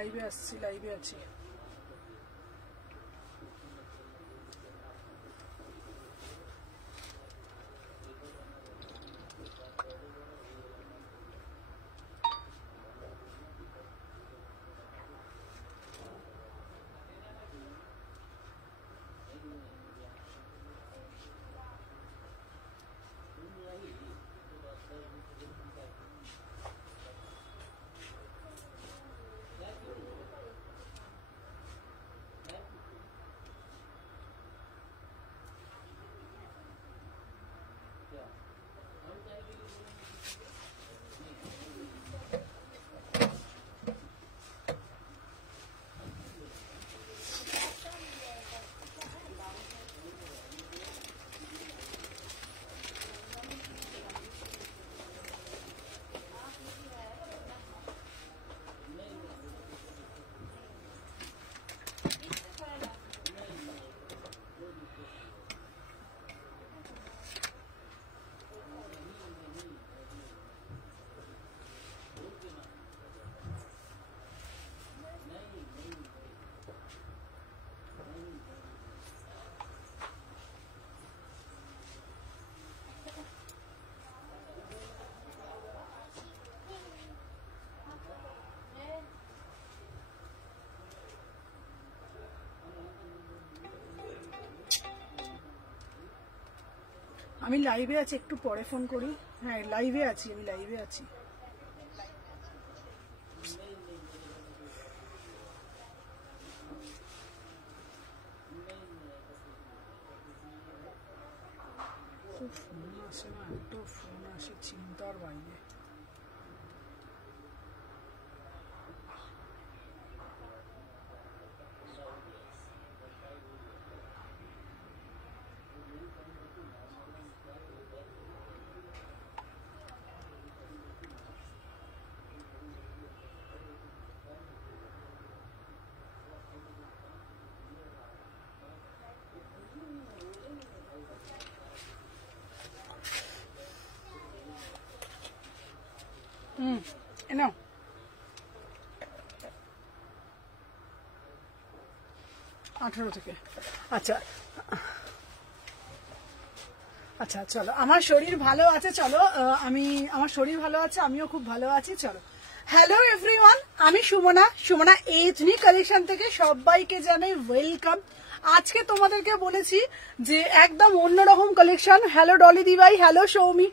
লাইভে আসছি, লাইভে আছি। আমি লাইভে আছি, একটু পরে ফোন করি। হ্যাঁ লাইভে আছি, আমি লাইভে আছি। ফোন আসে না, এত ফোন আসে চিন্তার বাইরে। নাও 18 থেকে। আচ্ছা আচ্ছা চলো, আমার শরীর ভালো আছে, চলো আমার শরীর ভালো আছে, আমিও খুব ভালো আছি। চলো, হ্যালো এভরিওয়ান, আমি সুমনা এথনিক কালেকশন থেকে সবাইকে জানাই ওয়েলকাম। আজকে তোমাদেরকে বলেছি যে একদম অন্যরকম কালেকশন। হ্যালো ডলি দিভাই, হ্যালো সৌমি।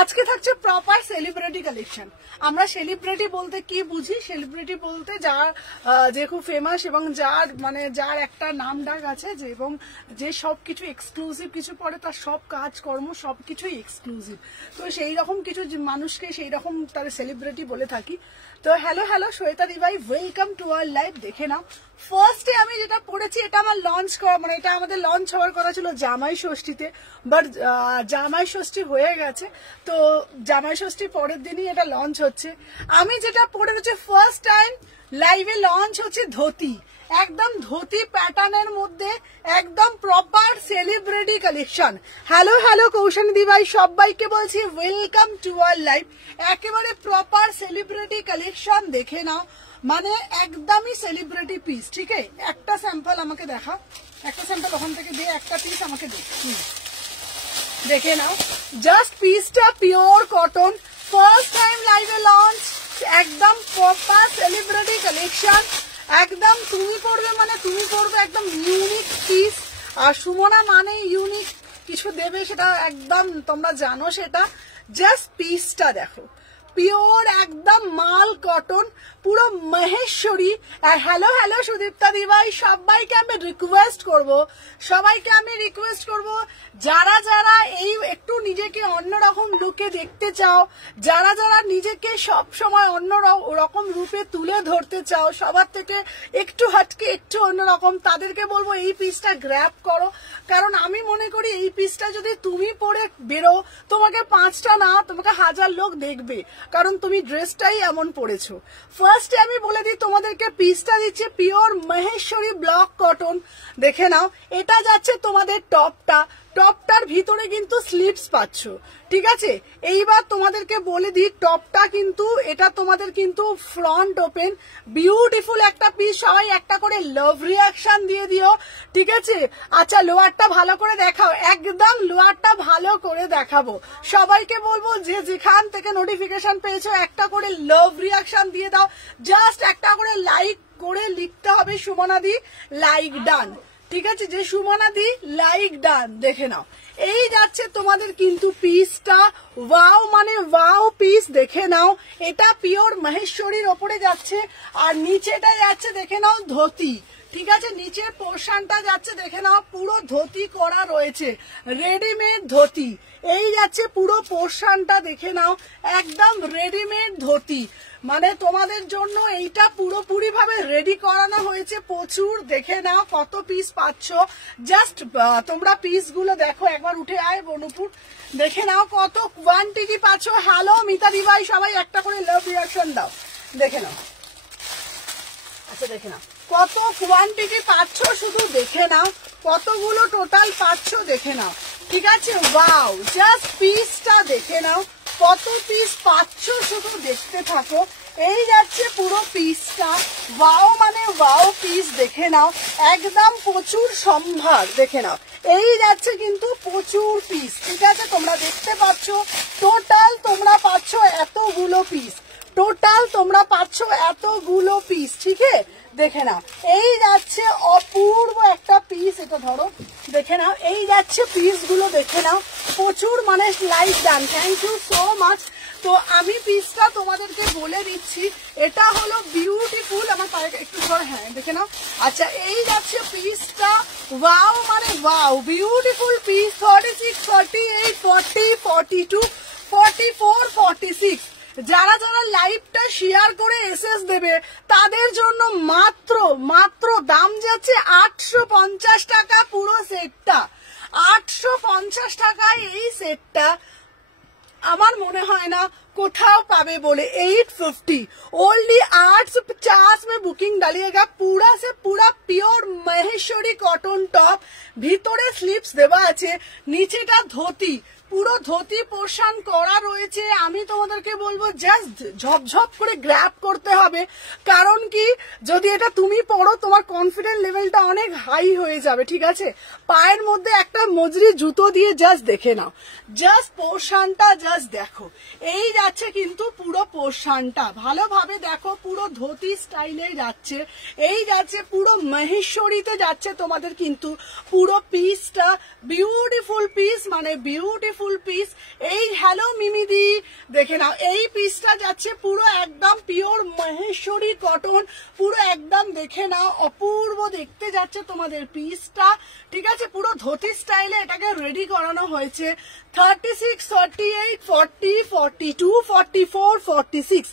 আজকে থাকছে প্রপার সেলিব্রিটি কালেকশন। আমরা সেলিব্রিটি বলতে কি বুঝি? সেলিব্রিটি বলতে যার যে খুব ফেমাস এবং যার একটা নাম ডাক আছে, যে এবং যে সবকিছু এক্সক্লুসিভ কিছু পড়ে, তার সব কাজকর্ম সবকিছুই এক্সক্লুসিভ। তো সেই রকম কিছু মানুষকে সেই রকম তার সেলিব্রিটি বলে থাকি। তো হ্যালো শ্বেতা দিভাই, ওয়েলকাম টু আওয়ার লাইভ। দেখে নাও, ফার্স্টে আমি যেটা পড়েছি, এটা আমার লঞ্চ করা, এটা আমাদের লঞ্চ হওয়ার কথা ছিল জামাই ষষ্ঠীতে, বাট জামাই ষষ্ঠী হয়ে গেছে, তো জামাই ষষ্ঠী পরের দিনই এটা লঞ্চ হচ্ছে। আমি যেটা পড়ে রয়েছে ফার্স্ট টাইম লাইভে লঞ্চ হচ্ছে ধুতি, একদম ধুতি প্যাটার্নের মধ্যে একদম proper celebrity collection. Hello Koushani দিভাই, সবাইকে বলছি ওয়েলকাম টু আওয়ার লাইভ। একেবারে প্রপার সেলিব্রিটি কালেকশন, দেখে নাও, একদমই সেলিব্রিটি পিস। ঠিক আছে, একটা স্যাম্পল আমাকে দেখা, একটা স্যাম্পল ওখান থেকে দিয়ে একটা পিস আমাকে দেখে নাও। জাস্ট পিসটা পিওর কটন, ফার্স্ট টাইম লাইভে লঞ্চ, একদম প্রপার সেলিব্রিটি কালেকশন। একদম তুমি পড়বে একদম ইউনিক পিস। আর সুমনা ইউনিক কিছু দেবে, সেটা একদম তোমরা জানো সেটা। জাস্ট পিসটা দেখো, পিওর একদম মাল কটন, পুরো মহেশ্বরী। আর হ্যালো সুদীপ্তা দিভাই, সবাইকে আমি রিকোয়েস্ট করব যারা যারা এই একটু নিজেকে অন্যরকম লুকে দেখতে চাও, যারা যারা নিজেকে সব সময় অন্য রকম রূপে তুলে ধরতে চাও, সবার থেকে একটু হাটকে একটু অন্যরকম, তাদেরকে বলবো এই পিসটা গ্র্যাব করো। কারণ আমি মনে করি এই পিসটা যদি তুমি পরে বেরো, তোমাকে 5টা না, তোমাকে 1000 লোক দেখবে। কারণ তুমি ড্রেসটাই এমন পরেছো। ফার্স্টে আমি বলে দিই তোমাদেরকে, পিসটা দিচ্ছে পিওর মহেশ্বরী ব্লক কটন, দেখে নাও। এটা যাচ্ছে তোমাদের টপটার ভিতরে কিন্তু স্লিপস পাচ্ছ, ঠিক আছে। এইবার তোমাদেরকে বলে দিই টপটা কিন্তু এটা তোমাদের কিন্তু ফ্রন্ট ওপেন, বিউটিফুল একটা পিস। সবাই একটা করে লাভ রিয়াকশন দিয়ে দিও, ঠিক আছে। আচ্ছা লোয়ারটা ভালো করে দেখাও, একদম লোয়ারটা ভালো করে দেখাবো। সবাইকে বলবো যে যেখান থেকে নোটিফিকেশন পেয়েছো একটা করে লাভ রিয়াকশন দিয়ে দাও, জাস্ট একটা করে লাইক করে লিখতে হবে সুমনা দি লাইক ডান, ঠিক আছে। যে সুমনা দি লাইক ডান, দেখে নাও। এই যাচ্ছে তোমাদের কিন্তু পিসটা, ওয়াও মানে ওয়াও পিস, দেখে নাও। এটা পিওর মহেশ্বরীর ওপরে যাচ্ছে, আর নিচেটা যাচ্ছে দেখে নাও ধুতি, ঠিক আছে। নিচের পোর্শনটা যাচ্ছে দেখে নাও, পুরো ধুতি করা রয়েছে, রেডিমেড ধুতি। এই যাচ্ছে পুরো পোর্শনটা, দেখে নাও, একদম রেডিমেড ধুতি। মানে তোমাদের জন্য এইটা পুরোপুরি ভাবে রেডি করানো হয়েছে, প্রচুর। দেখে নাও কত পিস পাচ্ছ, জাস্ট তোমরা পিস গুলো দেখো, একবার উঠে আয় বনুপুর, দেখে নাও কত কোয়ান্টিটি পাচ্ছ। হ্যালো মিতা দিভাই, সবাই একটা করে লাভ রিয়াকশন দাও, দেখে নাও। আচ্ছা দেখে নাও কত কোয়ান্টিটি পাচ্ছ, শুধু দেখে নাও কতগুলো টোটাল পাচ্ছ, দেখে নাও, ঠিক আছে। ওয়াও, জাস্ট পিসটা দেখে নাও কত পিস পাচ্ছ, শুধু দেখতে থাকো। এই যাচ্ছে পুরো পিসটা, ওয়াও মানে ওয়াও পিস, দেখে নাও, একদম প্রচুর সম্ভার, দেখে নাও। এই যাচ্ছে কিন্তু প্রচুর পিস, ঠিক আছে। তোমরা দেখতে পাচ্ছ টোটাল তোমরা পাচ্ছ এতগুলো পিস, টোটাল তোমরা পাচ্ছ এতগুলো পিস, ঠিক আছে। দেখে নাও, এই যাচ্ছে অপূর্ব একটা পিস, এটা ধরো, দেখে নাও। এই যাচ্ছে পিস গুলো, দেখে নাও, প্রচুর মানে like done, thank you so much. তো আমি পিসটা তোমাদেরকে বলে দিচ্ছি, এটা হলো বিউটিফুল, আমার পায়ে একটু ধরো, হ্যাঁ দেখে নাও। আচ্ছা এই যাচ্ছে পিসটা, ওয়াও মানে ওয়াও, বিউটিফুল পিস। 36, 48, 40, 42, 44, 46। যারা যারা লাইভটা শেয়ার করে এসএস দেবে তাদের জন্য মাত্র দাম যাচ্ছে 850 টাকা পুরো সেটটা। 850 টাকায় এই সেটটা আমার মনে হয় না कोठाओ पावे बोले 850 ओनली 850 में बुकिंग डालिएगा। पूरा से पूरा पियोर महेश्वरी कॉटन टॉप ভিতরে স্লিপস দেওয়া আছে, নিচেটা ধুতি, পুরো ধুতি পোর্শন করা রয়েছে। আমি তোমাদেরকে বলবো জাস্ট ঝপঝপ করে গ্র্যাব করতে হবে, কারণ কি যদি এটা তুমি পড়ো তোমার কনফিডেন্স লেভেলটা অনেক হাই হয়ে যাবে, ঠিক আছে। পায়ের মধ্যে একটা মজরি জুতো দিয়ে জাস্ট দেখে নাও, জাস্ট পোর্শনটা জাস্ট দেখো। এই যাচ্ছে কিন্তু পুরো পোর্শনটা, ভালোভাবে দেখো, পুরো ধুতি স্টাইলে যাচ্ছে। এই যাচ্ছে পুরো মহেশ্বরীতে যাচ্ছে তোমাদের কিন্তু পুরো পিসটা, বিউটিফুল পিস মানে বিউটিফুল পিস। এই হ্যালো মিমিদি দেখে নাও, এই পিসটা যাচ্ছে পুরো একদম পিওর মহেশ্বরী কটন, পুরো একদম দেখে নাও অপূর্ব দেখতে যাচ্ছে তোমাদের পিসটা, ঠিক আছে। পুরো ধুতি স্টাইলে এটাকে রেডি করানো হয়েছে। 36, 38, 40, 42, 44, 46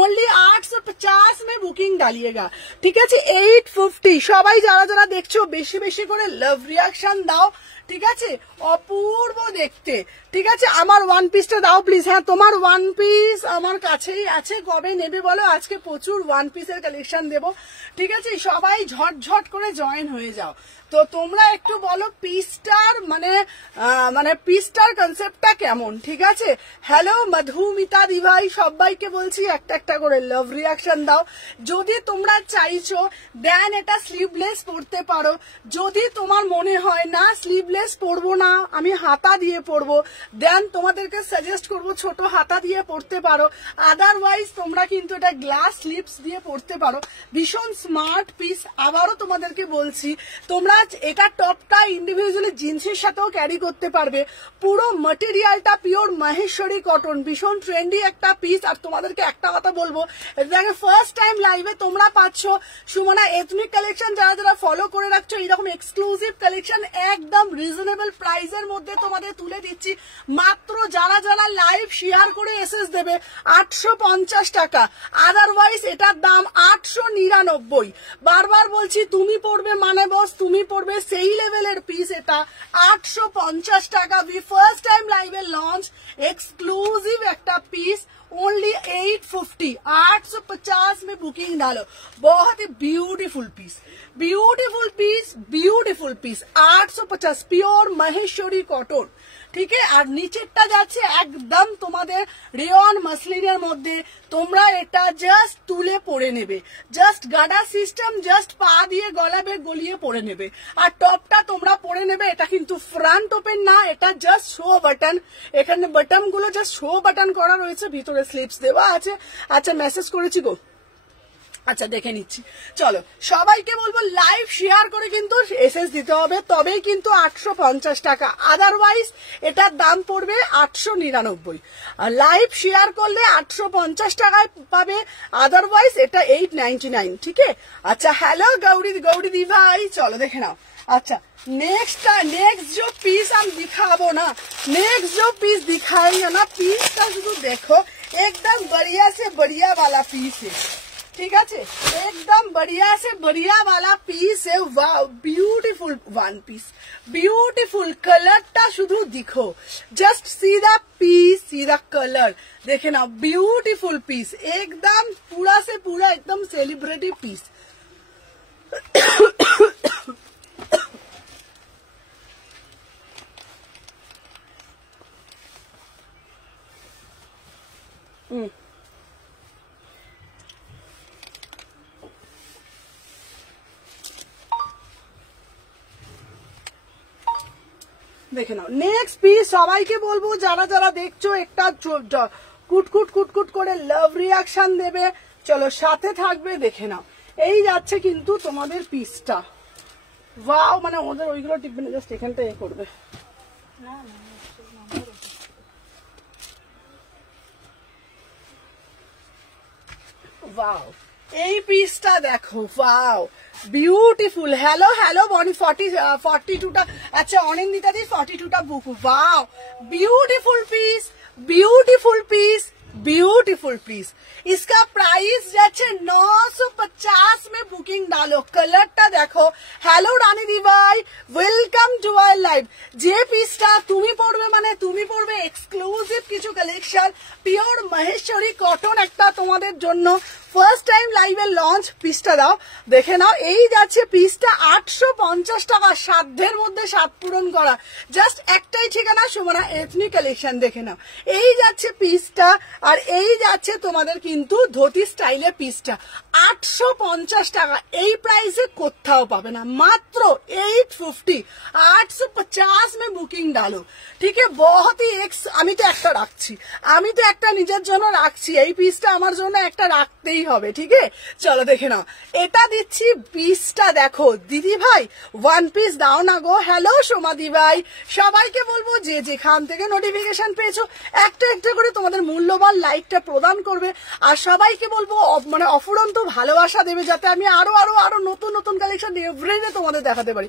ओनली 850 में बुकिंग डालिएगा, ठीक है। 850 সবাই যারা যারা দেখছো বেশি বেশি করে লাভ রিয়াকশন দাও, ঠিক আছে। অপূর্ব দেখতে, ঠিক আছে। আমার ওয়ান পিসটা দাও প্লিজ। হ্যাঁ তোমার ওয়ান পিস আমার কাছেই আছে, কবে নেবে বলো, আজকে প্রচুর ওয়ান পিসের কালেকশন দেব, ঠিক আছে। সবাই ঝটঝট করে জয়েন হয়ে যাও। তো তোমরা একটু বলো পিসটার মানে পিসটার কনসেপ্টটা কেমন, ঠিক আছে। হ্যালো মধুমিতা দিভাই, সবাইকে বলছি একটা একটা করে লাভ রিয়াকশন দাও। যদি তোমরা চাইছো দেন এটা স্লিভলেস পরতে পারো, যদি তোমার মনে হয় না স্লিভলেস পরবো না আমি হাতা দিয়ে পরবো, দেন তোমাদেরকে সাজেস্ট করবো ছোট হাতা দিয়ে পরতে পারো। আদারওয়াইজ তোমরা কিন্তু এটা গ্লাস স্লিভস দিয়ে পরতে পারো। ভীষণ স্মার্ট পিস, আবারও তোমাদেরকে বলছি, তোমরা এটা টপটা ইন্ডিভিজুয়ালি জিন্সের সাথেও ক্যারি করতে পারবে। পুরো ম্যাটেরিয়ালটা পিওর মহেশ্বরী কটন, ভীষণ ট্রেন্ডি একটা পিস। আর তোমাদেরকে একটা কথা বলবো, দেখো ফার্স্ট টাইম লাইভে তোমরা পাচ্ছ সুমনা এথনিক কালেকশন, যারা যারা ফলো করে রাখছো এরকম এক্সক্লুসিভ কালেকশন একদম রিজনেবল প্রাইসের মধ্যে তোমাদের তুলে দিচ্ছি। মাত্র যারা যারা লাইভ শেয়ার করে এসএস দেবে 850 টাকা, আদারওয়াইজ এটার দাম 899। বারবার বলছি তুমি পড়বে মানে বস, তুমি পড়বে সেই লেভেলের পিস। এটা 850 টাকা। উই ফার্স্ট টাইম লাইভে লঞ্চ এক্সক্লুসিভ একটা পিস, ओनली 850, 850 में बुकिंग डालो। बहुत ही beautiful piece, beautiful piece, beautiful piece. 850 pure Maheshwari cotton, ঠিক আছে। আর নিচেরটা যাচ্ছে একদম তোমাদের রেয়ন মাসলিনের মধ্যে। তোমরা এটা জাস্ট তুলে পরে নেবে, জাস্ট গাডা সিস্টেম, জাস্ট পা দিয়ে গলাবে, গলিয়ে পরে নেবে। আর টপটা তোমরা পরে নেবে, এটা কিন্তু ফ্রন্ট ওপেন না, এটা জাস্ট শো বাটন। এখানে বাটন গুলো জাস্ট শো বাটন করা রয়েছে, ভিতরে স্লিপস দেওয়া আছে। আচ্ছা মেসেজ করেছি গো, আচ্ছা দেখে নিচ্ছি। চলো সবাইকে বলবো লাইভ শেয়ার করে কিন্তু এসএস দিতে হবে, তবেই কিন্তু 850 টাকা, আদারওয়াইজ এটার দাম পড়বে 899। আর লাইভ শেয়ার করলে 850 টাকায় পাবে, আদারওয়াইজ এটা 899, ঠিক আছে। আচ্ছা হ্যালো गौरी दी भाई, चलो देखे नाओ। अच्छा नेक्स्ट जो पीस हम दिखाबो ना, नेक्स्ट जो पीस दिखाएंगे ना, पीस का शुरू देखो एकदम बढ़िया से बढ़िया वाला पीस है, ठीक है। एकदम बढ़िया से बढ़िया वाला पीस है। Wow beautiful one piece, beautiful कलरটা শুধু देखो, just see the piece, see the colour, देखे ना ब्यूटीफुल पीस, एकदम पूरा से पूरा एकदम सेलिब्रिटी पीस। দেখে নাও নেক্সট পিস। সবাইকে বলবো যারা যারা দেখছো একটা কুটকুট কুটকুট করে লাভ রিয়াকশন দেবে, চলো সাথে থাকবে। দেখে নাও এই যাচ্ছে কিন্তু তোমাদের পিসটা। ওয়াও, মানে ওদের ওইগুলো টিপবে না, জাস্ট এখানটা এ করবে। ওয়াও এই পিসটা দেখো, wow beautiful. Hello hello Boni 42টা, আচ্ছা অনিন্দিতা দি 42টা book. Wow beautiful piece, beautiful piece, beautiful piece. इसका प्राइस যাচ্ছে 950 में बुकिंग डालो। कलरটা দেখো। হ্যালো রানী দি ভাই, ওয়েলকাম টু আওয়ার লাইভ। যে পিসটা তুমি পড়বে মানে তুমি পড়বে এক্সক্লুসিভ কিছু কালেকশন, পিওর মহেশ্বরী কটন একটা তোমাদের জন্য ফার্স্ট টাইম লাইভে লঞ্চ। পিসটা দাও, দেখে নাও। এই যাচ্ছে পিসটা 850 টাকা, সাধ্যের মধ্যে সাত পূরণ করা। জাস্ট একটাই ঠিকানা, সুমনা এথনিক কালেকশন। দেখে নাও এই যাচ্ছে পিসটা, আর এই যাচ্ছে তোমাদের কিন্তু ধুতি স্টাইলের পিসটা। 850 টাকা, এই প্রাইসে কোথাও পাবে না, মাত্র 850। 850 में बुकिंग डालो, ठीक है। बहुत ही আমি তো একটা রাখছি, আমি তো একটা নিজের জন্য রাখছি, এই পিসটা আমার জন্য একটা রাখতেই হবে, ঠিক আছে। চলো দেখে নাও এটা দিচ্ছি। পিসটা দেখো দিদি ভাই, ওয়ান পিস দাও না গো। হ্যালো সোমাদি ভাই, সবাইকে বলবো যে যেখান থেকে নোটিফিকেশন পেয়েছো একটা একটা করে তোমাদের মূল্যবান লাইকটা প্রদান করবে। আর সবাইকে বলবো মানে অফুরন্ত ভালোবাসা দেবে, যাতে আমি আরো আরো আরো নতুন নতুন কালেকশন এভরিডে তোমাদের দেখাতে পারি।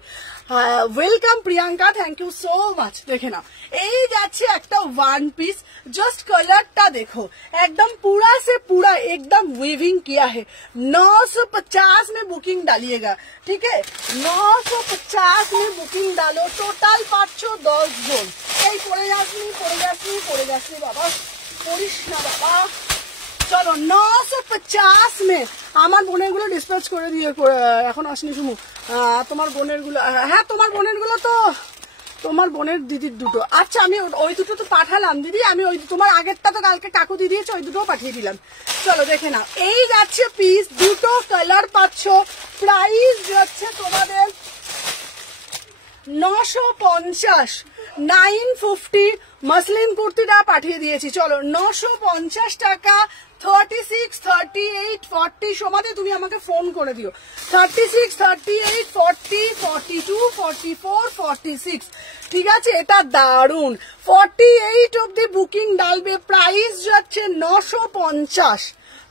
Welcome Priyanka, thank you so much. দেখে নাও এই যাচ্ছে একটা ওয়ান পিস, জাস্ট कलरটা देखो एकदम पूरा से पूरा एकदम वीविंग किया है। 950 में बुकिंग डालिएगा, ठीक है। 950 में बुकिंग डालो। টোটাল পাচ্ছ 10 জন। এই পড়ে যাসনি পড়ে যাসনি পড়ে যাসনি বাবা, পড়িস না বাবা। চলো 950 में আমার বোনের গুলো ডিসপ্যাচ করে দিয়ে, এখন আসনি শুনু তোমার বোনের গুলো। হ্যাঁ তোমার বোনের গুলো তো, তোমার বোনের দিদির দুটো। আচ্ছা আমি ওই দুটো তো পাঠালাম দিদি, আমি ওই তোমার আগেরটা তো কালকে কাকু দিয়ে দিয়েছে, ওই দুটো পাঠিয়ে দিলাম। চলো দেখে নাও এই যাচ্ছে পিস, দুটো কালার পাচ্ছ। প্রাইস যাচ্ছে তোমাদের 950, 950। মসলিন কুর্তিটা পাঠিয়ে দিয়েছি। চলো 950 টাকা। 36, 38, 40 সোমাতে তুমি আমাকে ফোন করে দিও। 36, 38, 40, 42, 44, 46, ঠিক আছে। এটা দারুন। 48 অব্দি বুকিং ডালবে। প্রাইস যাচ্ছে 950,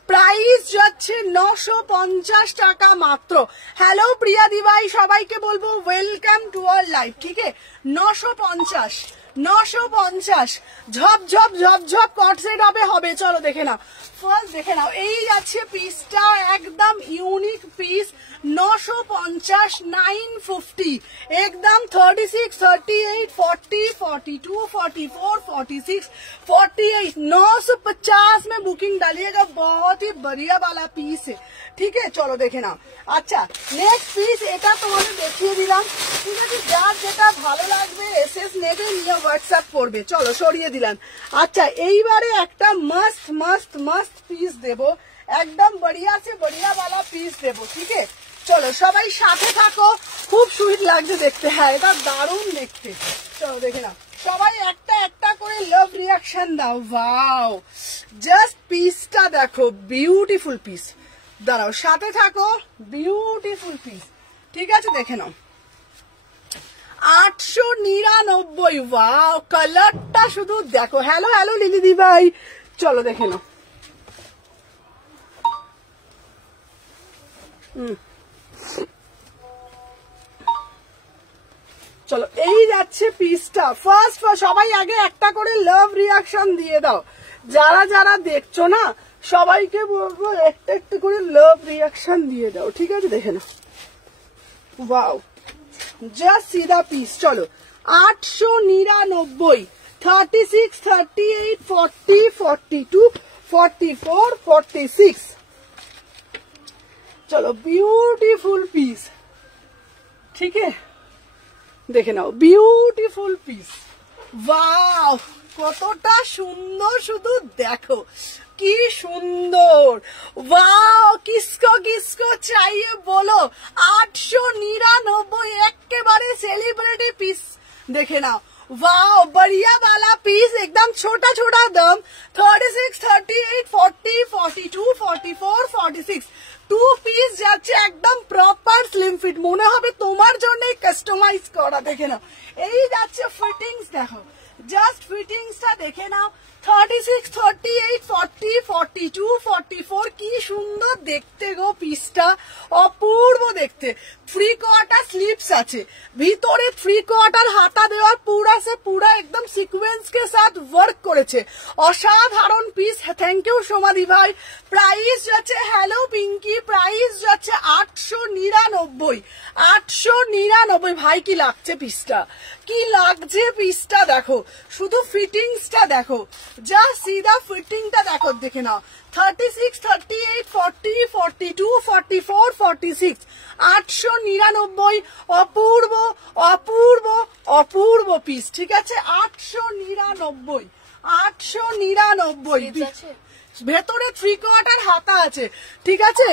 প্রাইস যাচ্ছে 950 টাকা মাত্র। হ্যালো প্রিয়া দিভাই, সবাইকে বলবো ওয়েলকাম টু আওয়ার লাইভ, ঠিক আছে। 950, 950 ঝপ ঝপ ঝপ ঝপ কটসেট হবে চলো দেখে নাও ফার্স্ট দেখে নাও এই যাচ্ছে পিসটা একদম ইউনিক পিস 950 950 एकदम 36 38 40 42 44 46 48 950 में बुकिंग डालिएगा बहुत ही बढ़िया वाला पीस है ठीक है चलो देखे ना अच्छा नेक्स्ट पीस এটা তোমাদের দেখিয়ে দিলাম ঠিক আছে যার যেটা ভালো লাগবে এসএস নেবে নিয়ে হোয়াটসঅ্যাপ করবে চলো সরিয়ে দিলাম আচ্ছা এইবারে একটা মস্ত মস্ত মস্ত পিস দেব একদম बढ़िया से बढ़िया वाला पीस দেব ঠিক আছে চলো সবাই সাথে থাকো খুব সুইট লাগছে দেখতে হ্যাঁ এটা দারুণ দেখতে চলো দেখে নাও সবাই একটা একটা করে লাভ রিঅ্যাকশন দাও ওয়াও জাস্ট পিসটা দেখো বিউটিফুল পিস দাঁড়াও সাথে থাকো বিউটিফুল পিস ঠিক আছে দেখে নাও 899 ওয়াও কালারটা শুধু দেখো হ্যালো হ্যালো লিলি দি ভাই চলো দেখে নাও চলো এই যাচ্ছে পিসটা ফার্স্ট সবাই আগে একটা করে লাভ রিঅ্যাকশন দিয়ে দাও যারা যারা দেখছো না সবাইকে বলবো একটা একটা করে লাভ রিঅ্যাকশন দিয়ে দাও ঠিক আছে দেখে নাও ওয়াও জাস্ট সিধা পিস চলো 899 36 38 40 42 44 46 চলো বিউটিফুল পিস ঠিক আছে দেখে নাও বিউটিফুল পিস ওয়াও কতটা সুন্দর শুধু দেখো কি সুন্দর ওয়াও কিসকো কিসকো চাইয়ে বলো 899 একেবারে সেলিব্রিটি পিস দেখে নাও वाओ बढ़िया वाला पीस एकदम छोटा छोटा दम 36 38 40 42 44 46 টু পিস যাচ্ছে একদম প্রপার স্লিম ফিট মনে হবে তোমার জন্য কাস্টমাইজ করা দেখে নাও এই যাচ্ছে ফিটিংস দেখো জাস্ট ফিটিংসটা দেখে নাও 36 38 40 42 44 কি সুন্দর দেখতে গো পিসটা অপূর্ব দেখতে फ्री কোয়ার্টার স্লিপস আছে ভিতরে फ्री কোয়ার্টার হাতা দেওয়ার পুরা সে পুরা একদম সিকোয়েন্স के साथ ওয়ার্ক করেছে অসাধারণ পিস থ্যাংক ইউ সোমাদি ভাই প্রাইস যাচ্ছে হ্যালো পিঙ্কি প্রাইস যাচ্ছে 899 899 ভাই কি লাগছে পিসটা কি লাগছে পিসটা দেখো শুধু ফিটিংসটা দেখো যা সিধা ফিটিংটা দেখো দেখে নাও 36 38 40 42 44 46 899 অপূর্ব অপূর্ব অপূর্ব পিস ঠিক আছে 899 899 ভেতরে 3 কোয়ার্টার হাতা আছে ঠিক আছে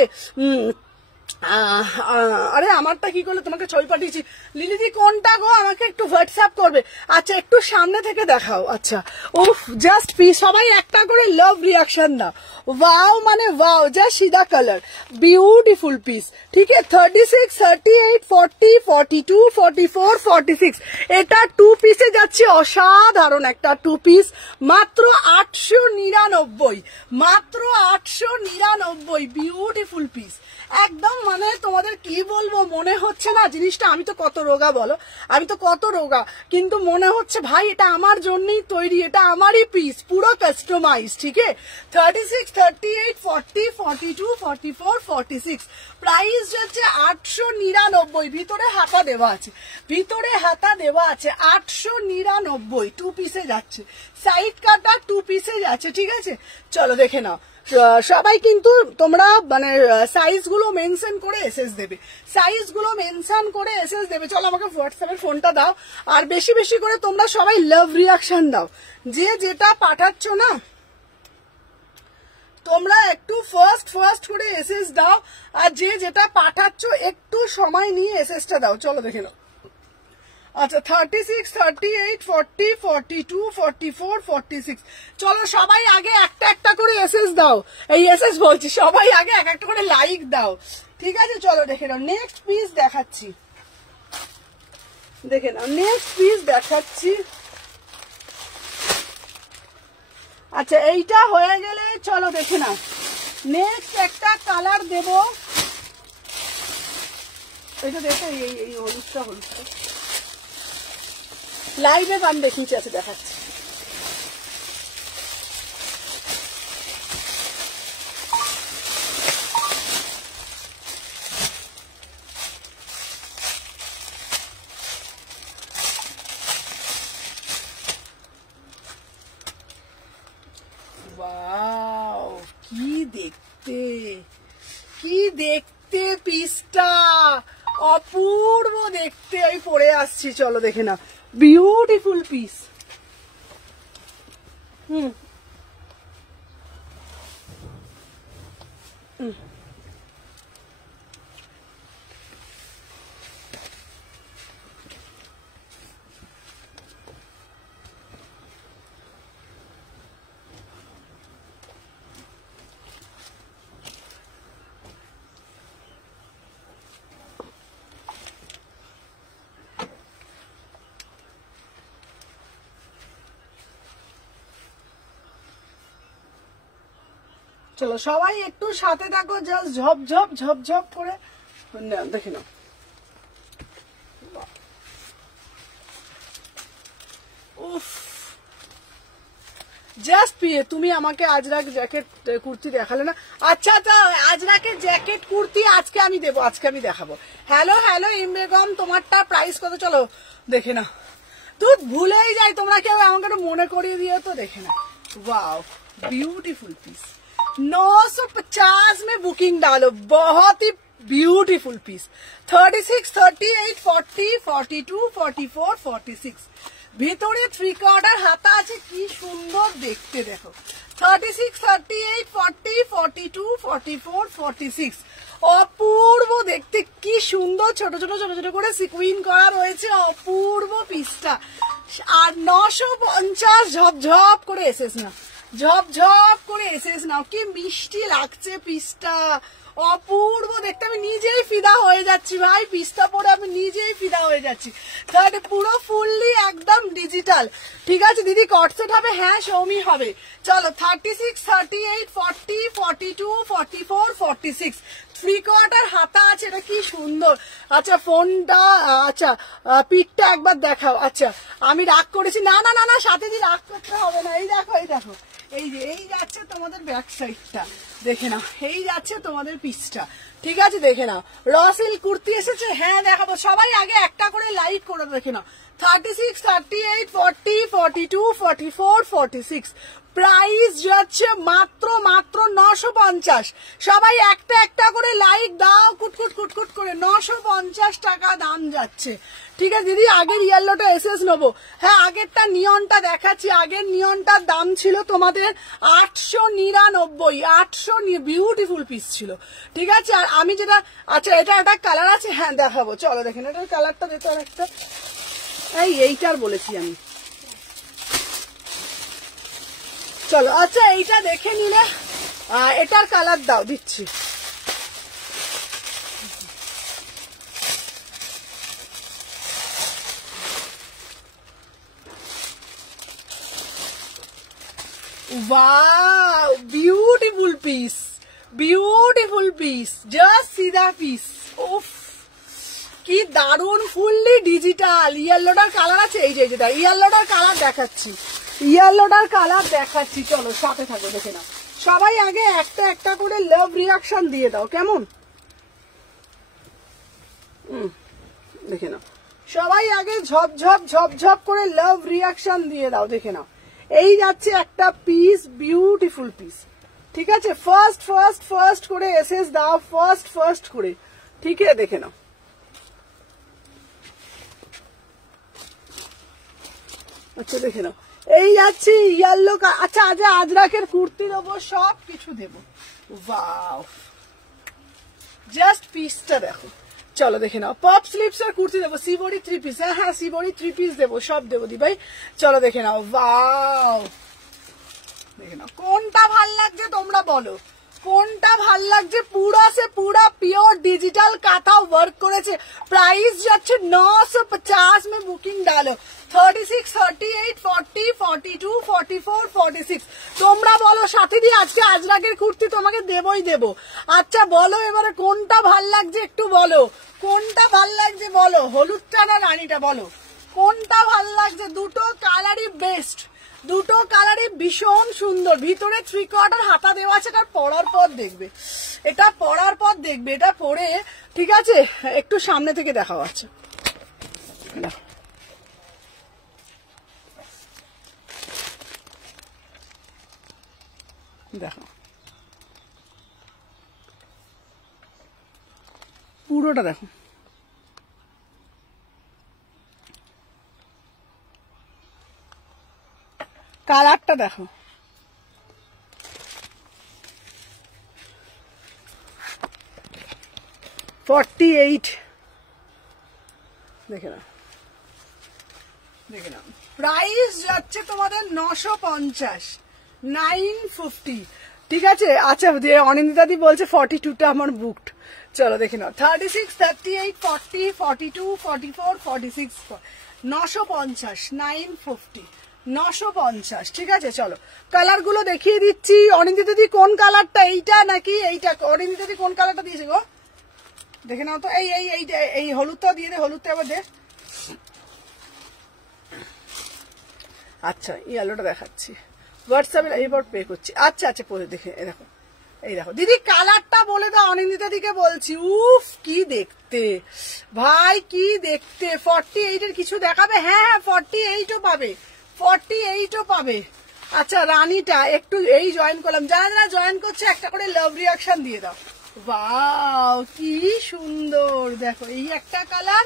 আরে আমারটা কি করলে তোমাকে ছবি পাঠিয়েছি লিলিদি কোনটা গো আমাকে একটু হোয়াটসঅ্যাপ করবে আচ্ছা একটু সামনে থেকে দেখাও আচ্ছা উফ জাস্ট পিস সবাই একটা করে লাভ রিঅ্যাকশন দাও ওয়াও মানে ওয়াও জাস্ট সিধা কালার বিউটিফুল পিস ঠিক আছে 36 38 40 42 44 46 এটা টু পিসে যাচ্ছে অসাধারণ একটা টু পিস মাত্র 899 মাত্র 899 বিউটিফুল পিস একদম মানে তোমাদের কি বলবো মনে হচ্ছে না জিনিসটা আমি তো কত রোগা বলো আমি তো কত রোগা কিন্তু মনে হচ্ছে ভাই এটা আমার জন্যই তৈরি এটা আমারই পিস পুরো কাস্টমাইজ ঠিক আছে 36 38 40 42 44 46 প্রাইস যাচ্ছে 899 ভিতরে হাতা দেওয়া আছে ভিতরে হাতা দেওয়া আছে 899 টু পিসে যাচ্ছে সাইড কাটা টু পিসে যাচ্ছে ঠিক আছে চলো দেখে নাও সবাই কিন্তু তোমরা মানে সাইজ গুলো মেনশন করে এসএস দেবে সাইজ গুলো মেনশন করে এসএস দেবে চলো আমাকে হোয়াটসঅ্যাপের ফোনটা দাও আর বেশি বেশি করে তোমরা সবাই লাভ রিঅ্যাকশন দাও যে যেটা পাঠাচ্ছ না তোমরা একটু ফার্স্ট করে এসএস দাও আর যে যেটা পাঠাচ্ছ একটু সময় নিয়ে এসএসটা দাও চলো দেখে নাও আচ্ছা 36 38 40 42 44 46 চলো সবাই আগে একটা একটা করে এসএস দাও এই এসএস বলছি সবাই আগে এক একটা করে লাইক দাও ঠিক আছে চলো দেখে নাও নেক্সট পিস দেখাচ্ছি দেখে নাও নেক্সট পিস দেখাচ্ছি আচ্ছা এইটা হয়ে গেলে চলো দেখে নাও নেক্সট একটা কালার দেব এটা দেখো এই হলুদটা লাইভে গান দেখিয়েছি, আছে দেখাচ্ছি। ওয়াও, কি দেখতে, কি দেখতে পিসটা, অপূর্ব দেখতে। আমি পরে আসছি, চলো দেখে না, বিউটিফুল পিস। চলো সবাই একটু সাথে থাকো, জাস্ট ঝপঝপ ঝপঝপ করে দেখে নাও। উফ, জাস্ট তুমি আমাকে আজরাক জ্যাকেট কুর্তি দেখালে না। আচ্ছা, তা আজরাকের জ্যাকেট কুর্তি আজকে আমি দেবো, আজকে আমি দেখাবো। হ্যালো হ্যালো ইমবেগম, তোমারটা প্রাইস কত? চলো দেখে না, তুই ভুলেই যাই, তোমরা কেউ আমাকে একটু মনে করিয়ে দিও তো। দেখে না, वाओ ब्यूटीफुल पीस, 950 में बुकिंग डालो, बहुत ही ब्यूटीफुल पीस। 36, 38, 40, 42, 44, 46 ভেতরে 3/4 হাতা আছে, কি সুন্দর দেখতে দেখো। 36, 38, 40, 42, 44, 46 অপূর্ব দেখতে, কি সুন্দর ছোট ছোট ছোট ছোট করে সিকুইন করা রয়েছে, অপূর্ব পিসটা। আর 950 ঝপঝপ করে এসেস না, ঝপঝপ করে এসেস না, কি মিষ্টি লাগছে পিসটা, অপূর্ব দেখতে। আমি নিজেই ফিদা হয়ে যাচ্ছি ভাই, পিসটা পরে আমি নিজেই ফিদা হয়ে যাচ্ছি। তাহলে পুরো ফুললি একদম ডিজিটাল। ঠিক আছে দিদি, কটসেট হবে? হ্যাঁ সৌমি হবে। চলো 36, 38, 40, 42, 44, 46 3/4 হাতা আছে, এটা কি সুন্দর। আচ্ছা ফোনটা, আচ্ছা পিঠটা একবার দেখাও। আচ্ছা আমি রাগ করেছি, না না না না সাথে দিয়ে রাগ করতে হবে না। এই দেখো এই দেখো, এই যে এই যাচ্ছে তোমাদের ব্যাক সাইডটা, দেখে নাও, এই যাচ্ছে তোমাদের পিসটা। ঠিক আছে দেখে নাও, র সিল্ক কুর্তি এসেছে। হ্যাঁ দেখাবো, সবাই আগে একটা করে লাইক করে দেখে নাও। 36, 38, 40, 42, 44, 46 প্রাইস যাচ্ছে মাত্র মাত্র 950। সবাই একটা একটা করে লাইক দাও, কুটকুট কুটকুট করে। 950 টাকা দাম যাচ্ছে। ঠিক আছে দিদি, আগের ইয়েলোটা এসএস নেবো। হ্যাঁ আগেরটা নিয়নটা দেখাচ্ছি, আগের নিয়নটার দাম ছিল তোমাদের 899, 800, বিউটিফুল পিস ছিল। ঠিক আছে, আর আমি যেটা, আচ্ছা এটা একটা কালার আছে, হ্যাঁ দেখাবো, চলো দেখেন এটার কালারটা দিতে আর একটা, এইটার বলেছি আমি। চলো আচ্ছা এইটা দেখে নিলে, এটার কালার দাও, দিচ্ছি। Wow, beautiful piece, beautiful piece, just see the piece. Oof, কি দারুন, ফুললি ডিজিটাল। ইয়েলোটার কালার আছে, এই যে ইয়েলোটার কালার দেখাচ্ছি, ইয়েলোটার কালার দেখাচ্ছি। চলো সাথে থাকো, দেখে নাও। সবাই আগে একটা একটা করে লাভ রিয়াকশন দিয়ে দাও, কেমন? দেখে নাও, সবাই আগে ঝপঝপ ঝপঝপ করে লাভ রিয়াকশন দিয়ে দাও, দেখে নাও। এই যাচ্ছে একটা পিস, বিউটিফুল পিস। ঠিক আছে, ফার্স্ট ফার্স্ট ফার্স্ট করে এসএস দাও, ফার্স্ট ফার্স্ট করে। ঠিক আছে দেখে নাও। আচ্ছা দেখে নাও, এই যাচ্ছে ইয়েলো। আচ্ছা আজ আজরাকের কুর্তি দেবো, সব কিছু দেবো। ওয়াও, জাস্ট পিসটা দেখো। চলো দেখে নাও, পপ স্লিপস আর কুর্তি দেবো, সিবরি 3 পিস। হ্যাঁ হ্যাঁ সিবরি 3 পিস দেবো, সব দেবো দি ভাই। চলো দেখে নাও, ওয়াও দেখে নাও, কোনটা ভাল লাগছে তোমরা বলো, কোনটা ভাল লাগছে। পুরা সে পুরা পিওর ডিজিটাল কাঁথা ওয়ার্ক করেছে। প্রাইস যাচ্ছে 950 में বুকিং ডালো। 36, 38, 40, 42, 44, 46 তোমরা বলো সাথে দিয়ে আজকে আজরাকের কুর্তি তোমাকে দেবই দেবো। আচ্ছা বলো এবারে কোনটা ভাল লাগছে, একটু বলো কোনটা ভাল লাগছে, বলো হলুদটা না রানীটা, বলো কোনটা ভাল লাগছে? দুটো কালারই বেস্ট, দুটো কালারই ভীষণ সুন্দর। ভিতরে 3/4 হাতা দেওয়া আছে, এটা পরার পর দেখবে, এটা পরার পর দেখবে, এটা পরে ঠিক আছে। একটু সামনে থেকে দেখা আছে, দেখো পুরোটা দেখো, কালারটা দেখো, 48 দেখে নাও, দেখে নাও। প্রাইস যাচ্ছে তোমাদের 950, 950, ঠিক আছে। আচ্ছা, অনিন্দিতাদি বলছে 42টা আমার বুকড। চলো দেখে নাও, 36, 38, 40, 42, 44, 46, 950, 950, 950, ঠিক আছে। চলো কালার গুলো দেখিয়ে দিচ্ছি। অনিন্দিতাদি কোন কালারটা, এইটা নাকি এইটা? অনিন্দিতাদি কোন কালারটা দিয়েছে গো, দেখে নাও তো। এই এই এই হলুদটা দিয়ে দে, হলুদটা আবার দে। আচ্ছা, ইয়েলোটা দেখাচ্ছি হোয়াটসঅ্যাপে, এইবার পে করছি। আচ্ছা আচ্ছা, পরে দেখে দেখো, এই দেখো দিদি কালারটা বলে দাও। অনিন্দিতা দিকে বলছি, উফ কি দেখতে ভাই, কি দেখতে। 48 এর কিছু দেখাবে? হ্যাঁ হ্যাঁ, 48ও পাবে, 48ও পাবে। আচ্ছা, রানীটা একটু এই জয়েন করলাম, যারা যারা জয়েন করছে একটা করে লাভ রিয়াকশন দিয়ে দাও। ওয়াও কি সুন্দর, দেখো এই একটা কালার,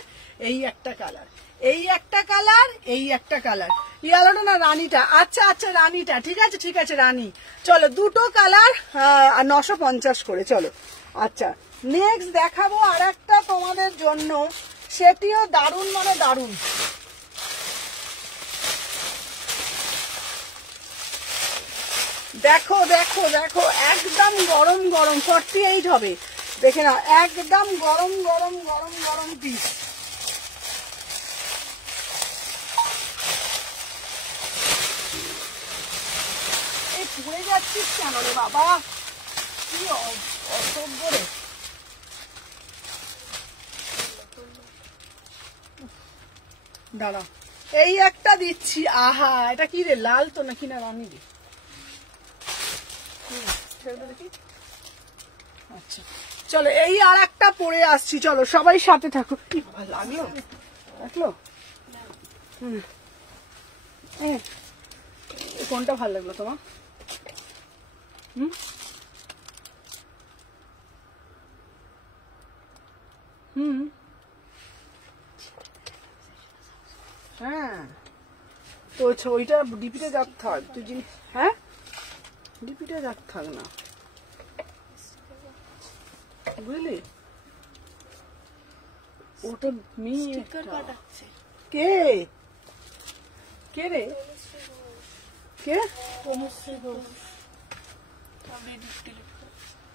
এই একটা কালার, এই একটা কালার, এই একটা কালার। ইয়েলোটা না রানীটা? আচ্ছা আচ্ছা, রানীটা, ঠিক আছে ঠিক আছে, রানী। চলো দুটো কালার 950 করে। চলো আচ্ছা, নেক্সট দেখাবো আর একটা তোমাদের জন্য, সেটিও দারুণ মানে দারুণ। দেখো দেখো দেখো, একদম গরম গরম, 48 হবে, দেখে নাও, একদম গরম গরম গরম গরম পিস। এই পুড়ে যাচ্ছিস কেন রে বাবা, কি অসভ্য রে। দাঁড়া, এই একটা দিচ্ছি। আহা, এটা কি রে, লাল তো নাকি না রানী রে? আচ্ছা চলো, এই আর একটা পরে আসছি। চলো সবাই সাথে থাকো। কি ভালো লাগলো, দেখলো? কোনটা ভালো লাগলো তোমার? হ্যাঁ, তো ওইটা ডিপিতে যাক থাক তুই, হ্যাঁ ডিপিতে যাক থাক না, বুঝলি? ওটা মেয়ে কে কে রে, কে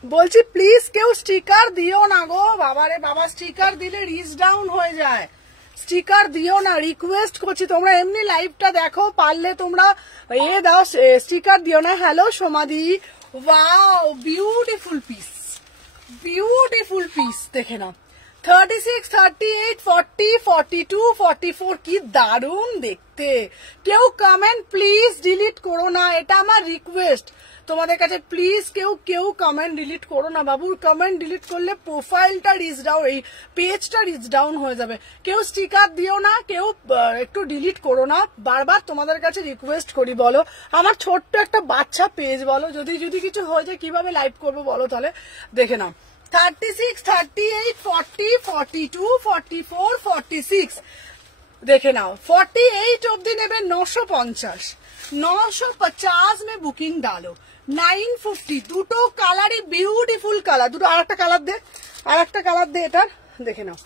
বলছি? প্লিজ কেউ স্টিকার দিও না গো, বাবারে বাবা, স্টিকার দিলে রিচ ডাউন হয়ে যায়। স্টিকার দিও না, রিকোয়েস্ট করছি। তোমরা এমনি লাইভটা দেখো, পারলে তোমরা দাও, স্টিকার দিও না। হ্যালো সোমাদি, wow beautiful piece, beautiful piece, দেখে নাও। 36, 38, 40, 42, 44, কি দারুণ দেখতে। কেউ কমেন্ট প্লিজ ডিলিট করো না, এটা আমার রিকোয়েস্ট তোমাদের কাছে। প্লিজ কেউ কেউ কমেন্ট ডিলিট করো না বাবু, কমেন্ট ডিলিট করলে প্রোফাইলটা রিচ ডাউন, এই পেজটা রিচ ডাউন হয়ে যাবে। কেউ স্টিকার দিও না, কেউ একটু ডিলিট করো না, বারবার তোমাদের কাছে রিকোয়েস্ট করি। বলো আমার ছোট্ট একটা বাচ্চা পেজ, বলো যদি যদি কিছু হয়ে যায় কিভাবে লাইভ করবো বলো তাহলে। দেখে নাও, 36, 38, 40, 42, 44, 46, দেখে নাও। 48 অব্দি নেবে 950, 950 में बुकिंग डालो। 950, দুটো কালারই বিউটিফুল কালার। দুটো আর একটা কালার দে, আর একটা কালার দে এটার, দেখে নাও।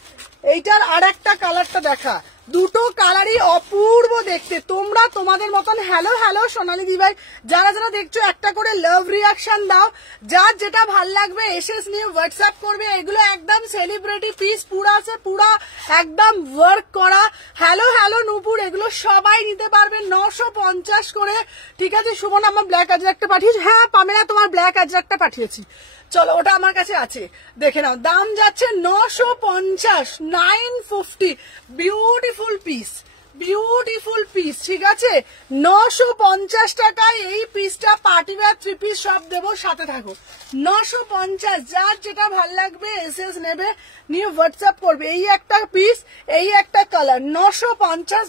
এইটার আর একটা কালারটা দেখা, দুটো কালারই অপূর্ব দেখতে। তোমরা তোমাদের মতন হ্যালো হ্যালো সোনালি দিভাই যারা যারা দেখছো একটা করে লাভ রিয়াকশন দাও। যার যেটা ভাল লাগবে এসএস নিয়ে হোয়াটসঅ্যাপ করবে। এগুলো একদম সেলিব্রিটি পিস, পুরা আছে, পুরা একদম ওয়ার্ক করা। হ্যালো হ্যালো নূপুর, এগুলো সবাই নিতে পারবে 950 করে, ঠিক আছে। সুমন আমার ব্ল্যাক আজরাকটা পাঠিয়েছি, হ্যাঁ পামেলা তোমার ব্ল্যাক আজরাকটা পাঠিয়েছি। চলো ওটা আমার কাছে আছে, দেখে নাও। দাম যাচ্ছে 950, 950, বিউটিফুল পিস, বিউটিফুল পিস, ঠিক আছে। 950 টাকায় এই পিসটা পার্টি ওয়্যার 3 পিস সব দেবো, সাথে থাকো। 950, যার যেটা ভাল লাগবে এসএস নেবে, নিয়ে হোয়াটসঅ্যাপ করবে। এই একটা পিস, এই একটা কালার, 950।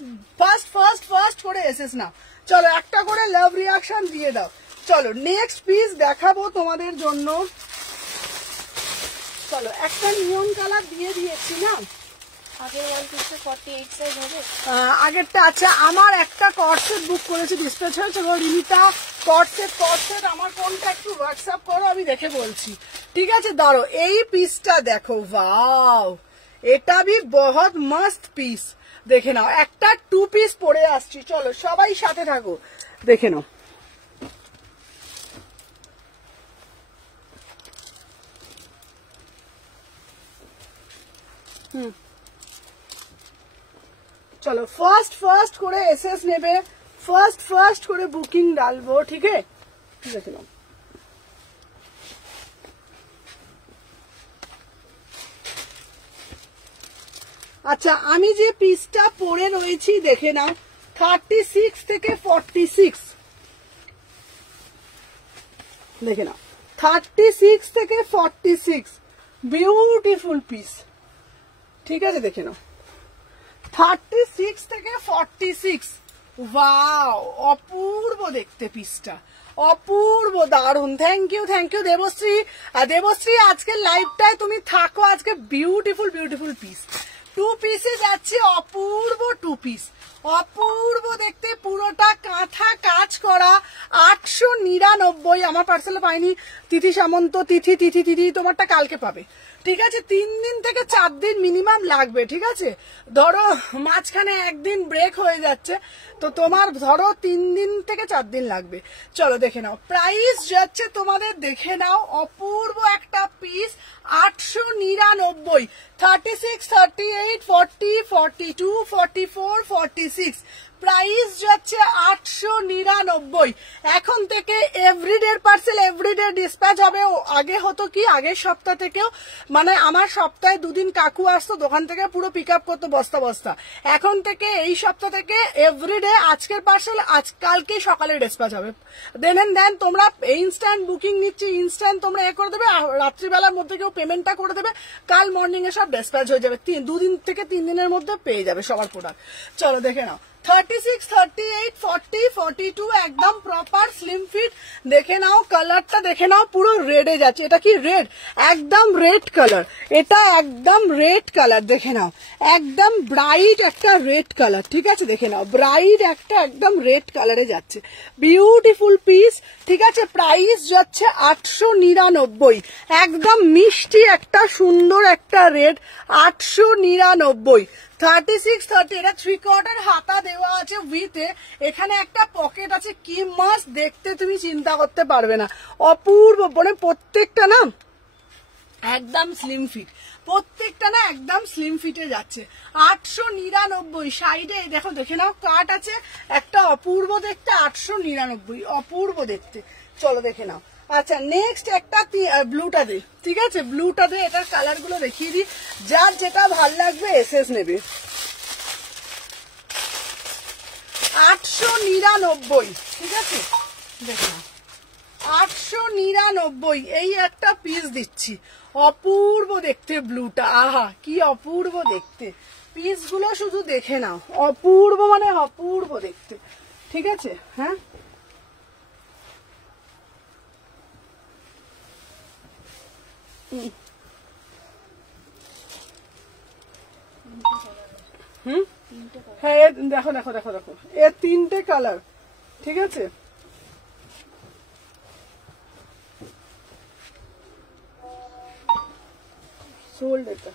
ফার্স্ট করে এসএস নাও। চলো একটা করে লাভ রিয়াকশন দিয়ে দাও। চলো নেক্সট পিস দেখাবো তোমাদের জন্য। চলো একটা নিয়ন কালার দিয়ে দিয়েছি না, আগেরটা আছে। আমার একটা কর্সেট বুক করেছি, ডিসপ্যাচ হয়েছে। রিমিতা কর্সেট আমার কোনটা একটু হোয়াটসঅ্যাপ করো, আমি দেখে বলছি, ঠিক আছে। ধরো এই পিসটা দেখো, ওয়াও, এটা ভি বহুত মস্ত পিস। দেখে নাও, একটা 2 পিস পরে আসছি। চলো সবাই সাথে থাকো, দেখে নাও। চলো ফার্স্ট করে এসএস নেবে, ফার্স্ট করে বুকিং ডালবো, ঠিক আছে। দেখে নাও, আচ্ছা আমি যে পিসটা পরে রয়েছি দেখে নাও, 36 থেকে 46, দেখে নাও 36 থেকে 46, বিউটিফুল পিস, ঠিক আছে। দেখে নাও 36 থেকে 46, ওয়াও, অপূর্ব দেখতে পিসটা, অপূর্ব, দারুন। Thank you Debashree. দেবশ্রী আজকের লাইভটায় তুমি থাকো, আজকে বিউটিফুল পিস। 2 পিসে যাচ্ছে, অপূর্ব 2 পিস, অপূর্ব দেখতে, পুরোটা কাঁথা কাজ করা, 899। আমার পার্সেলে পাইনি, তিথি সামন্ত, তিথি তোমারটা কালকে পাবে, ঠিক আছে। 3 দিন থেকে 4 দিন মিনিমাম লাগবে, ঠিক আছে। ধরো মাঝখানে একদিন ব্রেক হয়ে যাচ্ছে, তো তোমার ধরো 3 দিন থেকে 4 দিন লাগবে। চলো দেখে নাও, প্রাইস যাচ্ছে তোমাদের, দেখে নাও, অপূর্ব একটা পিস, 899। 36, 38, 40, 42, 44, 46, প্রাইস যাচ্ছে 899। এখন থেকে এভরিডে পার্সেল, এভরিডে ডিসপ্যাচ হবে। আগে হতো কি, আগের সপ্তাহ থেকেও, মানে আমার সপ্তাহে 2 দিন কাকু আসতো দোকান থেকে, পুরো পিক আপ করতো বস্তা। এখন থেকে এই সপ্তাহ থেকে এভরিডে, আজকের পার্সেল কালকেই সকালে ডিসপ্যাচ হবে। দেন তোমরা ইনস্ট্যান্ট বুকিং নিচ্ছি, ইনস্ট্যান্ট তোমরা করে দেবে, রাত্রিবেলার মধ্যে কেউ পেমেন্টটা করে দেবে, কাল মর্নিং এ সব ডিসপ্যাচ হয়ে যাবে। 2 দিন থেকে 3 দিনের মধ্যে পেয়ে যাবে সবার প্রোডাক্ট। চলো দেখে নাও, 36, 38, 40, 42, একদম প্রপার স্লিম ফিট। দেখে নাও কালারটা, দেখে নাও পুরো রেডে যাচ্ছে। এটা কি রেড, একদম রেড কালার, এটা একদম রেড কালার। দেখে নাও একদম ব্রাইট একটা রেড কালার, ঠিক আছে। দেখে নাও ব্রাইট একটা একদম রেড কালারে যাচ্ছে, বিউটিফুল পিস, ঠিক আছে। প্রাইস যাচ্ছে 899, একদম মিষ্টি একটা সুন্দর একটা রেড, 899। 36, 30, এটা 3/4 হাতা দেওয়া আছে উইথে, এখানে একটা পকেট আছে, কি মাস্ট দেখতে, তুমি চিন্তা করতে পারবে না, অপূর্ব। মানে প্রত্যেকটা না একদম স্লিম ফিট, প্রত্যেকটা না একদম স্লিম ফিটে যাচ্ছে। 899, সাইডে দেখো, দেখে নাও কাট আছে একটা, অপূর্ব দেখতে, 899, অপূর্ব দেখতে। চলো দেখে নাও। আচ্ছা নেক্সট একটা ব্লুটা দে, ঠিক আছে, ব্লুটা দে। এটার কালার গুলো দেখিয়ে দিই, যার যেটা ভাল লাগবে এসএস নেবে। 899, ঠিক আছে। দেখে নাও 899, এই একটা পিস দিচ্ছি, অপূর্ব দেখতে ব্লুটা, আহা কি অপূর্ব দেখতে, পিস গুলো শুধু দেখে নাও, অপূর্ব মানে অপূর্ব দেখতে, ঠিক আছে। হ্যাঁ হ্যাঁ দেখো দেখো দেখো দেখো, এর 3টে কালার, ঠিক আছে। সোল্ড এটা,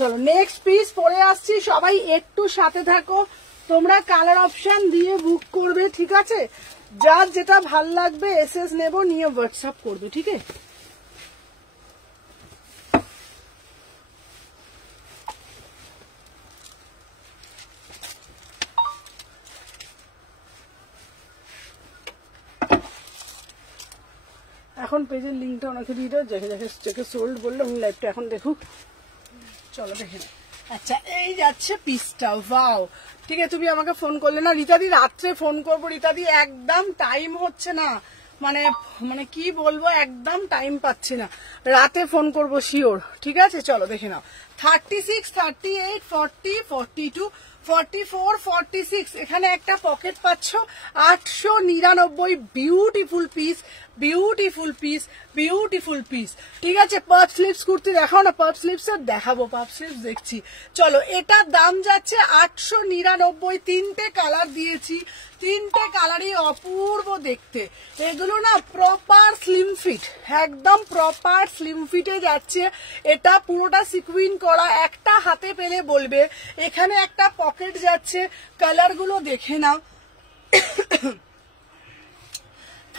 চলো নেক্সট পিস পরে আসছি, সবাই একটু সাথে থাকো, তোমরা কালার অপশন দিয়ে বুক করবে, ঠিক আছে। যার যেটা ভাল লাগবে এসএস নেব, নিয়ে হোয়াটসঅ্যাপ করবে, ঠিক আছে। এখন পেজের লিঙ্কটা ওনাকে দিয়ে দাও, যাকে সোল্ড বললো উনি লাইভটা এখন দেখুক। চলো দেখে নাও। আচ্ছা এই যাচ্ছে পিসটা, ওয়াও। ঠিক আছে, তুমি আমাকে ফোন করলে না রীতাদি, রাত্রে ফোন করবো রীতাদি, একদম টাইম হচ্ছে না, মানে মানে কি বলবো, একদম টাইম পাচ্ছি না, রাতে ফোন করবো শিওর। ঠিক আছে চলো দেখে নাও। 36, 38, 40, 42, 44, 46, এখানে একটা পকেট পাচ্ছ 899, beautiful piece, beautiful piece, beautiful piece. ঠিক আছে, পার্প স্লিপস কুর্তি দেখাও না, পার্প স্লিপস দেখাবো, পার্প স্লিপস দেখছি। চলো এটার দাম যাচ্ছে 899, 3টে কালার দিয়েছি, 3টে কালারই অপূর্ব দেখতে। এগুলো না প্রপার স্লিম ফিট, একদম প্রপার স্লিম ফিটে যাচ্ছে। এটা পুরোটা সিকুইন করা, একটা হাতে পেলে বলবে। এখানে একটা পকেট যাচ্ছে, কালারগুলো দেখে নাও।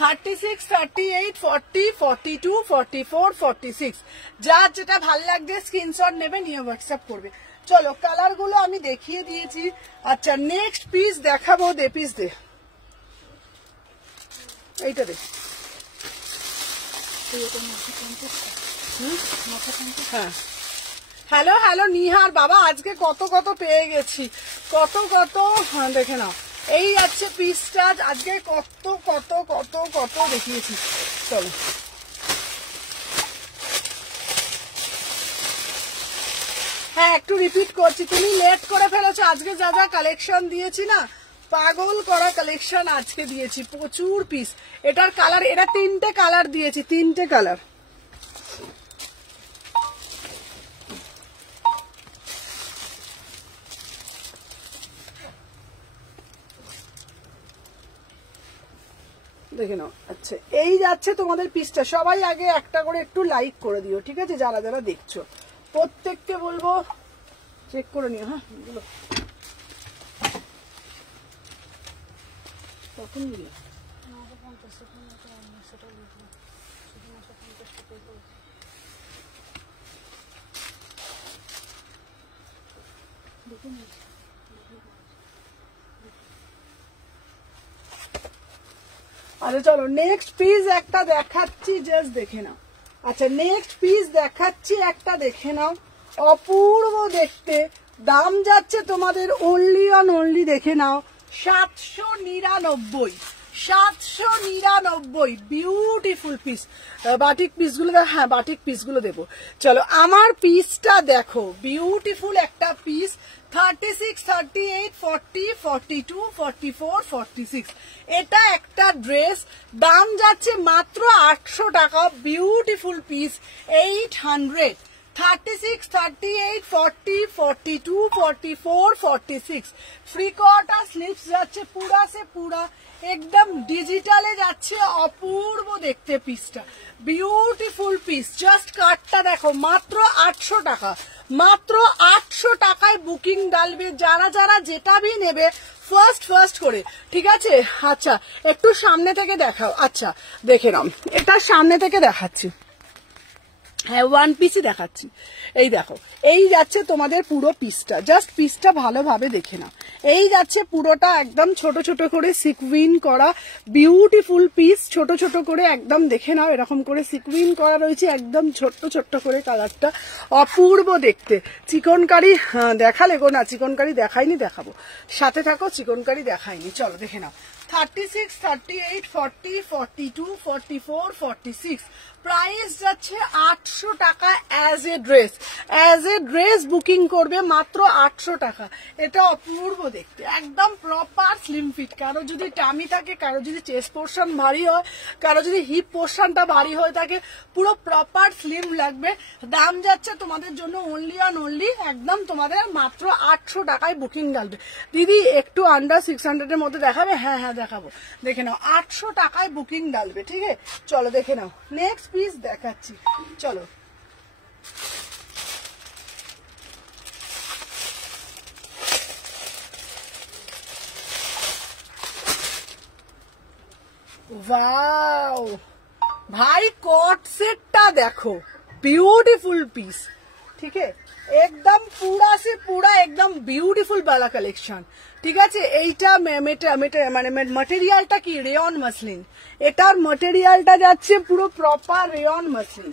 36, 38, 40, 42, 44, 46, যার যেটা ভাল লাগবে স্ক্রিনশট নেবে, নিয়ে হোয়াটসঅ্যাপ করবে। চলো কালারগুলো আমি দেখিয়ে দিয়েছি। আচ্ছা নেক্সট পিস দেখাবো, দে পিস দে, এইটা দে। হ্যাঁ হ্যালো হ্যালো নিহার বাবা, আজকে কত কত পেয়ে গেছি, কত কত। হ্যাঁ দেখে নাও, এই আছে পিসটা, আজকে কত কত কত কত দেখিয়েছি। চলো হ্যাঁ একটু রিপিট করছি, তুমি লেট করে ফেলেছো। আজকে যা যা কালেকশন দিয়েছি না, পাগল করা কালেকশন আজকে দিয়েছি, প্রচুর পিস। এটার কালার, এটা 3টে কালার দিয়েছি, 3টে কালার। দেখে নাও। আচ্ছা এই যাচ্ছে তোমাদের পিসটা, সবাই আগে একটা করে একটু লাইক করে দিও, ঠিক আছে, যারা যারা দেখছো প্রত্যেককে বলবো চেক করে নিও। হ্যাঁ কখন দিলে? আচ্ছা চলো নেক্সট পিস একটা দেখাচ্ছি, জাস্ট দেখে নাও। আচ্ছা নেক্সট পিস দেখাচ্ছি, একটা দেখে নাও, অপূর্ব দেখতে। দাম যাচ্ছে তোমাদের অনলি অন অনলি, দেখে নাও, 799, 799, বিউটিফুল পিস। বাটিক পিসগুলো, হ্যাঁ বাটিক পিসগুলো দেবো। চলো আমার পিসটা দেখো, বিউটিফুল একটা পিস। 36, 38, 40, 42, 44, 46, এটা একটা ড্রেস, দাম যাচ্ছে মাত্র 800 টাকা, বিউটিফুল পিস, 800। 36, 38, 40, 42, 44, 46, ফ্রি কটা স্লিপস যাচ্ছে, পুরা সে পুরা একদম ডিজিটালে যাচ্ছে, অপূর্ব দেখতে পিসটা, বিউটিফুল পিস। জাস্ট কাটটা দেখো, মাত্র 800 টাকা, মাত্র 800 টাকায় বুকিং ডালবে, যারা যারা যেটা ভি নেবে ফার্স্ট করে, ঠিক আছে। আচ্ছা একটু সামনে থেকে দেখাও। আচ্ছা দেখে নাও, এটা সামনে থেকে দেখাচ্ছি, হ্যাঁ ওয়ান পিসই দেখাচ্ছি। এই দেখো, এই যাচ্ছে তোমাদের পুরো পিসটা, জাস্ট পিসটা ভালোভাবে দেখে নাও। এই যাচ্ছে পুরোটা একদম ছোট ছোট করে সিকুইন করা, বিউটিফুল পিস, ছোট ছোট করে একদম দেখে নাও, এরকম করে সিকুইন করা রয়েছে, একদম ছোট্ট ছোট্ট করে কালারটা, অপূর্ব দেখতে। চিকনকারি দেখালে গো, না চিকনকারি দেখাইনি, দেখাবো, সাথে থাকো, চিকনকারি দেখাইনি। চলো দেখে নাও। 36, 38, 40, 42, 44, 46, প্রাইস যাচ্ছে 800 টাকা অ্যাজ এ ড্রেস বুকিং করবে মাত্র 800 টাকা। এটা অপূর্ব দেখতে, একদম প্রপার স্লিম ফিট। কারো যদি টামি থাকে, কারো যদি চেস্ট পোর্শন ভারী হয়, কারো যদি হিপ পোর্শনটা ভারী হয়ে থাকে, পুরো প্রপার স্লিম লাগবে। দাম যাচ্ছে তোমাদের জন্য অনলি অন অনলি, একদম তোমাদের মাত্র 800 টাকায় বুকিং ডালবে। দিদি একটু আন্ডার 600 এর মধ্যে দেখাবে? হ্যাঁ হ্যাঁ দেখাবো, দেখে নাও, 800 টাকায় বুকিং ডালবে, ঠিক আছে। চলো দেখে নাও, নেক্সট পিস দেখাচ্ছি। চলো ওয়াও ভাই, কট সেটটা দেখো, বিউটিফুল পিস, ठीक है, एकदम पूरा से पूरा एकदम ब्यूटीफुल বিউটিফুল বালা কালেকশন, ঠিক আছে। এইটা মানে ম্যাটেরিয়ালটা কি রেয়ন মাসলিন, এটার ম্যাটেরিয়ালটা যাচ্ছে পুরো প্রপার রেয়ন মাসলিন।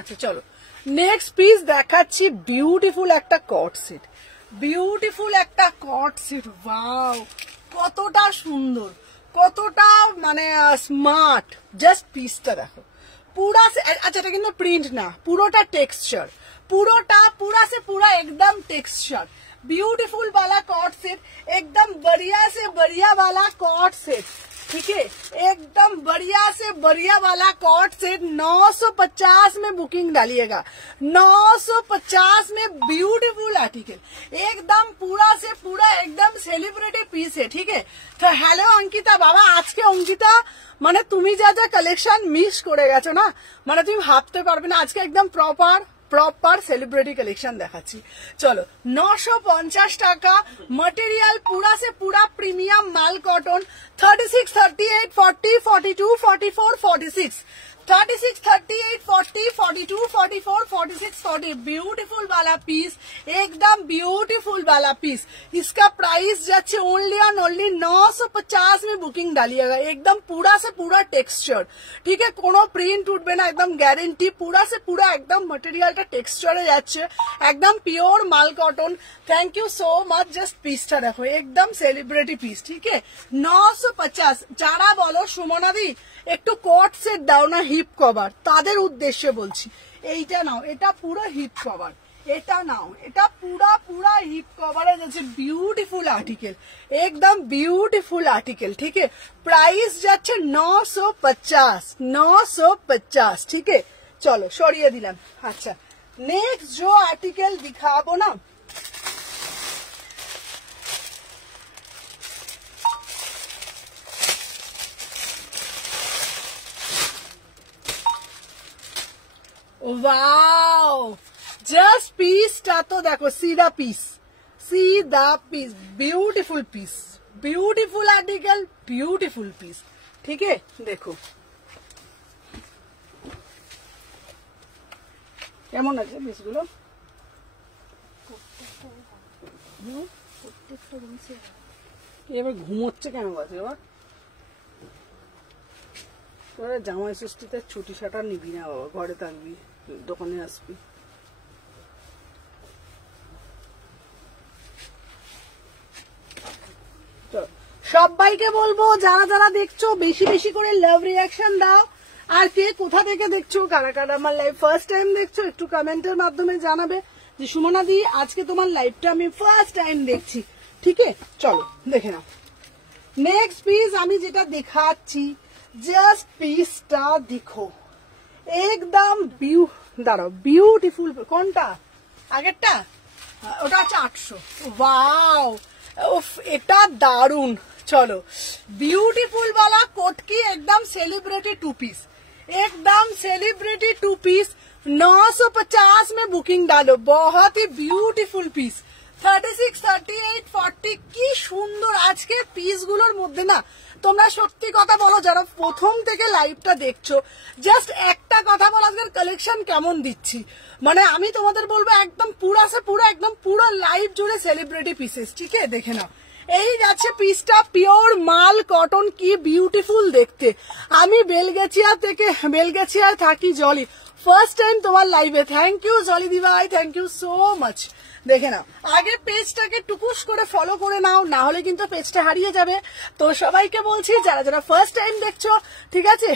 আচ্ছা চলো নেক্সট পিস দেখাচ্ছি, বিউটিফুল একটা কট সেট, বিউটিফুল একটা কট সেট। ওয়াও কতটা সুন্দর, কতটা মানে স্মার্ট, জাস্ট পিসটা দেখো পুরা। আচ্ছা এটা কিন্তু প্রিন্ট না, পুরোটা টেক্সচার, পুরা से पूरा एकदम टेक्सचर, ब्यूटीफुल वाला कॉट सेट, एकदम बढ़िया से बढ़िया वाला कॉट सेट, ठीक है, एकदम बढ़िया से बढ़िया वाला कॉट सेट। 950 में बुकिंग डालिएगा, 950 में ब्यूटीफुल आर्टिकल, एकदम पूरा से पूरा एकदम सेलिब्रिटी पीस है, ठीक है। तो हेलो अंकिता बाबा, आज के अंकिता মানে তুমি যা যা কালেকশন মিস করে গেছো না, মানে তুমি ভাবতে পারবে না, আজকে একদম প্রপার সেলিব্রিটি কালেকশন দেখাচ্ছি। চলো 950 টাকা, মটেরিয়াল পুরা से पूरा प्रीमियम माल कॉटन, 36, 38, 40, 42, 44, 46, 36, 38, 40, 42, 44, 46, 40, ब्यूटीफुल वाला पीस, एकदम ब्यूटीफुल वाला पीस। इसका प्राइस जाच्छे ओनली ऑन ओनली 950 में बुकिंग डालिएगा, एकदम पूरा से पूरा टेक्सचर, ठीक है, कोनो प्रिंट उठबे ना, एकदम गारंटी, पूरा से पूरा एकदम मटेरियलটা টেক্সচারে যাচ্ছে, একদম পিওর মাল cotton. Thank you so much, just পিসটা দেখো, একদম সেলিব্রিটি পিস, ঠিক है। 950 যারা বলো সুমনাদি একটু কোট সেট দাও না হিপ কভার, তাদের উদ্দেশ্যে বলছি, এইটা নাও, এটা পুরো হিপ কভার, এটা নাও, এটা पूरा हिप कवर है, जैसे ब्यूटीफुल आर्टिकल, एकदम ब्यूटीफुल आर्टिकल, ठीक है। प्राइस जाच्छे 950, ठीक है। चलो सरिये दिलाम। अच्छा नेक्स्ट जो आर्टिकल दिखाबो ना, वाओ जस्ट पीसটা তো দেখো, सीधा piece, beautiful piece, beautiful article, beautiful piece, ठीक है। देखो কেমন আছে পিসগুলো, এবার ঘুমোচ্ছে কেন বাজে বাবা, তোরা জামাই ষষ্ঠীতে ছুটি ছাটা নিবি না বাবা, ঘরে থাকবি, দোকানে আসবি। সবাইকে বলবো যারা যারা দেখছো বেশি বেশি করে লাভ রিয়াকশন দাও, আর কে কোথা থেকে দেখছো, কারা কারা আমার লাইভ ফার্স্ট টাইম দেখছো, একটু কমেন্টের মাধ্যমে জানাবে যে সুমনা দি আজকে তোমার লাইভটা আমি ফার্স্ট টাইম দেখছি, ঠিক আছে। চলো দেখে নাও নেক্সট পিস আমি যেটা দেখাচ্ছি, জাস্ট পিসটা দেখো, একদম দাঁড়াও, বিউটিফুল। কোনটা আগেরটা, ওটা হচ্ছে 800। ওয়াও এটা দারুন। चलो ब्यूटीफुल वाला कोट की एकदम सेलिब्रिटी टू पीस, एकदम सेलिब्रिटी टू पीस, 950 में बुकिंग डालो, बहुत ही ब्यूटीफुल पीस। 36, 38, 40 কি সুন্দর আজকে পিসগুলোর মধ্যে না। তোমরা সত্যি কথা বলো যারা প্রথম থেকে লাইভটা দেখছো, জাস্ট একটা কথা বলো, আজকের কালেকশন কেমন দিচ্ছি, মানে আমি তোমাদের বলবো একদম পুরা से पूरा एकदम পুরো লাইভ জুড়ে সেলিব্রিটি পিসেস, ঠিক আছে। দেখে নাও এই যাচ্ছে পিসটা, পিওর মাল কটন, কি বিউটিফুল দেখতে। আমি বেলগেছিয়ায় থাকি জলি, ফার্স্ট টাইম তোমার লাইভে, থ্যাংক ইউ জলি দিভাই, থ্যাংক ইউ সো মাচ, দেখে নাও। আগে পেজটাকে টুকুস করে ফলো করে নাও, না হলে কিন্তু পেজটা হারিয়ে যাবে। তো সবাইকে বলছি যারা যারা ফার্স্ট টাইম দেখছো, ঠিক আছে,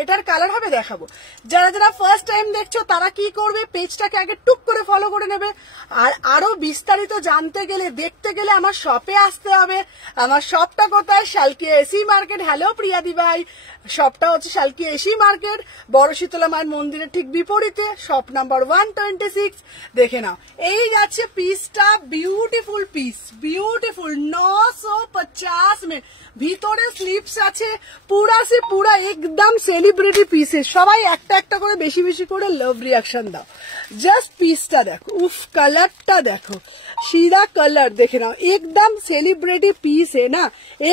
এটার কালার হবে দেখাবো। যারা যারা ফার্স্ট টাইম দেখছো তারা কি করবে, পেজটাকে আগে টুক করে ফলো করে নেবে। আর আরো বিস্তারিত জানতে গেলে, দেখতে গেলে আমার শপে আসতে হবে। আমার শপটা কোথায়? Salkia AC market. হ্যালো প্রিয়াদি ভাই, শপটা হচ্ছে শালকিয়া এসি মার্কেট, বড় শীতলা মায়ের মন্দিরের ঠিক বিপরীতে, শপ নাম্বার 126। দেখে নাও, এই যাচ্ছে পিসটা, বিউটিফুল পিস, বিউটিফুল 950 में। ভিতরে স্লিপস আছে, পুরা সে পুরা একদম সেলিব্রিটি পিসেস। সবাই একটা একটা করে বেশি বেশি করে লাভ রিয়াকশন দাও। জাস্ট পিসটা দেখো, উফ কালারটা দেখো, সিধা কালার দেখে নাও, একদম সেলিব্রিটি পিস है না,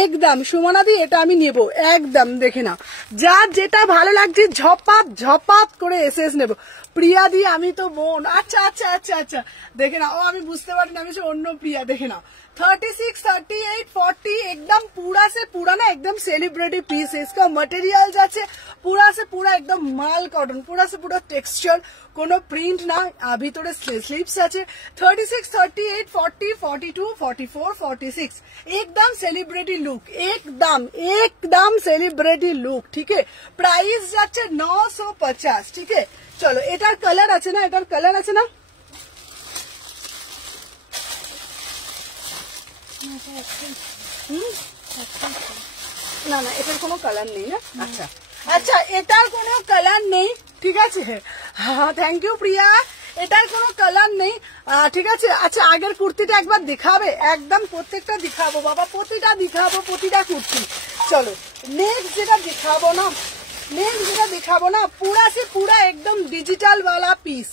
একদম। সুমনা দি এটা আমি নেব একদম, দেখে নাও যার যেটা ভালো লাগছে ঝপাত ঝপাত করে এসএস নেব। প্রিয়া দি আমি তো বোন, আচ্ছা আচ্ছা আচ্ছা আচ্ছা, দেখে নাও, ও আমি বুঝতে পারিনি, আমি অন্য প্রিয়া। দেখে নাও 36, 38, 40 एकदम पूरा से पूरा ना एकदम सेलिब्रिटी पीस है। इसका मटेरियल আছে पूरा से पूरा एकदम माल कॉटन, पूरा से पूरा टेक्सचर, কোনো প্রিন্ট না, ভিতরে স্লিপস আছে। 36, 38, 40, 42, 44, 46 एकदम सेलिब्रिटी लुक, एकदम एकदम सेलिब्रिटी लुक, ठीक है। প্রাইস যাচ্ছে 950, ঠিক है। চলো, এটার কালার আছে না, এটার কালার আছে না, না না এটার কোনো কালার নেই না, আচ্ছা আচ্ছা এটার কোনো কালার নেই, ঠিক আছে। হ্যাঁ থ্যাংক ইউ প্রিয়া, এটার কোনো কালার নেই, ঠিক আছে। আচ্ছা আগের কুর্তিটা একবার দেখাবে, একদম প্রত্যেকটা দেখাবো বাবা, প্রতিটা দেখাবো, প্রতিটা কুর্তি। চলো নেক্সট যেটা দেখাবো না, नेक्स्ट যেটা দেখাবো না, पूरा से पूरा एकदम डिजिटल वाला पीस,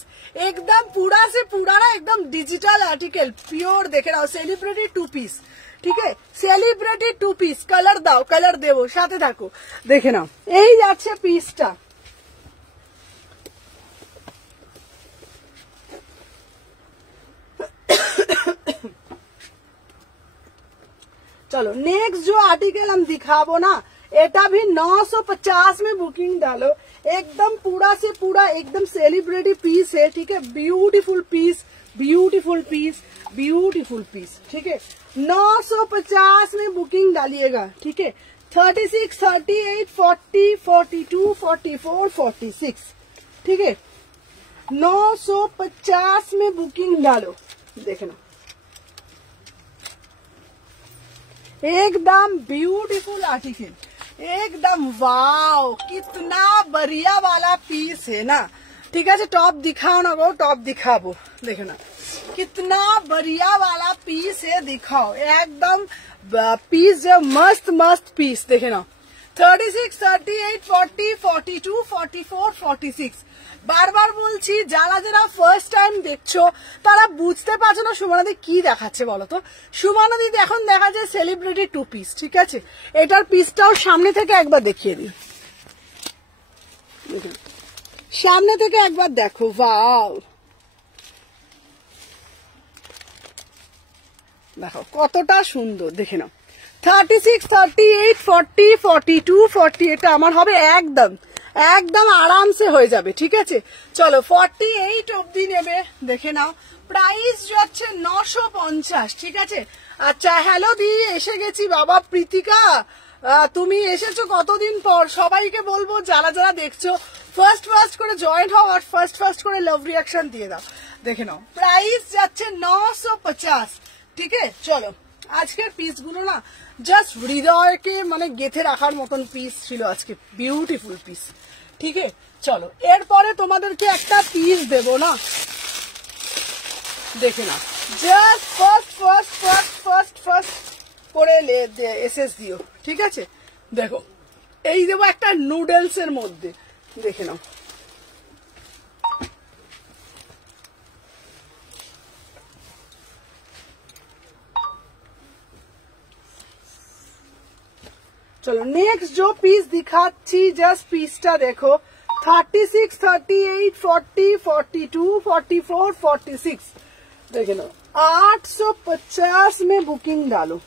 एकदम पूरा से पूरा ना एकदम डिजिटल आर्टिकल, प्योर देखे नाओ, सेलिब्रिटी 2 पीस, ठीक है, सेलिब्रिटी 2 पीस। कलर दाओ, कलर देवो, साथे থাকো, দেখে নাও, এই যাচ্ছে পিসটা। चलो नेक्स्ट जो आर्टिकल हम दिखाबो ना, एटा भी 950 में बुकिंग डालो, एकदम पूरा से पूरा एकदम सेलिब्रिटी पीस है, ठीक है। Beautiful piece, beautiful piece, beautiful piece, ठीक है। 950 में बुकिंग डालिएगा, ठीक है। 36, 38, 40, 42, 44, 46, ठीक है। 950 में बुकिंग डालो, देखना एकदम ब्यूटीफुल आर्टिकल, एकदम वाओ, कितना बढ़िया वाला पीस है ना, ठीक है। टॉप दिखाओ ना गो, टॉप दिखाबो, देखो ना कितना बढ़िया वाला पीस है, दिखाओ एकदम पीस जो मस्त मस्त पीस, देखे ना 36, 38, 40, 42, 44, 46। বারবার বলছি যারা যারা ফার্স্ট টাইম দেখছো তারা বুঝতে পারছো না সুমনাদি কি দেখাচ্ছে বলো তো। সুমনাদি এখন দেখা যায় সেলিব্রিটি 2 পিস, ঠিক আছে। এটার পিসটাও সামনে থেকে একবার দেখিয়ে দিই, সামনে থেকে একবার দেখো, ওয়াও দেখো কতটা সুন্দর, দেখে নাও। 36, 38, 40, 42, 40 এটা আমার হবে একদম একদম আরাম সে হয়ে যাবে, ঠিক আছে। চলো 48 অবধি নেবে, দেখে নাও। প্রাইস যাচ্ছে 950, ঠিক আছে। আচ্ছা হ্যালো দি, এসে গেছি বাবা। প্রীতিকা তুমি এসেছো কতদিন পর, সবাইকে বলবো যারা যারা দেখছো ফার্স্ট ফার্স্ট করে জয়েন হও আর ফার্স্ট ফার্স্ট করে লাভ রিয়াকশন দিয়ে দাও, দেখে নাও। প্রাইস যাচ্ছে 950, ঠিক আছে। চলো আজকের পিস গুলো না জাস্ট হৃদয়কে মানে গেথে রাখার মতন পিস ছিল আজকে, বিউটিফুল পিস, ঠিক আছে। চলো এরপরে তোমাদেরকে একটা পিস দেবো না, দেখে না, just first first first first first করে এসএস দিও, ঠিক আছে। দেখো এই দেবো একটা নুডলস এর মধ্যে, দেখে নাও। चलो नेक्स्ट जो पीस दिखाচ্ছি জাস্ট পিসটা দেখো। 36, 38, 40, 42, 44, 46, देखे लो। 850 में बुकिंग डालो,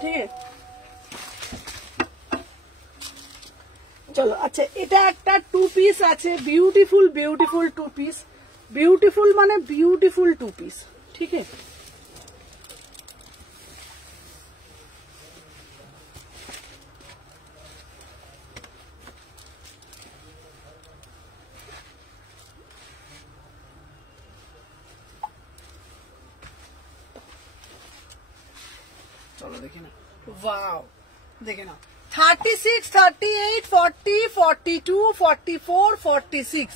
ठीक है। চলো আচ্ছা এটা একটা 2 পিস আছে, বিউটিফুল বিউটিফুল 2 পিস, ब्यूटीफुल माने ब्यूटीफुल 2 पीस। ठीक है, चलो देखे ना, वाओ देखे ना, 36, 38, 40, 42, 44, 46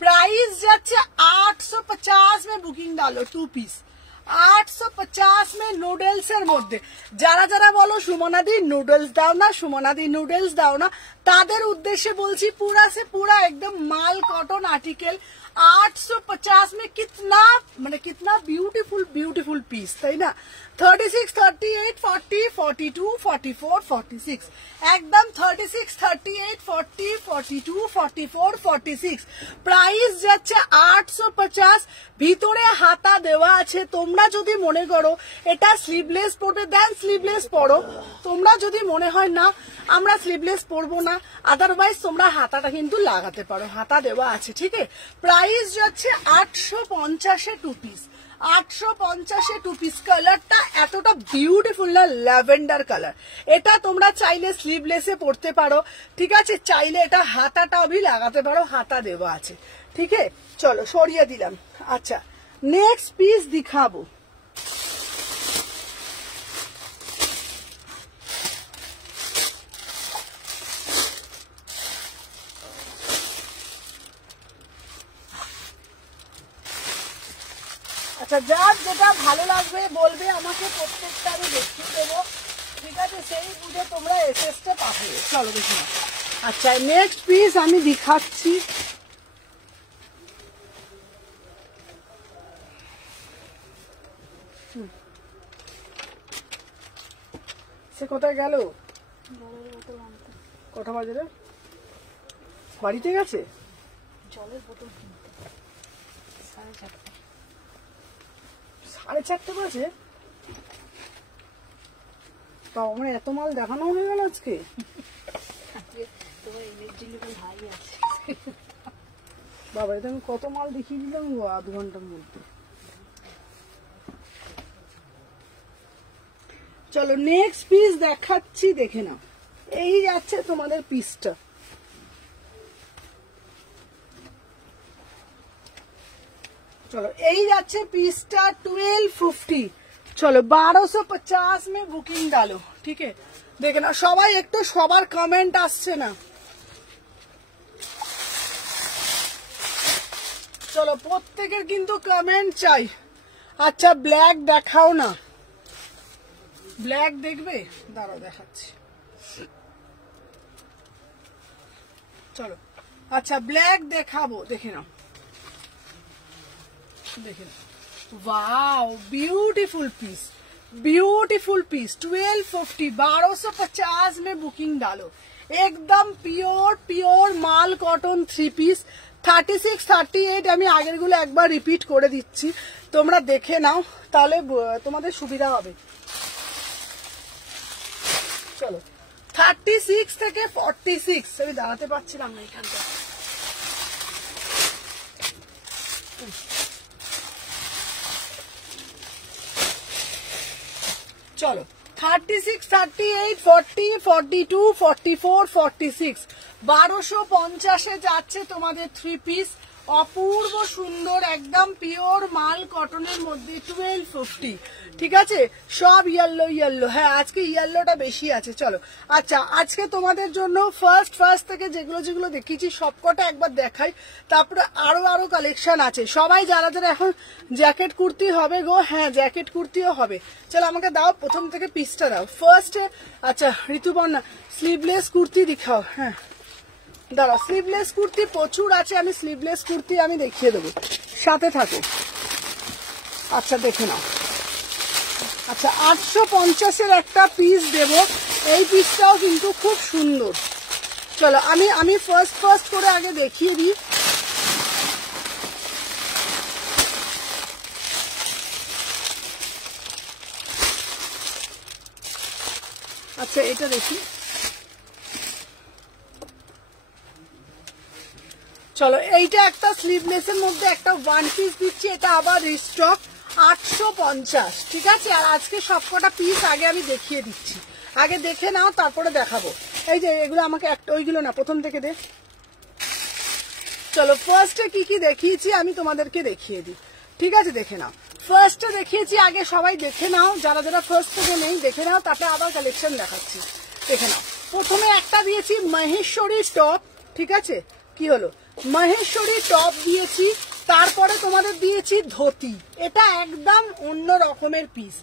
प्राइस যাচ্ছে 850 में बुकिंग डालो 2 पीस 850 में নুডলস এর মধ্যে। যারা যারা বলো সুমনা দি নুডলস দাও না, সুমনা দি নুডলস দাও না, তাদের উদ্দেশ্যে বলছি पूरा से पूरा एकदम माल कॉटन आर्टिकल 850 में कितना মানে कितना ब्यूटीफुल ब्यूटीफुल पीस, তাই না? 36, 38, 40, 42, 44, 46 একদম 36, 38, 40, 42, 44, 46 প্রাইস যাচ্ছে 850। ভিতরে হাতা দেওয়া আছে। তোমরা যদি মনে করো এটা স্লিভলেস পরবে দেন স্লিভলেস পরো, তোমরা যদি মনে হয় না আমরা স্লিভলেস পরবো না আদারওয়াইজ তোমরা হাতাটা কিন্তু লাগাতে পারো, হাতা দেওয়া আছে। ঠিক আছে, প্রাইস যাচ্ছে 850 2 পিস 850 2 পিস। কালারটা এতটা বিউটিফুল না, ল্যাভেন্ডার কালার। এটা তোমরা চাইলে স্লিভলেসে পরতে পারো, ঠিক আছে, চাইলে এটা হাতাটাও भी লাগাতে পারো, হাতা দেওয়া আছে। ঠিক আছে, চলো সরিয়ে দিলাম। আচ্ছা নেক্সট পিস দিখাবো। আচ্ছা যার যেটা ভালো লাগবে বলবে আমাকে, প্রত্যেকটা আমি দেখিয়ে দেবো। ঠিক আছে, সেই বুঝে তোমরা এসএসটা পাঠিয়ে। চলো দেখি। আচ্ছা নেক্সট পিস আমি দেখাচ্ছি। সে কোথায় গেল? কটা বাজে রে? বাড়িতে গেছে জলের বোতল কিনতে। 4:30 বাজে? তাও আমার এত মাল দেখানো হয়ে গেল আজকে। বাবা এটা আমি কত মাল দেখিয়ে দিলাম আধ ঘন্টার মধ্যে। চলো নেক্সট পিস দেখাচ্ছি, দেখে নাও। এই যাচ্ছে তোমাদের পিসটা। चलो यही जाच्छे पीसटा 1250। चलो 1250 में बुकिंग डालो। ठीक है, देखे ना सबाई एक तो सबार कमेंट आसছে না। चलो प्रत्येकेर किन्तु कमेंट चाই। अच्छा ब्लैक देखाओ ना, ब्लैक देखबे? दाঁড়াও দেখাচ্ছি। चलो अच्छा ब्लैक देखाबो, देखे नाও। देखें wow beautiful piece, beautiful piece 1250 1250 में बुकिंग डालो। एकदम प्योर प्योर माल कॉटन 3 পিস 36 38 আমি আগের গুলো একবার রিপিট করে দিচ্ছি, তোমরা দেখে নাও তাহলে তোমাদের সুবিধা হবে। চলো 36 থেকে 46 আমি দাঁড়াতে পারছিলাম না এখানটা। चलो 36 38 40 42 44 46 1250 যাচ্ছে তোমাদের 3 পিস। অপূর্ব সুন্দর একদম পিওর মাল কটনের মধ্যে 1250। ঠিক আছে, সব ইয়েলো ইয়েলো। হ্যাঁ আজকে ইয়েলোটা বেশি আছে। চলো আচ্ছা আজকে তোমাদের জন্য ফার্স্ট থেকে যেগুলো যেগুলো দেখিয়েছি সবকটা একবার দেখাই, তারপরে আরো কালেকশন আছে। সবাই যারা যারা এখন জ্যাকেট কুর্তি হবে গো, হ্যাঁ জ্যাকেট কুর্তিও হবে। চলো আমাকে দাও প্রথম থেকে পিসটা দাও ফার্স্টে। আচ্ছা ঋতুপর্ণা স্লিভলেস কুর্তি দেখাও। হ্যাঁ দাঁড়াও, স্লিভলেস কুর্তি প্রচুর আছে, আমি স্লিভলেস কুর্তি আমি দেখিয়ে দেবো, সাথে থাকো। আচ্ছা দেখে নাও। আচ্ছা 850-এর একটা পিস দেব, এই পিসটাও কিন্তু খুব সুন্দর। চলো আমি ফার্স্ট করে আগে দেখিয়ে দিই। আচ্ছা এটা দেখি। চলো এইটা একটা স্লিভলেসের মধ্যে একটা ওয়ান পিস দিচ্ছি, এটা আবার রিস্টক 850, ঠিক আছে। আর আজকে সবকটা পিস আগে আমি দেখিয়ে দিচ্ছি, আগে দেখে নাও তারপরে দেখাবো। এই যে এগুলো আমাকে একটা, ওইগুলো না, প্রথম থেকে দে। চলো ফার্স্টে কি কি দেখিয়েছি আমি তোমাদেরকে দেখিয়ে দিই, ঠিক আছে, দেখে নাও। ফার্স্টে দেখিয়েছি, আগে সবাই দেখে নাও, যারা যারা ফার্স্ট থেকে নেই দেখে নাও, তারপরে আবার কালেকশন দেখাচ্ছি, দেখে নাও। প্রথমে একটা দিয়েছি মহেশ্বরী টপ, ঠিক আছে, কি হলো মহেশ্বরী টপ দিয়েছি, তারপরে তোমাদের দিয়েছি ধুতি, এটা একদম অন্য রকমের পিস,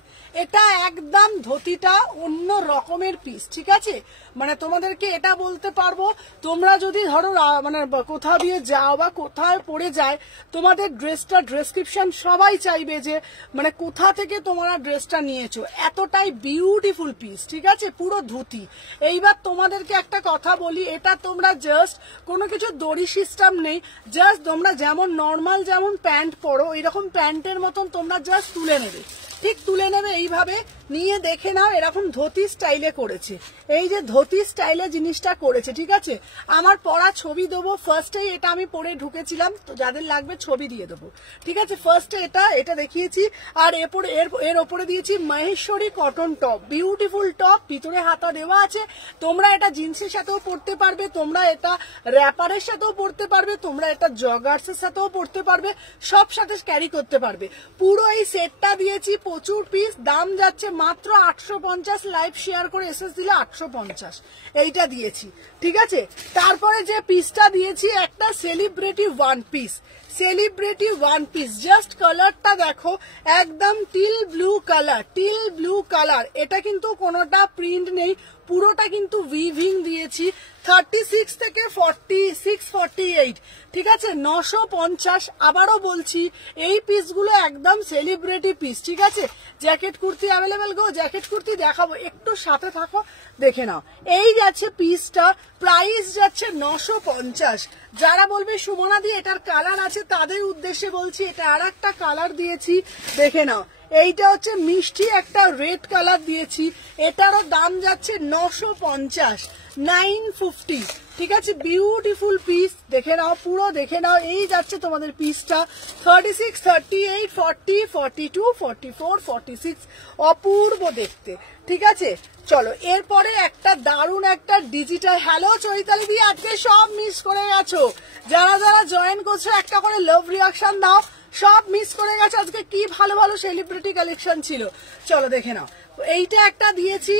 এটা একদম ধুতিটা অন্য রকমের পিস, ঠিক আছে। মানে তোমাদেরকে এটা বলতে পারবো, তোমরা যদি ধরো মানে কোথাও দিয়ে যাও বা কোথায় পড়ে যায়, তোমাদের ড্রেসটা ডেসক্রিপশন সবাই চাইবে যে মানে কোথা থেকে তোমরা ড্রেসটা নিয়েছো, এতটাই বিউটিফুল পিস, ঠিক আছে, পুরো ধুতি। এইবার তোমাদেরকে একটা কথা বলি, এটা তোমরা জাস্ট কোনো কিছু দড়ি সিস্টেম নেই, জাস্ট তোমরা যেমন নর্মাল যেমন প্যান্ট পরো এরকম প্যান্টের মতন তোমরা জাস্ট তুলে নেবে, ঠিক তুলে নেবে এইভাবে নিয়ে, দেখে নাও এরকম ধুতি স্টাইলে করেছে, এই যে ধুতি স্টাইলে জিনিসটা করেছে, ঠিক আছে। আমার পরা ছবি দেবো, ফার্স্টেই এটা আমি পরে ঢুকেছিলাম, তো যাদের লাগবে ছবি দিয়ে দেবো, ঠিক আছে। ফার্স্টে এটা দেখিয়েছি, আর এর ওপরে দিয়েছি Maheshwari cotton top, beautiful top, ভিতরে হাতা দেওয়া আছে, তোমরা এটা জিন্সের সাথেও পরতে পারবে, তোমরা এটা র্যাপারের সাথেও পরতে পারবে, তোমরা এটা জগার্সের সাথেও পরতে পারবে, সব সাথে ক্যারি করতে পারবে। পুরো এই সেটটা দিয়েছি, প্রচুর পিস, দাম যাচ্ছে মাত্র 850, লাইভ শেয়ার করে এসএস দিলে 850, এইটা দিয়েছি, ঠিক আছে। তারপরে যে পিসটা দিয়েছি একটা celebrity one piece, celebrity one piece, just কালারটা দেখো, একদম teal blue colour, teal blue colour, এটা কিন্তু কোনোটা প্রিন্ট নেই, পুরোটা কিন্তু উইভিং দিয়েছি, 36 থেকে 46, 48, ঠিক আছে, 950। আবারও বলছি এই পিসগুলো একদম সেলিব্রিটি পিস, ঠিক আছে। জ্যাকেট কুর্তি অ্যাভেলেবেল গো, জ্যাকেট কুর্তি দেখাবো, একটু সাথে থাকো, দেখে নাও। এই যাচ্ছে পিসটা, প্রাইস যাচ্ছে 950। যারা বলবে সুমনা দি এটার কালার আছে, তাদের উদ্দেশ্যে বলছি এটা আর একটা কালার দিয়েছি, দেখে নাও। এইটা হচ্ছে মিষ্টি একটা রেড কালার দিয়েছি, এটারও দাম যাচ্ছে 950, 950, ঠিক আছে, বিউটিফুল পিস, দেখে নাও, পুরো দেখে নাও। এই যাচ্ছে তোমাদের পিসটা 36, 38, 40, 42, 44, 46, অপূর্ব দেখতে, ঠিক আছে। চলো এরপরে একটা দারুণ একটা ডিজিটাল, হ্যালো চৈতালি দি, আজকে সব মিস করে গেছো, যারা যারা জয়েন করছো একটা করে লাভ রিয়াকশন দাও, সব মিস করে গেছে, আজকে কি ভালো ভালো সেলিব্রিটি কালেকশন ছিল। চলো দেখে নাও, এইটা একটা দিয়েছি,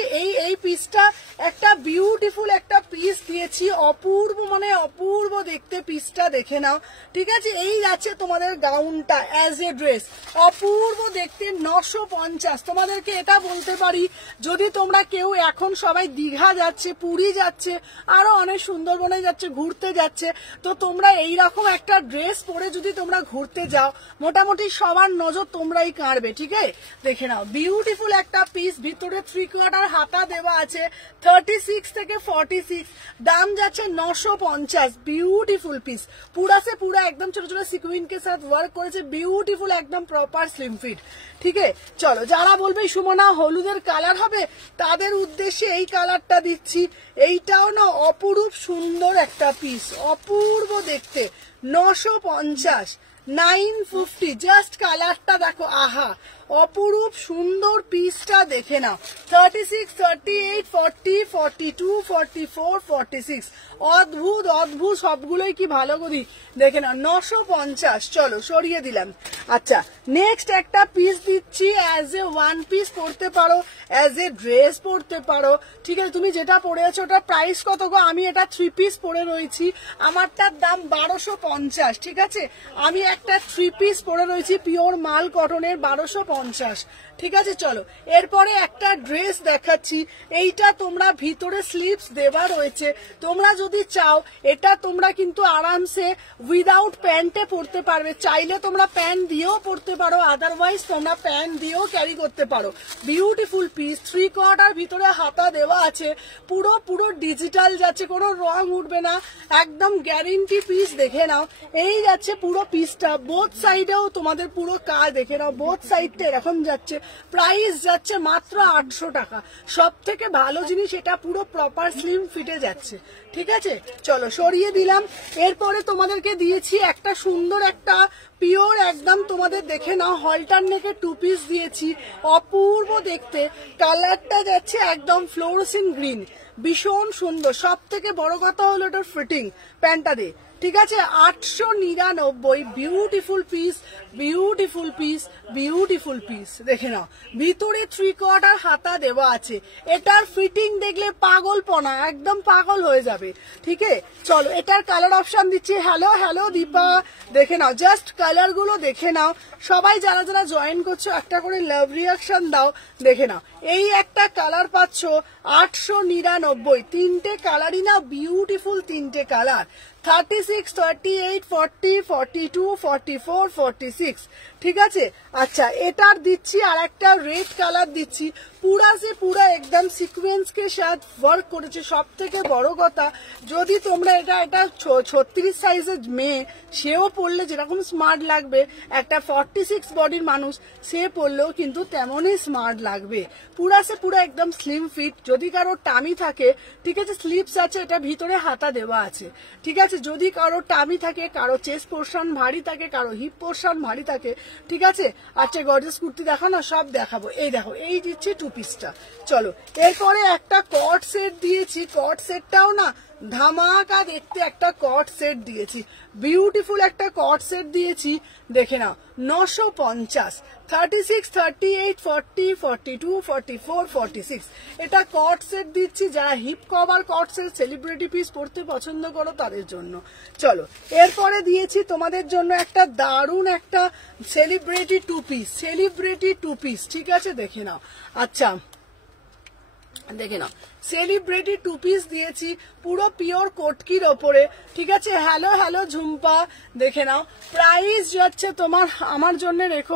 এই পিসটা একটা বিউটিফুল একটা পিস দিয়েছি, অপূর্ব মানে অপূর্ব দেখতে পিসটা, দেখে নাও, ঠিক আছে। এই যাচ্ছে তোমাদের গাউনটা অ্যাজ এ ড্রেস, অপূর্ব দেখতে, 950। তোমাদেরকে এটা বলতে পারি, যদি তোমরা কেউ এখন সবাই দীঘা যাচ্ছে, পুরী যাচ্ছে, আরো অনেক সুন্দরবনে যাচ্ছে, ঘুরতে যাচ্ছে, তো তোমরা এইরকম একটা ড্রেস পরে যদি তোমরা ঘুরতে যাও, মোটামুটি সবার নজর তোমরাই কাড়বে, ঠিক আছে। দেখে নাও বিউটিফুল একটা পিস, ভিতরে 3/4 হাতা দেওয়া আছে, 36 থেকে 46, দাম যাচ্ছে 950, বিউটিফুল পিস, পুরা সে পুরা একদম ছোট ছোট সিকুইন কে সাথ ওয়ার্ক করেছে, বিউটিফুল একদম প্রপার স্লিম ফিট, ঠিক আছে। চলো যারা বলবে সুমনা হলুদের কালার হবে, তাদের উদ্দেশ্যে এই কালারটা দিচ্ছি, এইটাও না অপরূপ সুন্দর একটা পিস, অপূর্ব দেখতে, 950, 950, জাস্ট কালারটা দেখো, আহা অপরূপ সুন্দর পিসটা, দেখে নাও। 36, 38, 40, 42, 44, 46, অদ্ভুত অদ্ভুত সবগুলোই কি ভালো করি, দেখে নাও, 950। চলো সরিয়ে দিলাম। আচ্ছা নেক্সট একটা পিস দিচ্ছি, অ্যাজ এ ওয়ান পিস পরতে পারো, অ্যাজ এ ড্রেস পরতে পারো, ঠিক আছে। তুমি যেটা পরে আছো ওটা প্রাইস কত গো? আমি এটা 3 পিস পরে রয়েছি, আমারটার দাম 1250, ঠিক আছে। আমি একটা 3 পিস পরে রয়েছি পিওর মাল কটনের, 1250, ঠিক আছে। চলো এরপরে একটা ড্রেস দেখাচ্ছি, এইটা তোমরা ভিতরে স্লিভস দেওয়া রয়েছে, তোমরা যদি চাও এটা তোমরা কিন্তু আরামসে উইদাউট প্যান্টে পরতে পারবে, চাইলে তোমরা প্যান্ট দিয়েও পরতে পারো, আদারওয়াইজ তোমরা প্যান্ট দিয়েও ক্যারি করতে পারো, বিউটিফুল পিস, 3/4 ভিতরে হাতা দেওয়া আছে, পুরো পুরো ডিজিটাল যাচ্ছে, কোনো রং উঠবে না, একদম গ্যারেন্টি পিস, দেখে নাও। এই যাচ্ছে পুরো পিসটা, বোথ সাইডেও তোমাদের পুরো কাজ, দেখে নাও, বোথ সাইডটা এরকম যাচ্ছে, প্রাইস যাচ্ছে মাত্র 800 টাকা। সব থেকে ভালো জিনিস, এটা পুরো প্রপার স্লিম ফিটে যাচ্ছে, ঠিক আছে। চলো সরিয়ে দিলাম। এরপরে তোমাদেরকে দিয়েছি একটা সুন্দর একটা পিওর একদম, তোমাদের দেখে নাও, হলটার নেকে 2 পিস দিয়েছি, অপূর্ব দেখতে। কালারটা যাচ্ছে একদম ফ্লোরোসেন্ট গ্রিন, ভীষণ সুন্দর। সব থেকে বড় কথা হলো এটার ফিটিং, প্যান্টটা দে, ঠিক আছে। 899, beautiful piece, beautiful piece, beautiful piece. দেখে নাও, ভিতরে 3/4 হাতা দেওয়া আছে। এটার ফিটিং দেখলে পাগলপনা, একদম পাগল হয়ে যাবে, ঠিক আছে। চলো এটার কালার অপশন দিচ্ছি। হ্যালো হ্যালো দীপা, দেখে নাও, জাস্ট কালার গুলো দেখে নাও। সবাই যারা যারা জয়েন করছো একটা করে লাভ রিয়াকশন দাও, দেখে নাও। এই একটা কালার পাচ্ছ 899, তিনটে কালারই না বিউটিফুল, তিনটে কালার, 36, 38, 40, 42, 44, 46, ঠিক আছে। আচ্ছা এটার দিচ্ছি আর একটা রেড কালার দিচ্ছি, পুরা সে পুরা একদম সিকোয়েন্স কে সাথ ওয়ার্ক করেছে। সব থেকে বড় কথা, যদি তোমরা এটা 36 সাইজের মেয়ে, সেও পরলে যেরকম স্মার্ট লাগবে, একটা 46 বডির মানুষ সে পরলেও কিন্তু তেমনই স্মার্ট লাগবে। পুরা সে পুরা একদম স্লিম ফিট। যদি কারো টামি থাকে, ঠিক আছে, স্লিপস আছে, এটা ভিতরে হাতা দেওয়া আছে, ঠিক আছে। যদি কারো টামি থাকে, কারো চেস্ট পোর্শন ভারী থাকে, কারো হিপ পোর্শন ভারী থাকে, ঠিক আছে। আচ্ছা গর্জিয়াস কুর্তি দেখো না, সব দেখাবো। এই দেখো, এই দিচ্ছি 2 পিসটা। চলো এরপরে একটা কট সেট দিয়েছি, কট সেটটাও না ধামাকা দেখতে, একটা কট সেট দিয়েছি, বিউটিফুল একটা কট সেট দিয়েছি, দেখে নাও, 950, 36, 38, 40, 42, 44, 46, এটা কট সেট দিচ্ছি। যারা হিপ কভার কট সেট সেলিব্রিটি পিস পড়তে পছন্দ করো তাদের জন্য। চলো এরপরে দিয়েছি তোমাদের জন্য একটা দারুণ একটা সেলিব্রিটি 2 পিস, সেলিব্রিটি 2 পিস, ঠিক আছে, দেখে নাও। আচ্ছা দেখে নাও, সেলিব্রিটি 2 পিস দিয়েছি, পুরো পিওর কোটকির ওপরে, ঠিক আছে। হ্যালো হ্যালো ঝুম্পা, দেখে নাও, প্রাইস যাচ্ছে তোমার, আমার জন্য রেখো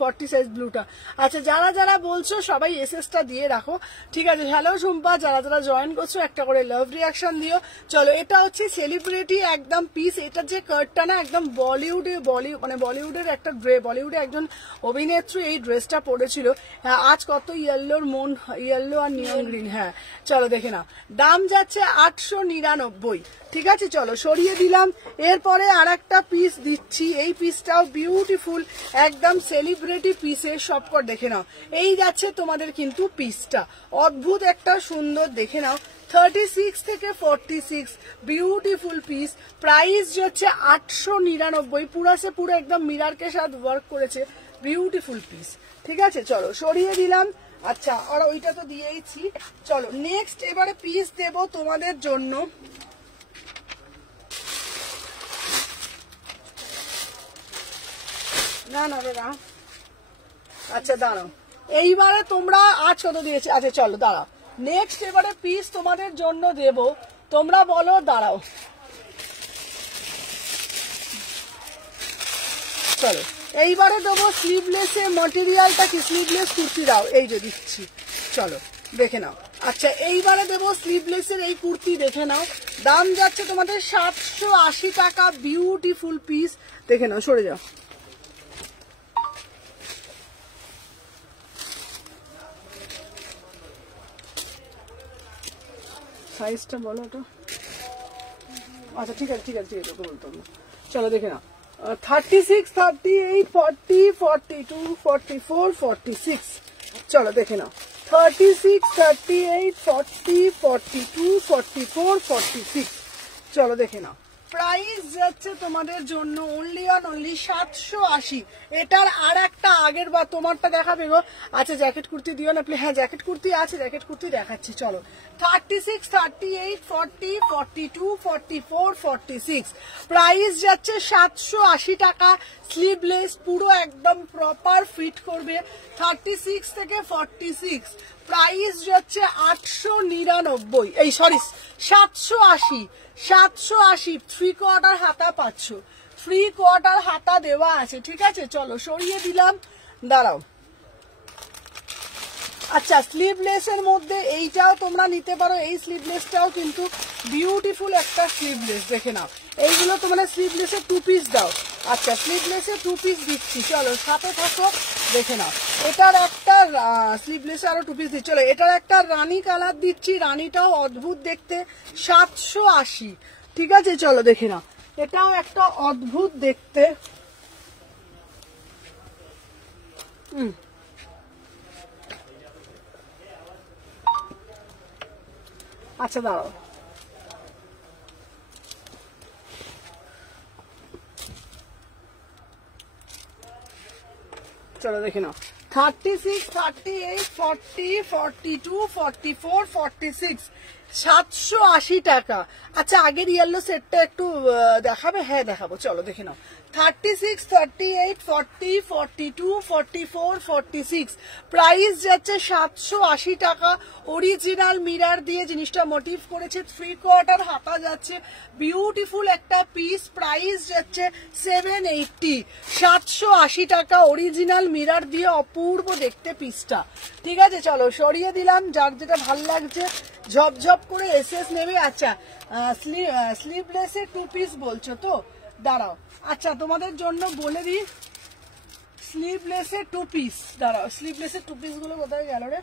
40 সাইজ ব্লুটা। আচ্ছা যারা যারা বলছো সবাই এসএসটা দিয়ে রাখো, ঠিক আছে। হ্যালো ঝুম্পা, যারা যারা জয়েন করছো একটা করে লাভ রিয়াকশন দিও। চলো এটা হচ্ছে সেলিব্রিটি একদম পিস। এটা যে কার্ডটা না একদম বলিউডের একটা বলিউডে একজন অভিনেত্রী এই ড্রেসটা পরেছিল। হ্যাঁ আজ কত ইয়েলোর মন, ইয়েলো আর নিয়ন গ্রিন, হ্যাঁ। চলো দেখে নাও, দাম যাচ্ছে 899, ঠিক আছে। চলো সরিয়ে দিলাম। এরপরে আর একটা পিস দিচ্ছি, এই পিসটাও বিউটিফুল একদম সেলিব্রিটি পিসের সবকট, দেখে নাও। এই যাচ্ছে তোমাদের কিন্তু পিসটা, অদ্ভুত একটা সুন্দর, দেখে নাও, 36 থেকে 46, বিউটিফুল পিস। প্রাইস যাচ্ছে 899, পুরা সে পুরো একদম মিরারকে সাথে ওয়ার্ক করেছে, বিউটিফুল পিস, ঠিক আছে। চলো সরিয়ে দিলাম। আচ্ছা আর ওইটা তো দিয়েইছি। চলো নেক্সট এবারে পিস দেব তোমাদের জন্য, না না দাদা, আচ্ছা দাঁড়াও, এইবারে তোমরা আজ কত দিয়েছি, আচ্ছা চলো দাঁড়াও, নেক্সট এবারে পিস তোমাদের জন্য দেব, তোমরা বলো, দাঁড়াও। চলো এইবারে দেবো স্লিভলেসের মটেরিয়ালটা কি, স্লিভলেস কুর্তি দাও, এই যে দিচ্ছি, চলো দেখে নাও। আচ্ছা এইবারে দেবো স্লিভলেসের এই কুর্তি, দেখে নাও, দাম যাচ্ছে তোমাদের 780 টাকা, বিউটিফুল পিস, দেখে নাও। সরে যাও, সাইজটা বলো তো। আচ্ছা ঠিক আছে ঠিক আছে ঠিক আছে, ওকে বলতে হবে। চলো দেখে নাও, 36, 38, 40, 42, 44, 46, চলো দেখে নাও, 36, 38, 40, 42, 44, 46, চলো দেখে নাও। প্রাইস যাচ্ছে তোমাদের জন্য অনলি 780। এটার আর একটা আগের বা তোমারটা দেখাবে গো। আচ্ছা জ্যাকেট কুর্তি দিও না প্লিজ। হ্যাঁ জ্যাকেট কুর্তি আছে, জ্যাকেট কুর্তি দেখাচ্ছি। চলো 36, 38, 40, 42, 44, 46, প্রাইস যাচ্ছে 780 টাকা। স্লিভলেস, পুরো একদম প্রপার ফিট করবে। 36 থেকে 46, প্রাইস যাচ্ছে 899, এই সরি 780, 780। 3/4 হাতা পাচ্ছ, 3/4 হাতা দেওয়া আছে, ঠিক আছে। চলো সরিয়ে দিলাম, দাঁড়াও। আচ্ছা স্লিভলেসের মধ্যে এইটাও তোমরা নিতে পারো, এই স্লিভলেসটাও কিন্তু বিউটিফুল একটা স্লিভলেস, দেখে নাও। এইগুলো তোমরা স্লিভলেসের 2 পিস দাও। আচ্ছা স্লিভলেসের 2 পিস দিচ্ছি, চলো সাথে থাকো, দেখে নাও। এটার একটা স্লিভলেস আরো 2 পিস দিচ্ছি। চলো এটার একটা রানী কালার দিচ্ছি, রানীটাও অদ্ভুত দেখতে, 780। ঠিক আছে চলো দেখে নাও, এটাও একটা অদ্ভুত দেখতে। আচ্ছা দাঁড়াও, চলো দেখে নাও 36, 38, 40, 42, 44, 46, 780 টাকা। আচ্ছা আগের ইয়েলো সেটটা একটু দেখাবে? হ্যাঁ দেখাবো, চলো দেখে নাও। 36, 38, 40, 42, 44, 46, প্রাইস যাচ্ছে 780 টাকা। অরিজিনাল মিরার দিয়ে জিনিসটা মোটিভ করেছে, 3/4 হাতা যাচ্ছে, বিউটিফুল একটা পিস। প্রাইস যাচ্ছে 780, 780 টাকা অরিজিনাল মিরার দিয়ে, অপূর্ব দেখতে পিসটা। ঠিক আছে চলো সরিয়ে দিলাম, যার যেটা ভাল লাগছে ঝপঝপ করে এসএস নেবে। আচ্ছা স্লিভলেসে 2 পিস বলছো তো, দাঁড়াও আচ্ছা তোমাদের জন্য বলে দিই, স্লিভলেসে 2 পিস, দাঁড়াও স্লিভলেসে 2 পিস গুলো কোথায় গেল রে?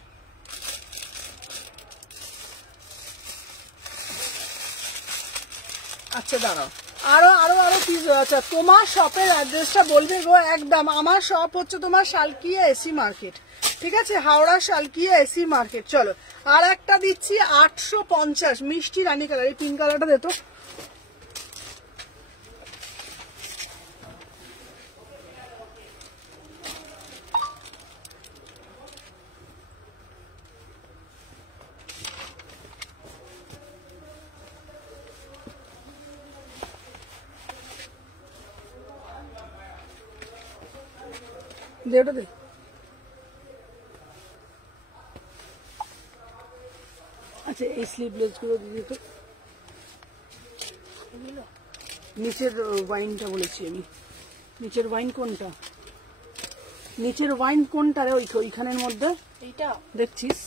আচ্ছা দাঁড়াও, আরো আরো আরো পিস। আচ্ছা তোমার শপের অ্যাড্রেসটা বলবে গো একদম। আমার শপ হচ্ছে তোমার শালকিয়া এসি মার্কেট, ঠিক আছে, হাওড়া শালকিয়া এসি মার্কেট। চলো আর একটা দিচ্ছি 850, মিষ্টি রানী কালার, এই পিঙ্ক কালারটা দে তো। দে ওটা দে। আচ্ছা এই স্লিভলেস গুলো দিয়ে তো, নিচের ওয়াইনটা বলেছি আমি, নিচের ওয়াইন কোনটা, নিচের ওয়াইন কোনটা রে? ওইখানের মধ্যে এইটা দেখছিস,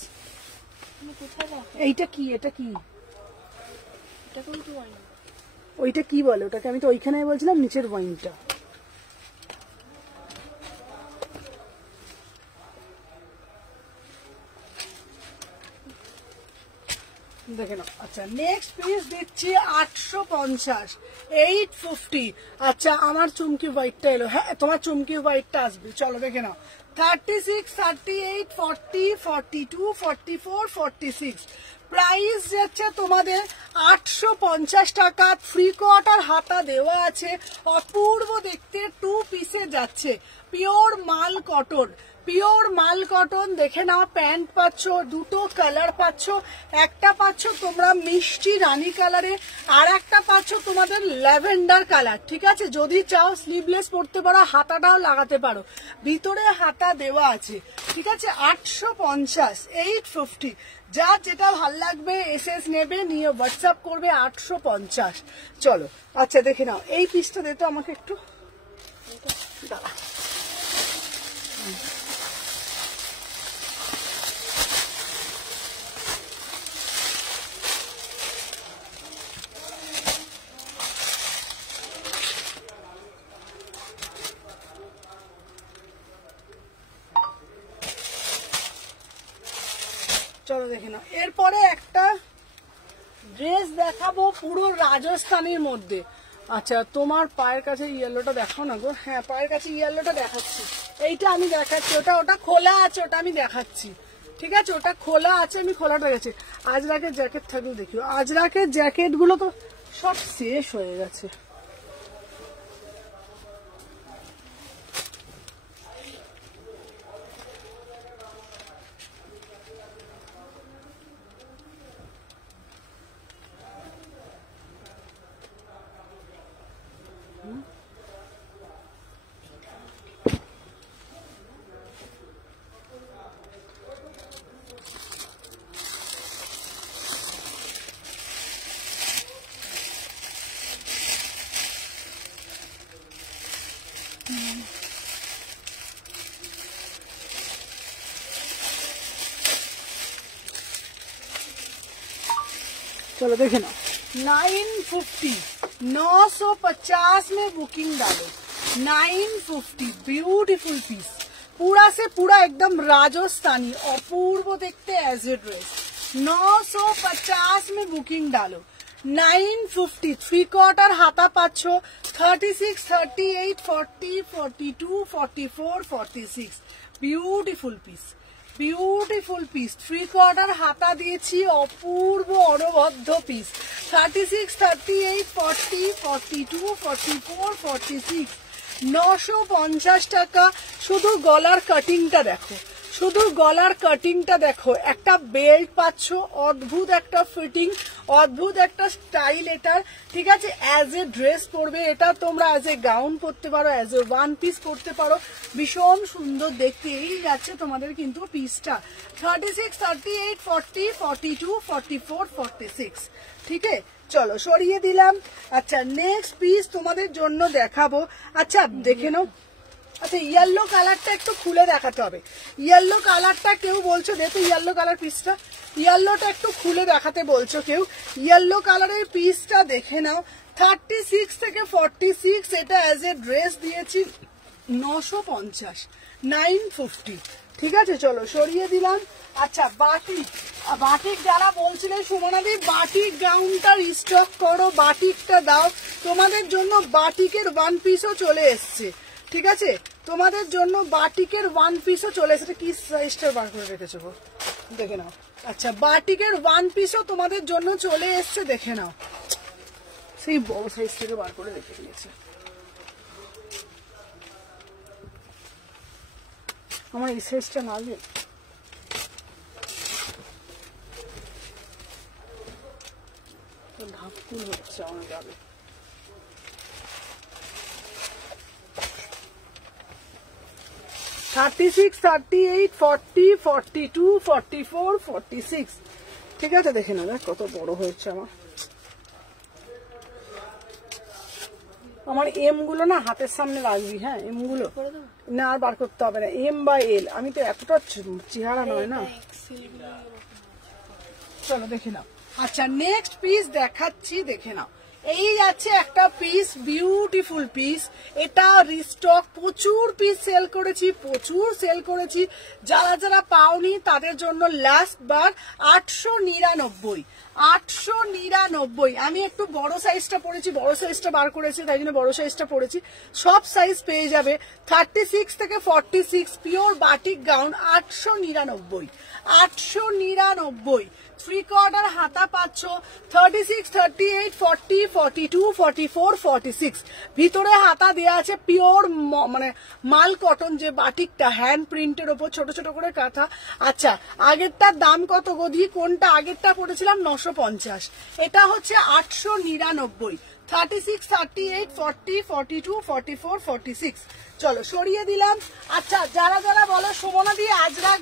এইটা কি, এটা কি, ওইটা কি বলে ওটাকে? আমি তো ওইখানে বলছিলাম নিচের ওয়াইনটা। দেখে নাও। আচ্ছা নেক্সট পিস দিচ্ছি 850, 850। আচ্ছা আমার চুমকি হোয়াইটটা এলো, হ্যাঁ তোমার চুমকি হোয়াইটটা আসবে, চলো দেখে নাও। 36, 38, 40, 42, 44, 46, প্রাইস যাচ্ছে তোমাদের 850 টাকা। 3/4 হাতা দেওয়া আছে, অপূর্ব দেখতে 2 পিসে যাচ্ছে, পিওর মাল কটন, পিওর মাল কটন। দেখে নাও প্যান্ট পাচ্ছ, দুটো কালার পাচ্ছ, একটা পাচ্ছ তোমরা মিষ্টি রানী কালারে, আর একটা পাচ্ছ তোমাদের ল্যাভেন্ডার কালার। ঠিক আছে, যদি চাও স্লিভলেস পরতে পারো, হাতাটাও লাগাতে পারো, ভিতরে হাতা দেওয়া আছে। ঠিক আছে 850, 850, যা যেটা ভাল লাগবে এসএস নেবে, নিয়ে হোয়াটসঅ্যাপ করবে 850। চলো আচ্ছা দেখে নাও এই পিসটা দে তো আমাকে একটু, দাঁড়া। চলো দেখে নাও, এরপরে একটা ড্রেস দেখাবো পুরো রাজস্থানের মধ্যে। আচ্ছা তোমার পায়ের কাছে ইয়েলোটা দেখাও না গো, হ্যাঁ পায়ের কাছে ইয়েলোটা দেখাচ্ছি, এইটা আমি দেখাচ্ছি, ওটা ওটা খোলা আছে, ওটা আমি দেখাচ্ছি। ঠিক আছে ওটা খোলা আছে, আমি খোলাটা গেছি। আজরাকের জ্যাকেট থাকলে দেখিও, আজরাকের জ্যাকেট গুলো তো সব শেষ হয়ে গেছে। चलो देखे ना 950, 950 में बुकिंग डालो, 950, ब्यूटीफुल पीस, पूरा से पूरा एकदम राजस्थानी अपूर्व देखते ऐसे ड्रेस 950 में बुकिंग डालो 950 3/4 हाता पाচ্ছ 36 38 40 42 44 46 বিউটিফুল পিস বিউটিফুল পিস 3/4 হাতা দিয়েছি অপূর্ব অনবদ্য পিস 36 38 40 42 44 46 950 টাকা শুধু গলার কাটিংটা দেখো শুধু গলার কাটিংটা দেখো একটা বেল্ট পাচ্ছ অদ্ভুত একটা ফিটিং অদ্ভুত একটা স্টাইল এটার ঠিক আছে অ্যাজ এ ড্রেস পরবে এটা তোমরা অ্যাজ এ গাউন পরতে পারো অ্যাজ এ ওয়ান পিস পরতে পারো ভীষণ সুন্দর দেখতে এই যাচ্ছে তোমাদের কিন্তু পিসটা 36 38 40 42 44 46 ঠিক আছে চলো সরিয়ে দিলাম আচ্ছা নেক্সট পিস তোমাদের জন্য দেখাবো আচ্ছা দেখে নাও আচ্ছা ইয়েলো কালারটা একটু খুলে দেখাতে হবে ইয়েলো কালারটা কেউ বলছো দেখো ইয়েলো কালার পিসটা ইয়েলোটা একটু খুলে দেখাতে বলছো কেউ ইয়েলো কালারের পিসটা দেখে নাও 36 থেকে 46 এটা অ্যাজ এ ড্রেস দিয়েছি 950 950 ঠিক আছে চলো সরিয়ে দিলাম আচ্ছা বাটিক বাটিক যারা বলছিলেন সুমনাদি বাটিক গাউনটা রিস্টক করো বাটিকটা দাও তোমাদের জন্য বাটিকের ওয়ান পিসও চলে এসছে ঠিক আছে তোমাদের জন্য বাটিকের ওয়ান পিসও চলে এসেছে কি সাইজটা বার করে রেখেছো দেখে নাও আচ্ছা বাটিকের ওয়ান পিসও তোমাদের জন্য চলে এসছে দেখে নাও সেই বড় সাইজ থেকে বার করে রেখে দিয়েছে আমার এই সাইজটা না দিয়ে ধাপকুল হচ্ছে আমার যাবে $36, $38, $40, $42, $44, $46 ঠিক আছে দেখে না কত বড় হয়েছে আমার এম গুলো না হাতের সামনে রাখবি হ্যাঁ এম গুলো না আর বার করতে হবে না এম বা এল আমি তো এতটা চেহারা নয় না চলো দেখে নাও আচ্ছা নেক্সট পিস দেখাচ্ছি দেখে নাও এই যাচ্ছে একটা পিস বিউটিফুল পিস এটা রিস্টক প্রচুর পিস সেল করেছি যারা যারা পাওনি তাদের জন্য লাস্ট বার 899 আমি একটু বড় সাইজটা পরেছি বড় সাইজটা বার করেছি তাই জন্য বড় সাইজটা পরেছি সব সাইজ পেয়ে যাবে 36 থেকে 46 পিওর বাটিক গাউন 899 3/4 হাতা পাচ্ছ 36 38 40 42 44 46 ভিতরে হাতা দেয়া আছে পিওর মানে মাল কটন যে বাটিকটা হ্যান্ড প্রিন্টের উপর ছোট ছোট করে কাঁথা আচ্ছা আগেরটার দাম কত গদি কোনটা আগেরটা পড়েছিলাম 950 এটা হচ্ছে 899 36 38 40 42 44 46 চলো সরিয়ে দিলাম আচ্ছা যারা যারা বলো সুমনা দিয়ে আজরাক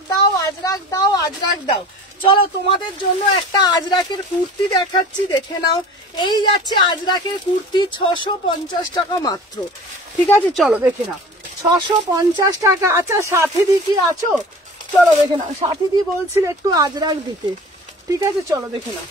দাও চলো তোমাদের জন্য একটা আজরাকের কুর্তি দেখাচ্ছি দেখে নাও এই যাচ্ছে আজরাকের কুর্তি 650 টাকা মাত্র ঠিক আছে চলো দেখে নাও 650 টাকা আচ্ছা সাথীদি কি আছো চলো দেখে নাও সাথীদি বলছিল একটু আজরাক দিতে ঠিক আছে চলো দেখে নাও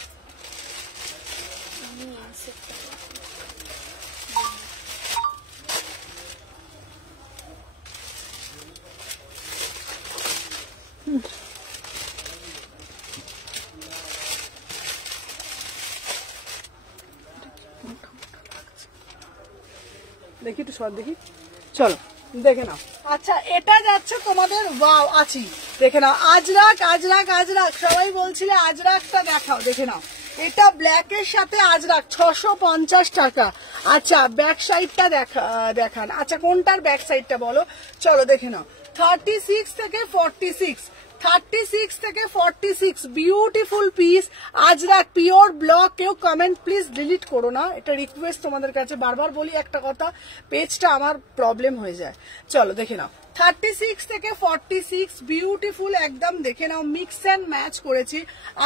দেখি একটু সর দেখি চলো দেখে নাও আচ্ছা এটা যাচ্ছে তোমাদের ওয়াও আছি দেখে নাও আজরাক সবাই বলছিলে আজরাকটা দেখাও দেখে নাও এটা ব্ল্যাকের সাথে আজরাক 650 টাকা আচ্ছা ব্যাক সাইডটা দেখান আচ্ছা কোনটার ব্যাক সাইডটা বলো চলো দেখে নাও 36 থেকে 46 beautiful piece Ajrak pure block কেউ কমেন্ট প্লিজ ডিলিট করো না এটা রিকোয়েস্ট তোমাদের কাছে বারবার বলি একটা কথা পেজটা আমার প্রবলেম হয়ে যায় চলো দেখে নাও 36 থেকে 46 বিউটিফুল একদম দেখে নাও মিক্স এন্ড ম্যাচ করেছি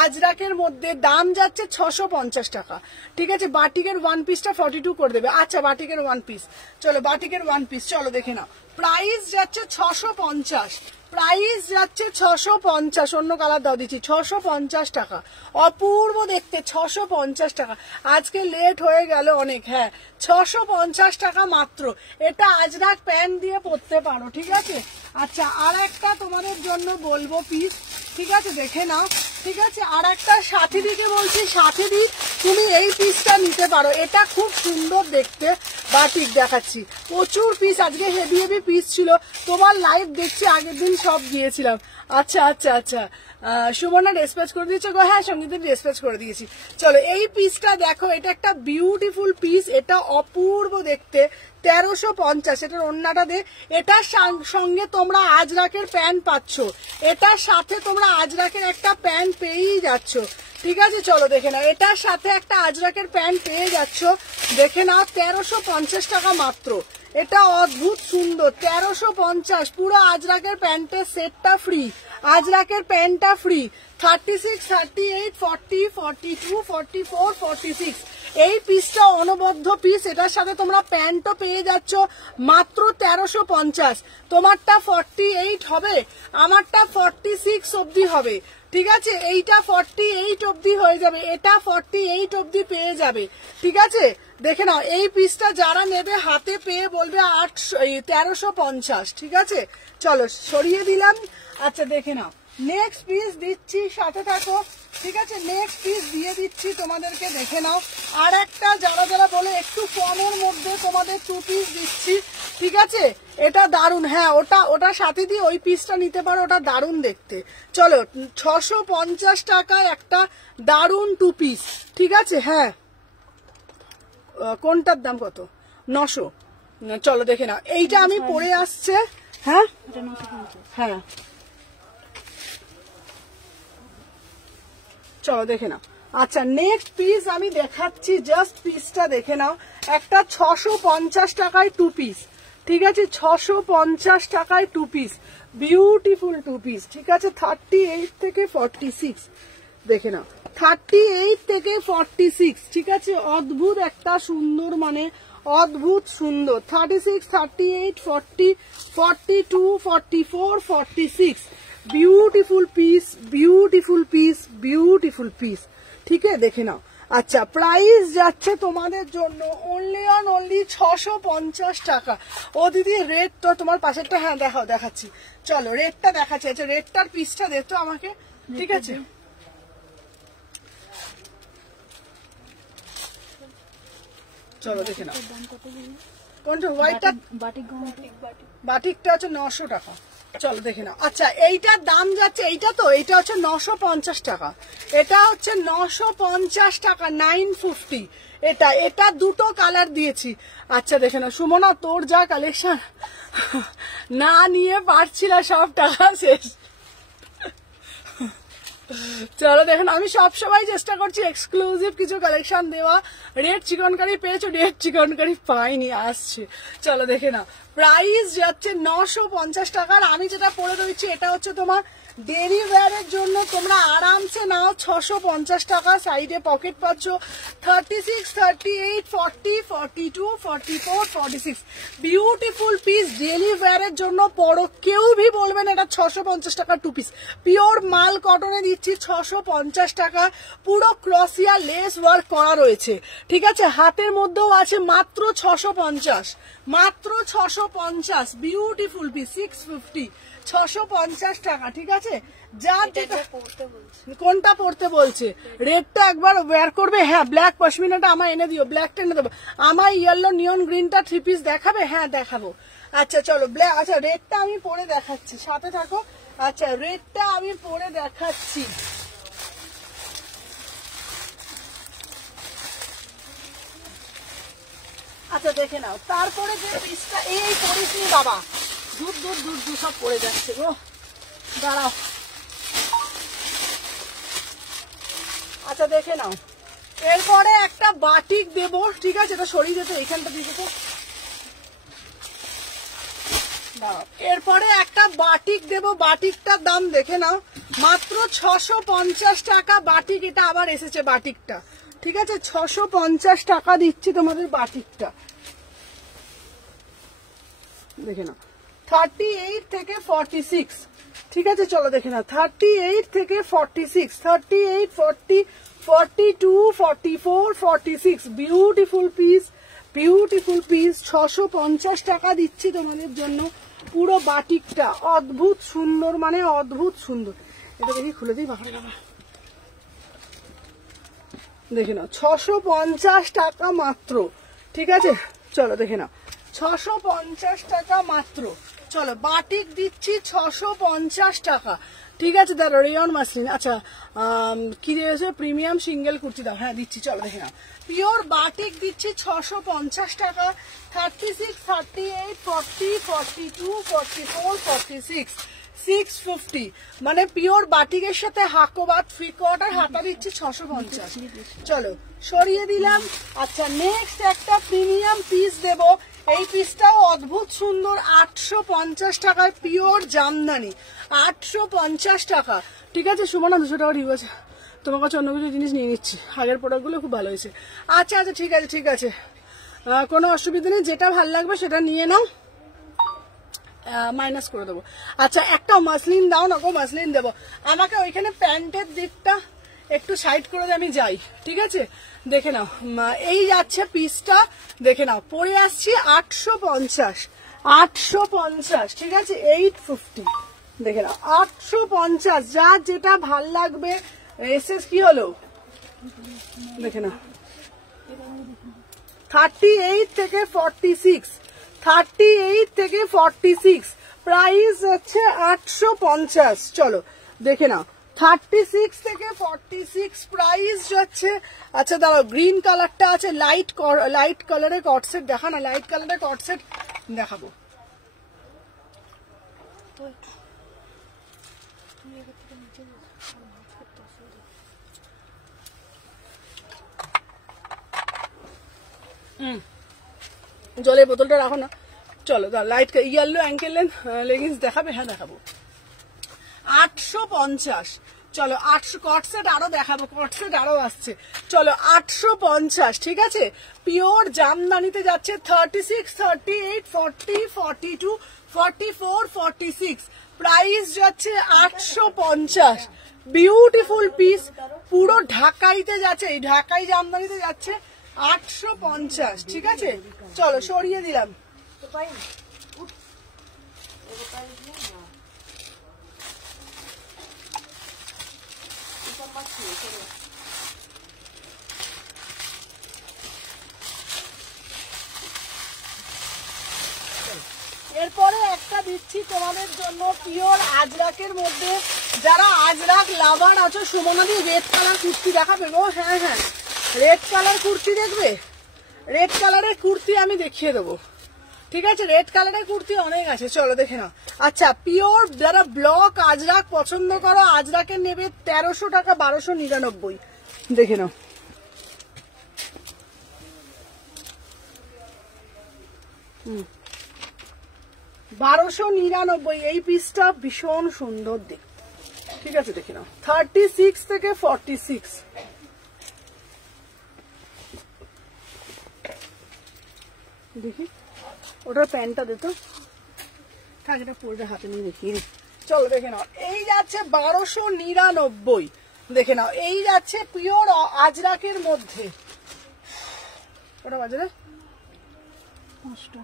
আজরাকের মধ্যে দাম যাচ্ছে 650 টাকা ঠিক আছে বাটিকের ওয়ান পিসটা 42 করে দেবে আচ্ছা বাটিকের ওয়ান পিস চলো বাটিকের ওয়ান পিস চলো দেখে নাও প্রাইস যাচ্ছে 650 প্রাইস যাচ্ছে 650, অন্য কালার দাও দিচ্ছি 650 টাকা, অপূর্ব দেখতে 650 টাকা। আজকে লেট হয়ে গেল অনেক, হ্যাঁ 650 টাকা মাত্র। এটা আজরাক প্যান্ট দিয়ে পরতে পারো, ঠিক আছে। আচ্ছা আর একটা তোমাদের জন্য বলবো পিস, ঠিক আছে দেখে নাও, ঠিক আছে। আর একটা সাথীদিকে বলছি, সাথীদি তুমি এই পিসটা নিতে পারো, এটা খুব সুন্দর দেখতে, বাটিক দেখাচ্ছি, প্রচুর পিস আজকে, হেভি হেভি পিস ছিল। তোমার লাইভ দেখছি আগের দিন সব গিয়েছিলাম। আচ্ছা আচ্ছা আচ্ছা, সুমনা ডিসপ্যাচ করে দিয়েছো গো? হ্যাঁ সঙ্গীতা ডিসপ্যাচ করে দিয়েছি। চলো এই পিসটা দেখো, এটা একটা বিউটিফুল পিস, এটা অপূর্ব দেখতে, 1350, এটার ওড়নাটা দে। এটার সঙ্গে তোমরা আজরাকের প্যান্ট পাচ্ছ, এটার সাথে তোমরা আজরাকের একটা প্যান্ট পেয়েই যাচ্ছ, ঠিক আছে। চলো দেখে নাও, এটার সাথে একটা আজরাকের প্যান্ট পেয়ে যাচ্ছ, দেখে নাও 1350 টাকা মাত্র। এটা অদ্ভুত সুন্দর, 1350, পুরো আজরাকের প্যান্টের সেটটা ফ্রি, আজরাকের প্যান্টটা ফ্রি। 36, 38, 40, 42, 44, 46 এই পিসটা অনবদ্য পিস, এটার সাথে তোমরা প্যান্টও পেয়ে যাচ্ছ মাত্র 1350। তোমারটা 48 হবে, আমারটা 46 অব্দি হবে, ঠিক আছে। এইটা 48 অব্দি হয়ে যাবে, এটা 48 অব্দি পেয়ে যাবে, ঠিক আছে। দেখে নাও এই পিসটা যারা নেবে হাতে পেয়ে বলবে 1350, ঠিক আছে। চলো সরিয়ে দিলাম। আচ্ছা দেখে নাও নেক্সট পিস দিচ্ছি, সাথে থাকো, ঠিক আছে। নেক্সট পিস দিয়ে দিচ্ছি তোমাদেরকে, দেখে নাও। আর একটা যারা যারা বলে একটু কমের মধ্যে তোমাদের 2 পিস দিচ্ছি, ঠিক আছে। এটা দারুন, হ্যাঁ ওটার সাথে দিয়ে ওই পিসটা নিতে পারো, ওটা দারুন দেখতে। চলো 650 টাকায় একটা দারুন 2 পিস, ঠিক আছে। হ্যাঁ কোনটার দাম কত? 900। চলো দেখে নাও, এইটা আমি পরে আসছে, হ্যাঁ হ্যাঁ চলো দেখে নাও। আচ্ছা নেক্সট পিস আমি দেখাচ্ছি, জাস্ট পিসটা দেখে নাও, একটা 650 টাকায় 2 পিস, ঠিক আছে। 650 টাকায় 2 পিস, বিউটিফুল 2 পিস, ঠিক আছে। 38 থেকে 46 দেখে নাও, 38 থেকে 46, ঠিক আছে। অদ্ভুত একটা সুন্দর, মানে অদ্ভুত সুন্দর। 36, 38, 40, 42, 44, 46 beautiful piece, beautiful piece, beautiful piece, ঠিক আছে দেখে নাও। আচ্ছা প্রাইস যাচ্ছে তোমাদের জন্য অনলি অন অনলি 650 টাকা। ও দিদি রেট তো তোমার পাশেরটা, হ্যাঁ দেখাও, দেখাচ্ছি, চলো রেটটা দেখাচ্ছি। আচ্ছা রেটটার পিসটা দে তো আমাকে, ঠিক আছে। চলো দেখে নাও কোনটা, হোয়াইটটা, বাটিকটা হচ্ছে 900 টাকা। চলো দেখে নাও। আচ্ছা এইটার দাম যাচ্ছে, এইটা তো এইটা হচ্ছে 950 টাকা, এটা হচ্ছে 950 টাকা, 950 এটা। এটা দুটো কালার দিয়েছি। আচ্ছা দেখে নাও সুমনা, তোর যা কালেকশন, না নিয়ে পারছি না, সব টাকা শেষ। চলো দেখেন, আমি সবসময় চেষ্টা করছি এক্সক্লুসিভ কিছু কালেকশন দেওয়া। রেড চিকন কারি পেয়েছো, রেড চিকন কারি পাইনি, আসছে। চলো দেখে না, প্রাইস যাচ্ছে 950 টাকার। আমি যেটা পরে দিচ্ছি এটা হচ্ছে তোমার ডেলি ওয়্যারের জন্য, তোমরা আরামসে নাও 650 টাকা। সাইডে পকেট পাচ্ছ, 36, 38, 40, 42, 44, 46 বিউটিফুল পিস, ডেলি ওয়্যারের জন্য পরো, কেউ ভি বলবেন এটা 650 টাকা 2 পিস। পিওর মাল কটনে দিচ্ছি 650 টাকা, পুরো ক্রসিয়া লেস ওয়ার্ক করা রয়েছে, ঠিক আছে। হাতের মধ্যেও আছে, মাত্র 650, মাত্র 650 বিউটিফুল পিস, 650, 650 টাকা, ঠিক আছে। যার যেটা কোনটা পড়তে বলছে, রেডটা একবার ওয়্যার করবে, হ্যাঁ ব্ল্যাক পশমিনাটা আমার এনে দিও, ব্ল্যাকটা এনে দেবো। আমার ইয়েলো নিয়ন গ্রিনটা 3 পিস দেখাবে, হ্যাঁ দেখাবো। আচ্ছা চলো ব্ল্যাক, আচ্ছা রেডটা আমি পরে দেখাচ্ছি, সাথে থাকো। আচ্ছা রেডটা আমি পরে দেখাচ্ছি। আচ্ছা দেখে নাও, তারপরে যে পিসটা, এই পরিসনি বাবা, দূর দূর দূর দূর সব পড়ে যাচ্ছে গো, দাঁড়াও। আচ্ছা দেখে নাও, এরপরে একটা বাটিক দেবো, ঠিক আছে। এটা সরিয়ে যেতে, এইখানটা দিয়ে যেতে। এরপরে একটা বাটিক দেবো, বাটিকটার দাম দেখে নাও, মাত্র 650 টাকা বাটিক। এটা আবার এসেছে বাটিকটা, ঠিক আছে। 650 টাকা দিচ্ছি তোমাদের বাটিকটা, দেখে নাও। 38 থেকে 46, ঠিক আছে চলো দেখে নাও 38 থেকে 46, 38, 40, 42, 44, 46, বিউটিফুল পিস, বিউটিফুল পিস। 650 টাকা দিচ্ছি তোমাদের জন্য। পুরো বাটিকটা অদ্ভুত সুন্দর, মানে অদ্ভুত সুন্দর। এটা দেখি খুলে দিই বাবা, দেখে নাও 650 টাকা মাত্র, ঠিক আছে চলো দেখে নাও 650 টাকা মাত্র। চলো বাটিক দিচ্ছি 650 টাকা, ঠিক আছে। দাঁড়ো রেয়ন মাসলিন, আচ্ছা কি দিয়েছে, প্রিমিয়াম সিঙ্গেল কুর্তি দাও, হ্যাঁ দিচ্ছি চলো দেখে নাও। পিওর বাটিক দিচ্ছি 650 টাকা। 36, 38, 40, 42, 44, 46, 650, মানে পিওর বাটিকের সাথে হাকোবাত ফ্রি কোয়ার্টার হাতা দিচ্ছি 650। চলো সরিয়ে দিলাম। আচ্ছা নেক্সট একটা প্রিমিয়াম পিস দেব, এই পিসটাও অদ্ভুত সুন্দর, 850 টাকায় পিওর জামদানি, 850 টাকা, ঠিক আছে। সুমনা 200 টাকা ঠিক আছে, তোমার কাছে অন্য কিছু জিনিস নিয়ে নিচ্ছি, আগের প্রোডাক্টগুলো খুব ভালো হয়েছে। আচ্ছা আচ্ছা ঠিক আছে ঠিক আছে, কোনো অসুবিধা নেই, যেটা ভালো লাগবে সেটা নিয়ে নাও, মাইনাস করে দেবো। আচ্ছা একটা মাসলিন দাও না গো, মাসলিন দেবো আমাকে, ওইখানে প্যান্টের দিকটা একটু সাইড করে দিয়ে আমি যাই, ঠিক আছে। দেখে নাও এই যাচ্ছে পিসটা, দেখে নাও পরে আসছি 850, 850, ঠিক আছে 850, দেখে নাও 850, যার যেটা ভাল লাগবে। এসএস কি হলো দেখে নাও, 38 থেকে 46, 38 থেকে 46, প্রাইস হচ্ছে 850। চলো দেখে নাও 36 থেকে 46 প্রাইস যাচ্ছে। আচ্ছা দাঁড়াও, গ্রিন কালারটা আছে, লাইট কালারের কটসেট দেখা না, লাইট কালারের কটসেট দেখাবো। জলের বোতলটা রাখো না, চলো লাইট ইয়েলো অ্যাঙ্কেল লেগিংস দেখাবে, হ্যাঁ দেখাবো। 850, চলো 800 কটসেট আরো দেখাবো, কটসেট আরো আসছে, চলো 850, ঠিক আছে। পিওর জামদানিতে যাচ্ছে 36, 38, 40, 42, 44, 46, প্রাইস যাচ্ছে 850। বিউটিফুল পিস, পুরো ঢাকাইতে যাচ্ছে, এই ঢাকাই জামদানিতে যাচ্ছে 850, ঠিক আছে। চলো সরিয়ে দিলাম। এরপরে একটা দিচ্ছি তোমাদের জন্য পিওর আজরাকের মধ্যে, যারা আজরাক লাভার আছো, সুমনাদি রেড কালার কুর্তি দেখাবে গো, হ্যাঁ হ্যাঁ রেড কালার কুর্তি দেখবে, রেড কালারের কুর্তি আমি দেখিয়ে দেবো, ঠিক আছে। রেড কালারের কুর্তি অনেক আছে, চলো দেখে নাও। আচ্ছা পিওর যারা ব্লক আজরাক পছন্দ করো, আজরাকের নেবে 1300 টাকা, 1299, দেখে নাও। হুম 1299, এই পিসটা ভীষণ সুন্দর দেখতে, ঠিক আছে দেখে নাও। 36 থেকে 46, দেখি ওটার প্যান্টটা দিত, থাক এটা পুরোটা হাতে নিয়ে দেখিয়ে দিই, চলো দেখে নাও। এই যাচ্ছে 1299, দেখে নাও এই যাচ্ছে পিওর আজরাকের মধ্যে, ওটা বাজে না 5টা,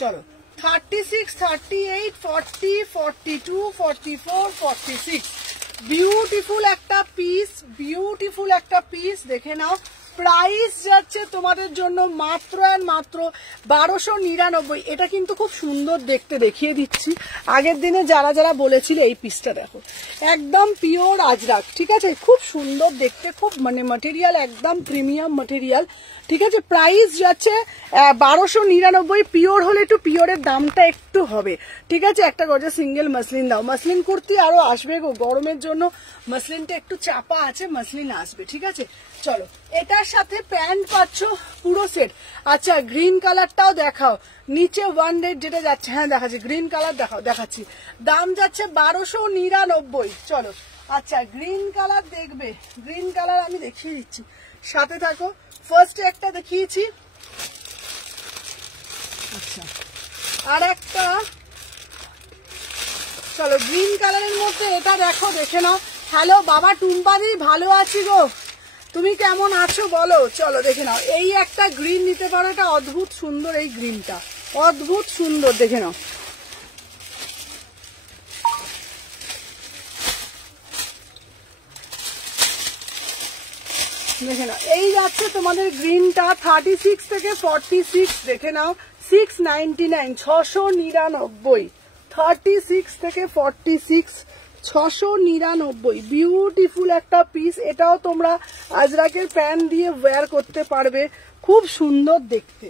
চলো 36, 38, 40, 42, 44, 46, বিউটিফুল একটা পিস, বিউটিফুল একটা পিস, দেখে নাও। প্রাইস যাচ্ছে তোমাদের জন্য মাত্র আর মাত্র 1299। এটা কিন্তু খুব সুন্দর দেখতে, দেখিয়ে দিচ্ছি। আগের দিনে যারা যারা বলেছিল এই পিসটা দেখো, একদম পিওর আজরাক, ঠিক আছে, খুব সুন্দর দেখতে, খুব মানে ম্যাটেরিয়াল একদম প্রিমিয়াম ম্যাটেরিয়াল, ঠিক আছে। প্রাইস যাচ্ছে 1299। পিওর হলে একটু পিওরের দামটা একটু হবে, ঠিক আছে। একটা গজে সিঙ্গেল মাসলিন দাও, মাসলিন কুর্তি আরো আসবে গো, গরমের জন্য মাসলিনটা একটু চাপা আছে, মাসলিন আসবে, ঠিক আছে। চলো এটার সাথে প্যান্ট পাচ্ছ পুরো সেট। আচ্ছা গ্রিন কালারটাও দেখাও, নিচে 1 রেড যেটা যাচ্ছে, হ্যাঁ দেখাচ্ছি, গ্রিন কালার দেখাও, দেখাচ্ছি, দাম যাচ্ছে 1299। চলো আচ্ছা গ্রিন কালার দেখবে, গ্রিন কালার আমি দেখিয়ে দিচ্ছি, সাথে থাকো। ফার্স্টে একটা দেখিয়েছি, আচ্ছা আর একটা চলো গ্রিন কালারের মধ্যে এটা দেখো, দেখে নাও। হ্যালো বাবা টুম্পাদি, ভালো আছি গো, তুমি কেমন আছো বলো। চলো দেখে নাও, এই একটা গ্রিন নিতে পারো, এটা অদ্ভুত সুন্দর, এই গ্রিনটা অদ্ভুত সুন্দর, দেখে নাও। দেখে নাও, এই যাচ্ছে তোমাদের গ্রিনটা 36 থেকে 46, দেখে নাও 699, 699, 36 থেকে 46, 699, বিউটিফুল একটা পিস। এটাও তোমরা আজরাকের প্যান্ট দিয়ে ওয়্যার করতে পারবে, খুব সুন্দর দেখতে,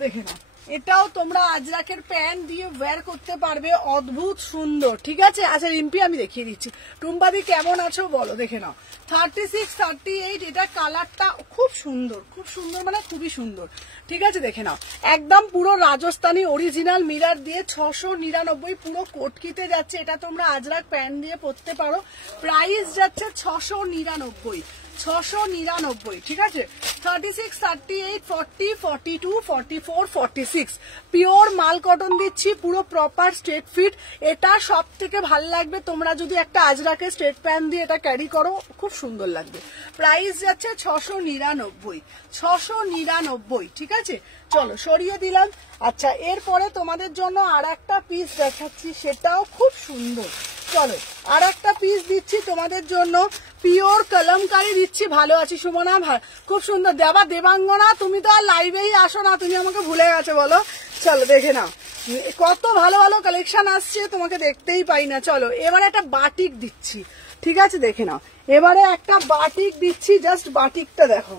দেখে নাও। এটাও তোমরা আজরাকের প্যান্ট দিয়ে ওয়্যার করতে পারবে, অদ্ভুত সুন্দর, ঠিক আছে। আচ্ছা রিম্পি আমি দেখিয়ে দিচ্ছি, টুম্পাদি কেমন আছো বলো, দেখে নাও 36, 38, এটা কালারটা খুব সুন্দর, খুব সুন্দর, মানে খুবই সুন্দর, ঠিক আছে। দেখে নাও একদম পুরো রাজস্থানী অরিজিনাল মিরার দিয়ে 699, পুরো কোটকিতে যাচ্ছে। এটা তোমরা আজরাক প্যান্ট দিয়ে পরতে পারো। প্রাইস যাচ্ছে 699, 699, ঠিক আছে। 36, 38, 40, 42, 44, 46 পিওর মাল কটন দিচ্ছি, পুরো প্রপার স্ট্রেট ফিট। এটা সব থেকে ভালো লাগবে তোমরা যদি একটা আজরাকে স্ট্রেট প্যান্ট দিয়ে এটা ক্যারি করো, খুব সুন্দর লাগবে। প্রাইস যাচ্ছে 699, 699, ঠিক আছে। চলো সরিয়ে দিলাম। আচ্ছা এরপরে তোমাদের জন্য আর একটা পিস দেখাচ্ছি, সেটাও খুব সুন্দর। চলো আর একটা পিস দিচ্ছি তোমাদের জন্য, পিওর কলমকারি দিচ্ছি। ভালো আছি সুমনা, খুব সুন্দর। দেবা দেবাঙ্গনা, তুমি তো আর লাইভেই আসো না, তুমি আমাকে ভুলে গেছো বলো। চলো দেখে নাও কত ভালো ভালো কালেকশন আসছে, তোমাকে দেখতেই পাই না। চলো এবারে একটা বাটিক দিচ্ছি, ঠিক আছে, দেখে নাও। এবারে একটা বাটিক দিচ্ছি, জাস্ট বাটিকটা দেখো,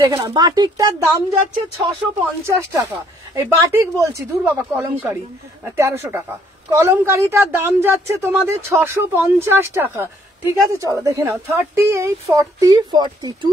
দেখে না, বাটিকটার দাম যাচ্ছে 650 টাকা। এই বাটিক বলছি, দূর বাবা, কলমকারি 1300 টাকা। কলমকারিটার দাম যাচ্ছে তোমাদের 650 টাকা, ঠিক আছে। চলো দেখে নাও 38, 40, 42,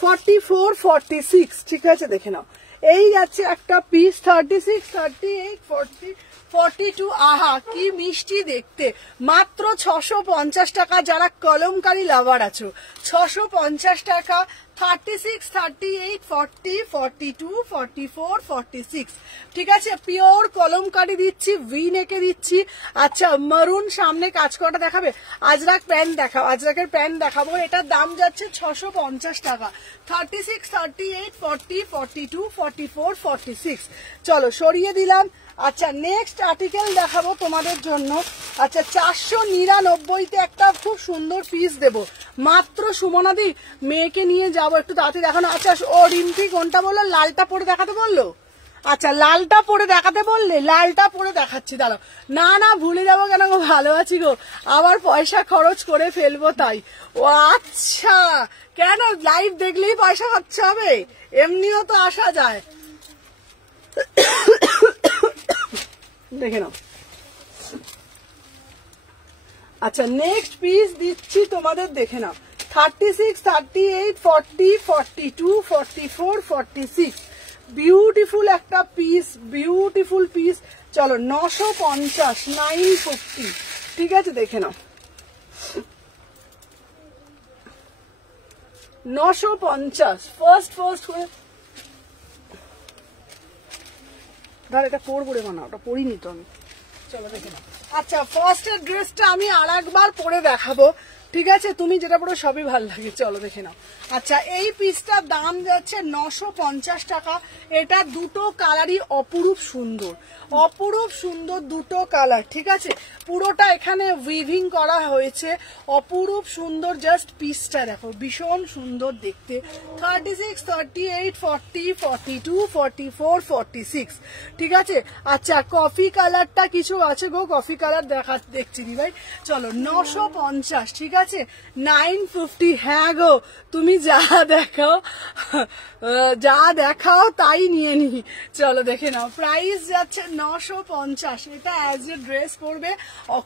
44, 46, ঠিক আছে, দেখে নাও। এই যাচ্ছে একটা পিস 36, 38, 40, 42। আহা কি মিষ্টি দেখতে, মাত্র 650 টাকা। যারা কলমকারি লাভার আছো 650 টাকা। 36, 38, 40, 42, 44, 46, ঠিক আছে। পিওর কলমকারি দিচ্ছি, ভি নেকে দিচ্ছি। আচ্ছা মারুন সামনে কাজ করাটা দেখাবে, আজরাক প্যান্ট দেখাও, আজরাকের প্যান্ট দেখাবো। এটার দাম যাচ্ছে 650 টাকা। 36, 38, 40, 42, 44, 46, চলো সরিয়ে দিলাম। আচ্ছা নেক্সট আর্টিকেল দেখাবো তোমাদের জন্য। আচ্ছা 499-তে একটা খুব সুন্দর পিস দেব, মাত্র সুমনাদি মেয়েকে নিয়ে যাবো, একটু তাড়াতাড়ি দেখানো। আচ্ছা ও রিম্পি কোনটা বললো, লালটা পরে দেখাতে বললো। আচ্ছা লালটা পরে দেখাতে বললে, লালটা পরে দেখাচ্ছি, দাঁড়াও। না না ভুলে যাবো কেন গো, ভালো আছি গো, আবার পয়সা খরচ করে ফেলবো তাই। ও আচ্ছা, কেন লাইভ দেখলেই পয়সা খরচা হবে, এমনিও তো আসা যায়। দেখে নাও। আচ্ছা নেক্সট পিস দিচ্ছি তোমাদের, দেখে নাও 36, 38, 40, 42, 44, 46, বিউটিফুল একটা পিস, বিউটিফুল পিস। চলো 950, 950, ঠিক আছে, দেখে নাও 950 ফার্স্ট করে। ধর এটা পরবো রে মানা, ওটা পরিনি তো আমি। চলো দেখে নাও। আচ্ছা ফার্স্টের ড্রেসটা আমি আর একবার পরে দেখাবো, ঠিক আছে, তুমি যেটা পরো সবই ভালো লাগে। চলো দেখে নাও। আচ্ছা এই পিসটার দাম যাচ্ছে 950 টাকা। এটা দুটো কালারই অপরূপ সুন্দর, অপরূপ সুন্দর দুটো কালার, ঠিক আছে। পুরোটা এখানে উইভিং করা হয়েছে, অপরূপ সুন্দর। জাস্ট পিসটা দেখো, ভীষণ সুন্দর দেখতে। 36, 38, 40, 42, 44, 46, ঠিক আছে। আচ্ছা কফি কালারটা কিছু আছে গো, কফি কালার দেখছি দি ভাই। চলো 950, ঠিক আছে। 950, হ্যাঁ গো তুমি যা দেখাও তাই নিয়ে নি। চলো দেখে নাও, প্রাইস যাচ্ছে 950। এটা অ্যাজ এ ড্রেস পরবে,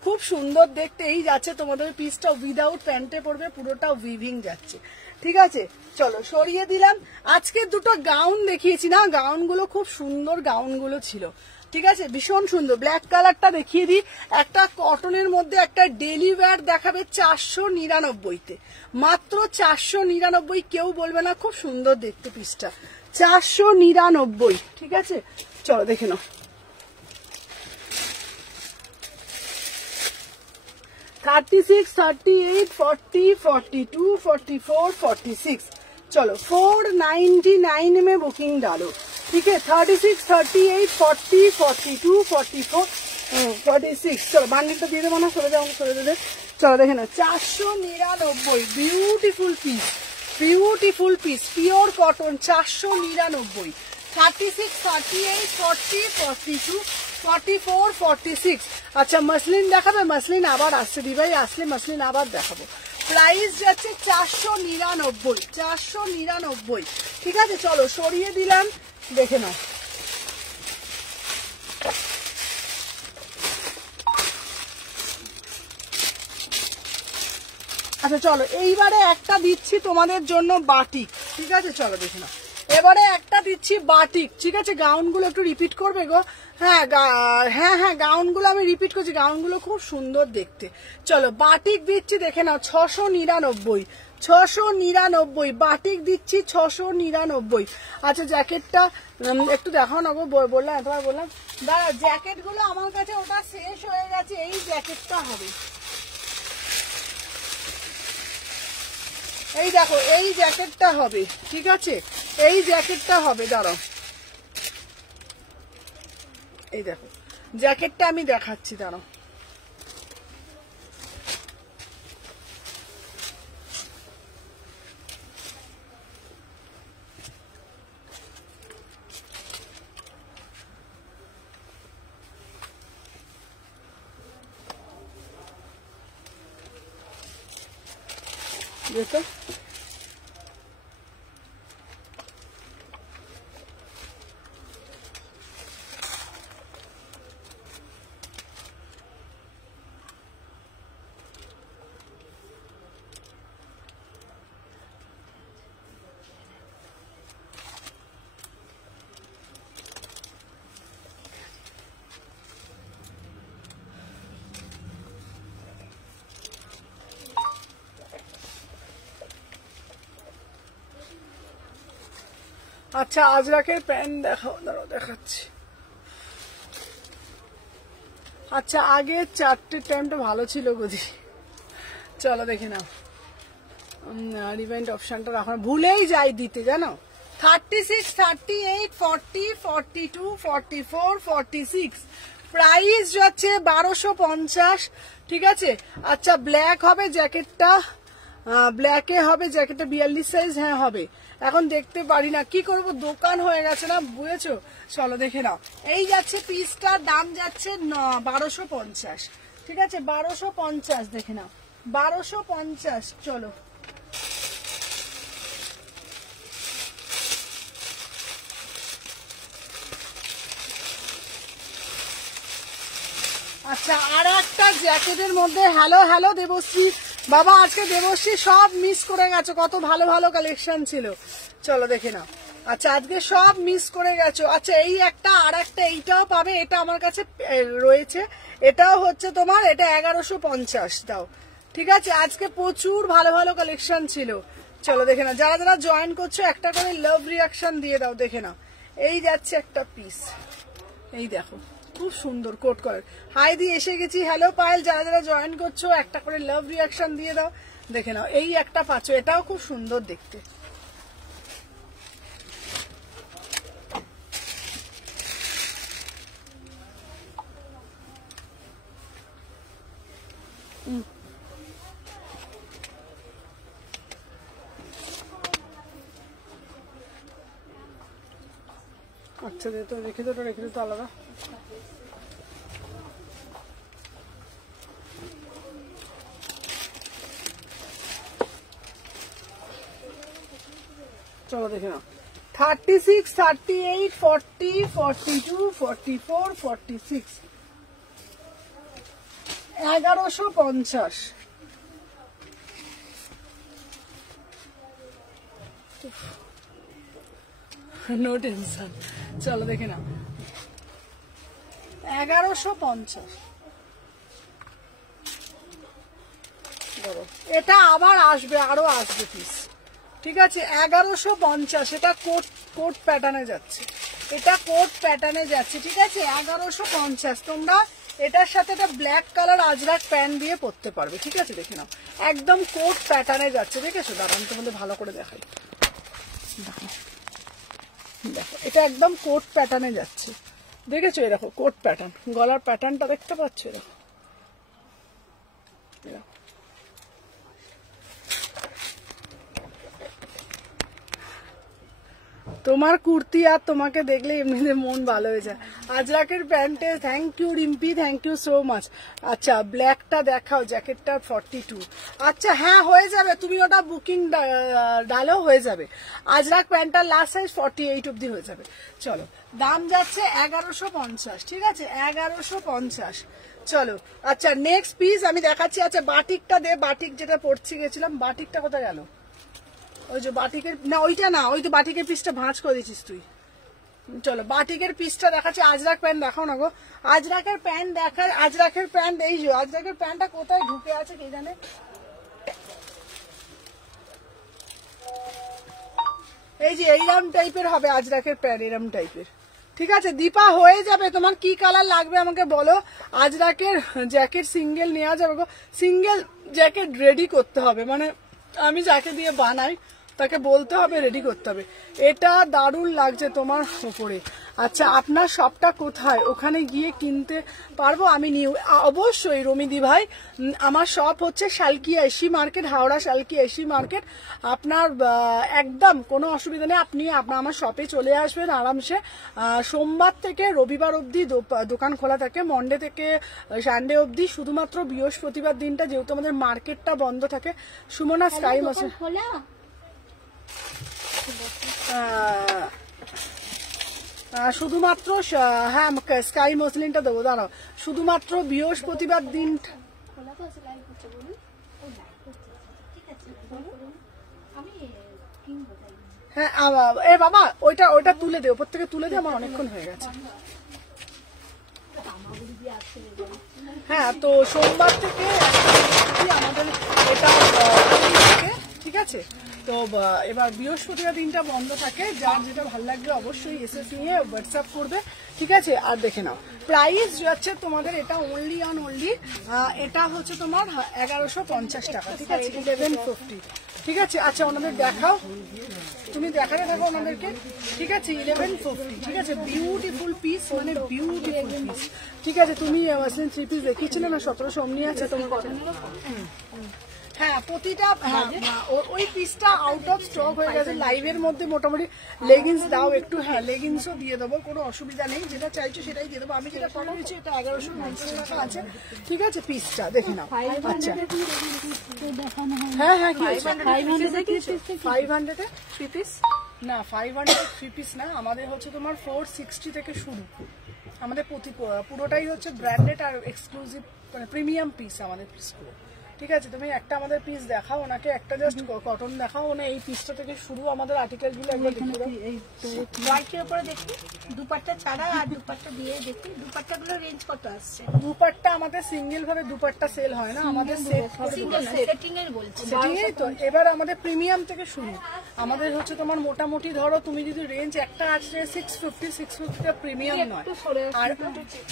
খুব সুন্দর দেখতে। এই যাচ্ছে তোমাদের পিসটা উইদাউট প্যান্টে পরবে, পুরোটা উইভিং যাচ্ছে, ঠিক আছে। চলো সরিয়ে দিলাম। আজকে দুটো গাউন দেখিয়েছি না, গাউনগুলো খুব সুন্দর গাউনগুলো ছিল, ঠিক আছে, ভীষণ সুন্দর। ব্ল্যাক কালারটা দেখিয়ে দিই, একটা কটনের মধ্যে একটা ডেলি ওয়্যার দেখাবে 499-তে, মাত্র 499। কেউ বলবে না খুব সুন্দর দেখতে পিসটা, 499, ঠিক আছে। চলো দেখে নাও। 36, 38, 40, 42, 44, 46। चलो 499 में बुकिंग डालो, ठीक है। 36, 38, 40, 42, 44, 46। चलो बांडिलটা দিয়ে দেবো না, সরে যাও, সরে দেবে। চলো দেখে না, 499, beautiful piece, beautiful piece, pure cotton, 499। 36, 38, 40, 42, 44, 46। আচ্ছা মসলিন দেখাবে? মসলিন আবার আসছে দিভাই, আসলে মসলিন আবার দেখাবো। প্রাইস যাচ্ছে 499, 499, ঠিক আছে। চলো সরিয়ে দিলাম, দেখে নাও। আচ্ছা চলো এইবারে একটা দিচ্ছি তোমাদের জন্য বাটিক, ঠিক আছে। চলো দেখে নাও, এবারে একটা দিচ্ছি বাটিক, ঠিক আছে। গাউনগুলো একটু রিপিট করবে গো। হ্যাঁ হ্যাঁ হ্যাঁ, গাউনগুলো আমি রিপিট করছি, গাউনগুলো খুব সুন্দর দেখতে। চলো বাটিক দিচ্ছি, দেখে নাও, 699, 699 বাটিক দিচ্ছি, 699। আচ্ছা জ্যাকেটটা একটু দেখাও না গো, বললাম এতবার বললাম। দাঁড়া, জ্যাকেটগুলো আমার কাছে ওটা শেষ হয়ে গেছে, এই জ্যাকেটটা হবে। এই দেখো, এই জ্যাকেটটা হবে, ঠিক আছে, এই জ্যাকেটটা হবে। দাঁড়াও, এই দেখো জ্যাকেটটা আমি দেখাচ্ছি, দাঁড়াও। দেখো আচ্ছা আজরাকের প্যান্ট দেখাও, দাঁড়াও দেখাচ্ছি। আচ্ছা আগে 4টের টাইমটা ভালো ছিল বুঝি। চলো দেখে নাও, রিভাইন্ড অপশনটা এখন ভুলেই যাই দিতে, জানো। 36, 38, 40, 42, 44, 46। প্রাইস যাচ্ছে 1250, ঠিক আছে। আচ্ছা ব্ল্যাক হবে জ্যাকেটটা, ব্ল্যাকে হবে জ্যাকেটটা, 42 সাইজ, হ্যাঁ হবে। এখন দেখতে পারি না, কি করব, দোকান হয়ে গেছে না, বুঝেছো। চলো দেখে নাও, এই যাচ্ছে পিসটার দাম যাচ্ছে 1250, ঠিক আছে, 1250, দেখে নাও 1250। চলো আচ্ছা আর একটা জ্যাকেটের মধ্যে, হ্যালো হ্যালো দেবশ্রী বাবা, আজকে দেবশ্রী সব মিস করে গেছো, কত ভালো ভালো কালেকশন ছিল। চলো দেখে নাও, আচ্ছা আজকে সব মিস করে গেছো। আচ্ছা এই একটা, আর একটা এইটাও পাবে, এটা আমার কাছে রয়েছে, এটাও হচ্ছে তোমার, এটা 1150 দাও, ঠিক আছে। আজকে প্রচুর ভালো ভালো কালেকশন ছিল। চলো দেখে নাও, যারা যারা জয়েন করছো একটা করে লাভ রিয়াকশন দিয়ে দাও, দেখে নাও। এই যাচ্ছে একটা পিস, এই দেখো খুব সুন্দর কোট কলার। হাই দিয়ে এসে গেছি, হ্যালো পায়েল, যারা যারা জয়েন করছো একটা করে লাভ রিয়াকশন দিয়ে দাও, দেখে নাও। এই একটা পাচ্ছ, এটাও খুব সুন্দর দেখতে। আচ্ছা তো রেখে দো, রেখে তো আলাদা। চলো দেখে নাও, 36, 38, 40, 42, 44, 46, 1150। নো টেনশন, চলো দেখে নাও, 1150। এটা আবার আসবে, আরো আসবে পিস, ঠিক আছে। 1150, এটা কোট কোট প্যাটার্নে যাচ্ছে, এটা কোট প্যাটার্নে যাচ্ছে, ঠিক আছে। 1150, তোমরা এটার সাথে একটা ব্ল্যাক কালার আজরাক প্যান্ট দিয়ে পরতে পারবে, ঠিক আছে? দেখে নাও একদম কোট প্যাটার্নে যাচ্ছে, দেখেছো? দাঁড়ান তোমাদের ভালো করে দেখাই, দেখো এটা একদম কোট প্যাটার্নে যাচ্ছে, দেখেছো? এই দেখো কোট প্যাটার্ন, গলার প্যাটার্নটা দেখতে পাচ্ছ? দেখো তোমার কুর্তি আর তোমাকে দেখলে এমনিতে মন ভালো হয়ে যায়। আজরাকের প্যান্টে thank you Rimpi, thank you so much. আচ্ছা ব্ল্যাকটা দেখাও, জ্যাকেটটা 42। আচ্ছা হ্যাঁ হয়ে যাবে, তুমি ওটা বুকিং ডালেও হয়ে যাবে। আজরাক প্যান্টটার লাস্ট সাইজ 48 অব্দি হয়ে যাবে। চলো দাম যাচ্ছে 1150, ঠিক আছে? 1150। চলো আচ্ছা নেক্সট পিস আমি দেখাচ্ছি। আচ্ছা বাটিকটা দে, বাটিক যেটা পড়ছি গেছিলাম, বাটিকটা কোথায় গেল? ওই যে বাটিকের, না ওইটা না, ওই তো বাটিকের পিসটা ভাঁজ করে দিচ্ছিস তুই। চলো বাটিকের পিসটা দেখাচ্ছি। আজরাক প্যান্ট দেখাও না গো, আজরাকের প্যান্ট দেখা। আজরাকের প্যান্ট এই যে, আজরাকের প্যান্টটা কোথায় ঢুকে আছে কে জানে। এই যে এইরকম টাইপের হবে আজরাকের প্যান্ট, এরকম টাইপের, ঠিক আছে? দীপা হয়ে যাবে। তোমার কি কালার লাগবে আমাকে বলো। আজরাকের জ্যাকেট সিঙ্গেল নেওয়া যাবে গো, সিঙ্গেল জ্যাকেট রেডি করতে হবে, মানে আমি যাকে দিয়ে বানাই তাকে বলতে হবে, রেডি করতে হবে। এটা দারুণ লাগছে তোমার উপরে। আচ্ছা আপনার শপটা কোথায়? ওখানে গিয়ে কিনতে পারবো আমি? নিউ অবশ্যই রমিদি ভাই, আমার শপ হচ্ছে Salkia AC market, Howrah Salkia AC market. আপনার একদম কোনো অসুবিধা নেই, আপনি আমার শপে চলে আসবেন আরামসে। সোমবার থেকে রবিবার অবধি দোকান খোলা থাকে, মন্ডে থেকে সানডে অবধি। শুধুমাত্র বৃহস্পতিবার দিনটা যেহেতু আমাদের মার্কেটটা বন্ধ থাকে। সুমনা স্কাই মাসে শুধুমাত্র, হ্যাঁ স্কাই মসলিনটা দেবো, দাঁড়াও। শুধুমাত্র বৃহস্পতিবার দিন, হ্যাঁ এ বাবা ওইটা তুলে দে, ওপর থেকে তুলে দে, আমার অনেকক্ষণ হয়ে গেছে। হ্যাঁ তো সোমবার থেকে আমাদের এটা থাকে, ঠিক আছে? তো এবার বৃহস্পতিবার দিনটা বন্ধ থাকে। যার যেটা ভালো লাগবে অবশ্যই এসএস নিয়ে হোয়াটসঅ্যাপ করবে, ঠিক আছে? আর দেখে নাও প্রাইস যাচ্ছে তোমাদের, এটা অনলি অন অনলি, এটা হচ্ছে তোমার 1150 টাকা, ঠিক আছে? 1150, ঠিক আছে? আচ্ছা ওনাদের দেখাও, তুমি দেখাতে থাকো ওনাদেরকে, ঠিক আছে? 1150, ঠিক আছে? বিউটিফুল পিস, মানে বিউটিফুল পিস, ঠিক আছে? তুমি 3 পিস দেখিয়েছিলে না, 1700 অমনি আছে তোমার কাছে। হ্যাঁ প্রতিটা, ওই পিসটা আউট অফ স্টক হয়ে গেছে লাইভের মধ্যে। মোটামুটি লেগিংস দাও একটু, হ্যাঁ লেগিংসও দিয়ে দেবো, কোনো অসুবিধা নেই, যেটা চাইছো সেটাই দিয়ে দেবো। আমি যেটা করা হয়েছি এটা 1150 টাকা আছে, ঠিক আছে? পিসটা দেখে নাও। আচ্ছা হ্যাঁ হ্যাঁ কি 500 3 পিস না, 500 3 পিস না, আমাদের হচ্ছে তোমার 460 থেকে শুরু। আমাদের পুরোটাই হচ্ছে ব্র্যান্ডেড আর এক্সক্লুসিভ, মানে প্রিমিয়াম পিস আমাদের পিসগুলো, ঠিক আছে? তুমি একটা আমাদের পিস দেখাও ওনাকে, একটা জাস্ট কটন দেখাও না, এই পিসটা থেকে শুরু আমাদের আর্টিকেলগুলো একবার দেখিয়ে দাও। হোয়াইটের উপরে দেখি দুপাট্টা ছাড়া, আর দুপাট্টা দিয়ে দেখি দুপাট্টাগুলো রেঞ্জ কত আসছে। দুপাট্টা আমাদের সিঙ্গেল ভাবে দুপাট্টা সেল হয় না, আমাদের সেটিং এর বলছি। তো এবার আমাদের প্রিমিয়াম থেকে শুরু। আমাদের হচ্ছে তোমার মোটামুটি ধরো তুমি যদি রেঞ্জ একটা আছে 650 প্রিমিয়াম নয়, আর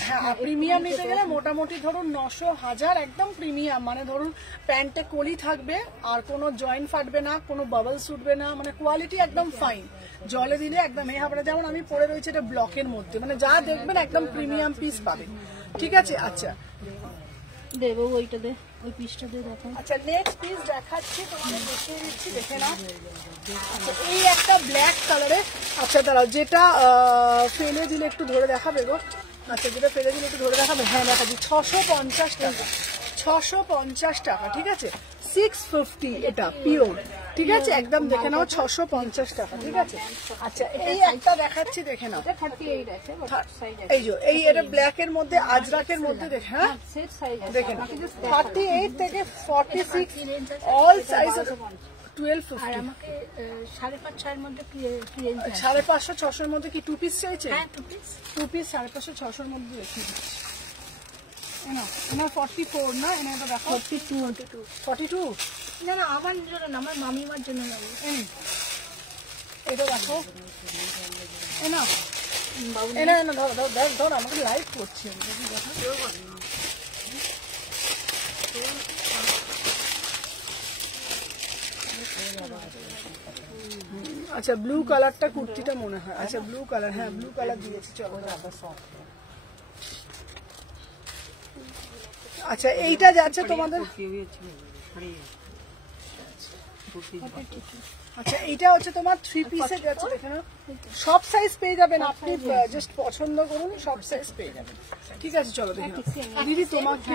হ্যাঁ প্রিমিয়াম নিতে গেলে মোটামুটি ধরুন 900 1000 একদম প্রিমিয়াম, মানে ধরুন প্যান্টে কলি থাকবে আর কোনো জয়েন্ট ফাটবে না, কোনো বাবলস উঠবে না, মানে কোয়ালিটি একদম ফাইন, জলে দিলে একদম এ হবে না। যেমন আমি পরে রয়েছে এটা ব্লকের মধ্যে, মানে যা দেখবেন একদম প্রিমিয়াম পিস পাবেন, ঠিক আছে? আচ্ছা দেবো ওইটা দে, ওই পিসটা দিয়ে দেখো। আচ্ছা নেক্সট পিস দেখাচ্ছি তোমাদের, দেখিয়ে দিচ্ছি, দেখে নাও। আচ্ছা এই একটা ব্ল্যাক কালারে, আচ্ছা দাঁড়াও যেটা ফেলে দিলে একটু ধরে দেখাবে গো। আচ্ছা যেটা ফেলে দিলে একটু ধরে দেখাবে, হ্যাঁ দেখাচ্ছি। 650 টাকা, 650 টাকা, ঠিক আছে? 650 এটা পিওর, ঠিক আছে? একদম দেখে নাও 650 টাকা, ঠিক আছে? আচ্ছা এই একটা দেখাচ্ছি, দেখে নাও। এই যে এই এটা ব্ল্যাক এর মধ্যে আজরাকের মধ্যে, দেখে হ্যাঁ দেখে নাও 38 থেকে 46 অল সাইজ 1250। 550 মধ্যে 550 600 মধ্যে কি 2 পিস চাইছে? হ্যাঁ 2 পিস 550 600 মধ্যে দেখিয়ে দিচ্ছি। না 44 না, এটা দেখো 42 না না আমার জন্য না, আমার মামিমার জন্য নেবো। এটা দেখো, না না না ধর ধর ধর ধর আমাকে লাইভ করছি আমি দেখি দেখা। আচ্ছা ব্লু কালারটা কুর্তিটা মনে হয়, আচ্ছা ব্লু কালার, হ্যাঁ ব্লু কালার দিয়েছি, চলো। আচ্ছা এইটা যাচ্ছে তোমাদের, আচ্ছা এইটা হচ্ছে তোমার 3 পিসে যাচ্ছে, দেখে নাও সব সাইজ পেয়ে যাবেন আপনি, জাস্ট পছন্দ করুন সব সাইজ পেয়ে যাবেন। ঠিক আছে চলো দেখে নাও। দিদি তোমাকে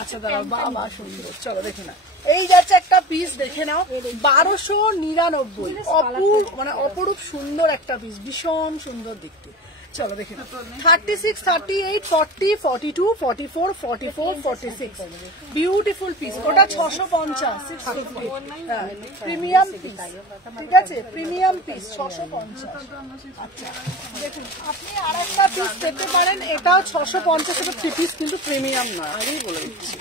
আচ্ছা দাঁড়াও, বাবা সুন্দর, চলো দেখে নাও। এই যাচ্ছে একটা পিস, দেখে নাও 1299, অপূর্ব মানে অপরূপ সুন্দর একটা পিস, ভীষণ সুন্দর দেখতে। চলো দেখে নাও 36, 38, 40, 42, 44, 44, 46 বিউটিফুল পিস। ওটা 650 প্রিমিয়াম পিস, ঠিক আছে প্রিমিয়াম পিস 650। আচ্ছা দেখুন আপনি আর একটা পিস পেতে পারেন, এটাও 650, এটা 3 পিস কিন্তু প্রিমিয়াম নয়, আগেই বলে দিচ্ছি।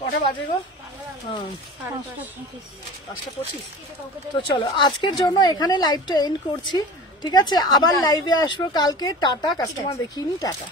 কটা বাজে গো? 5:25। তো চলো আজকের জন্য এখানে লাইভটা এন্ড করছি, ঠিক আছে? আবার লাইভে আসবো কালকে। টাটা, কাস্টমার দেখিনি, টাটা।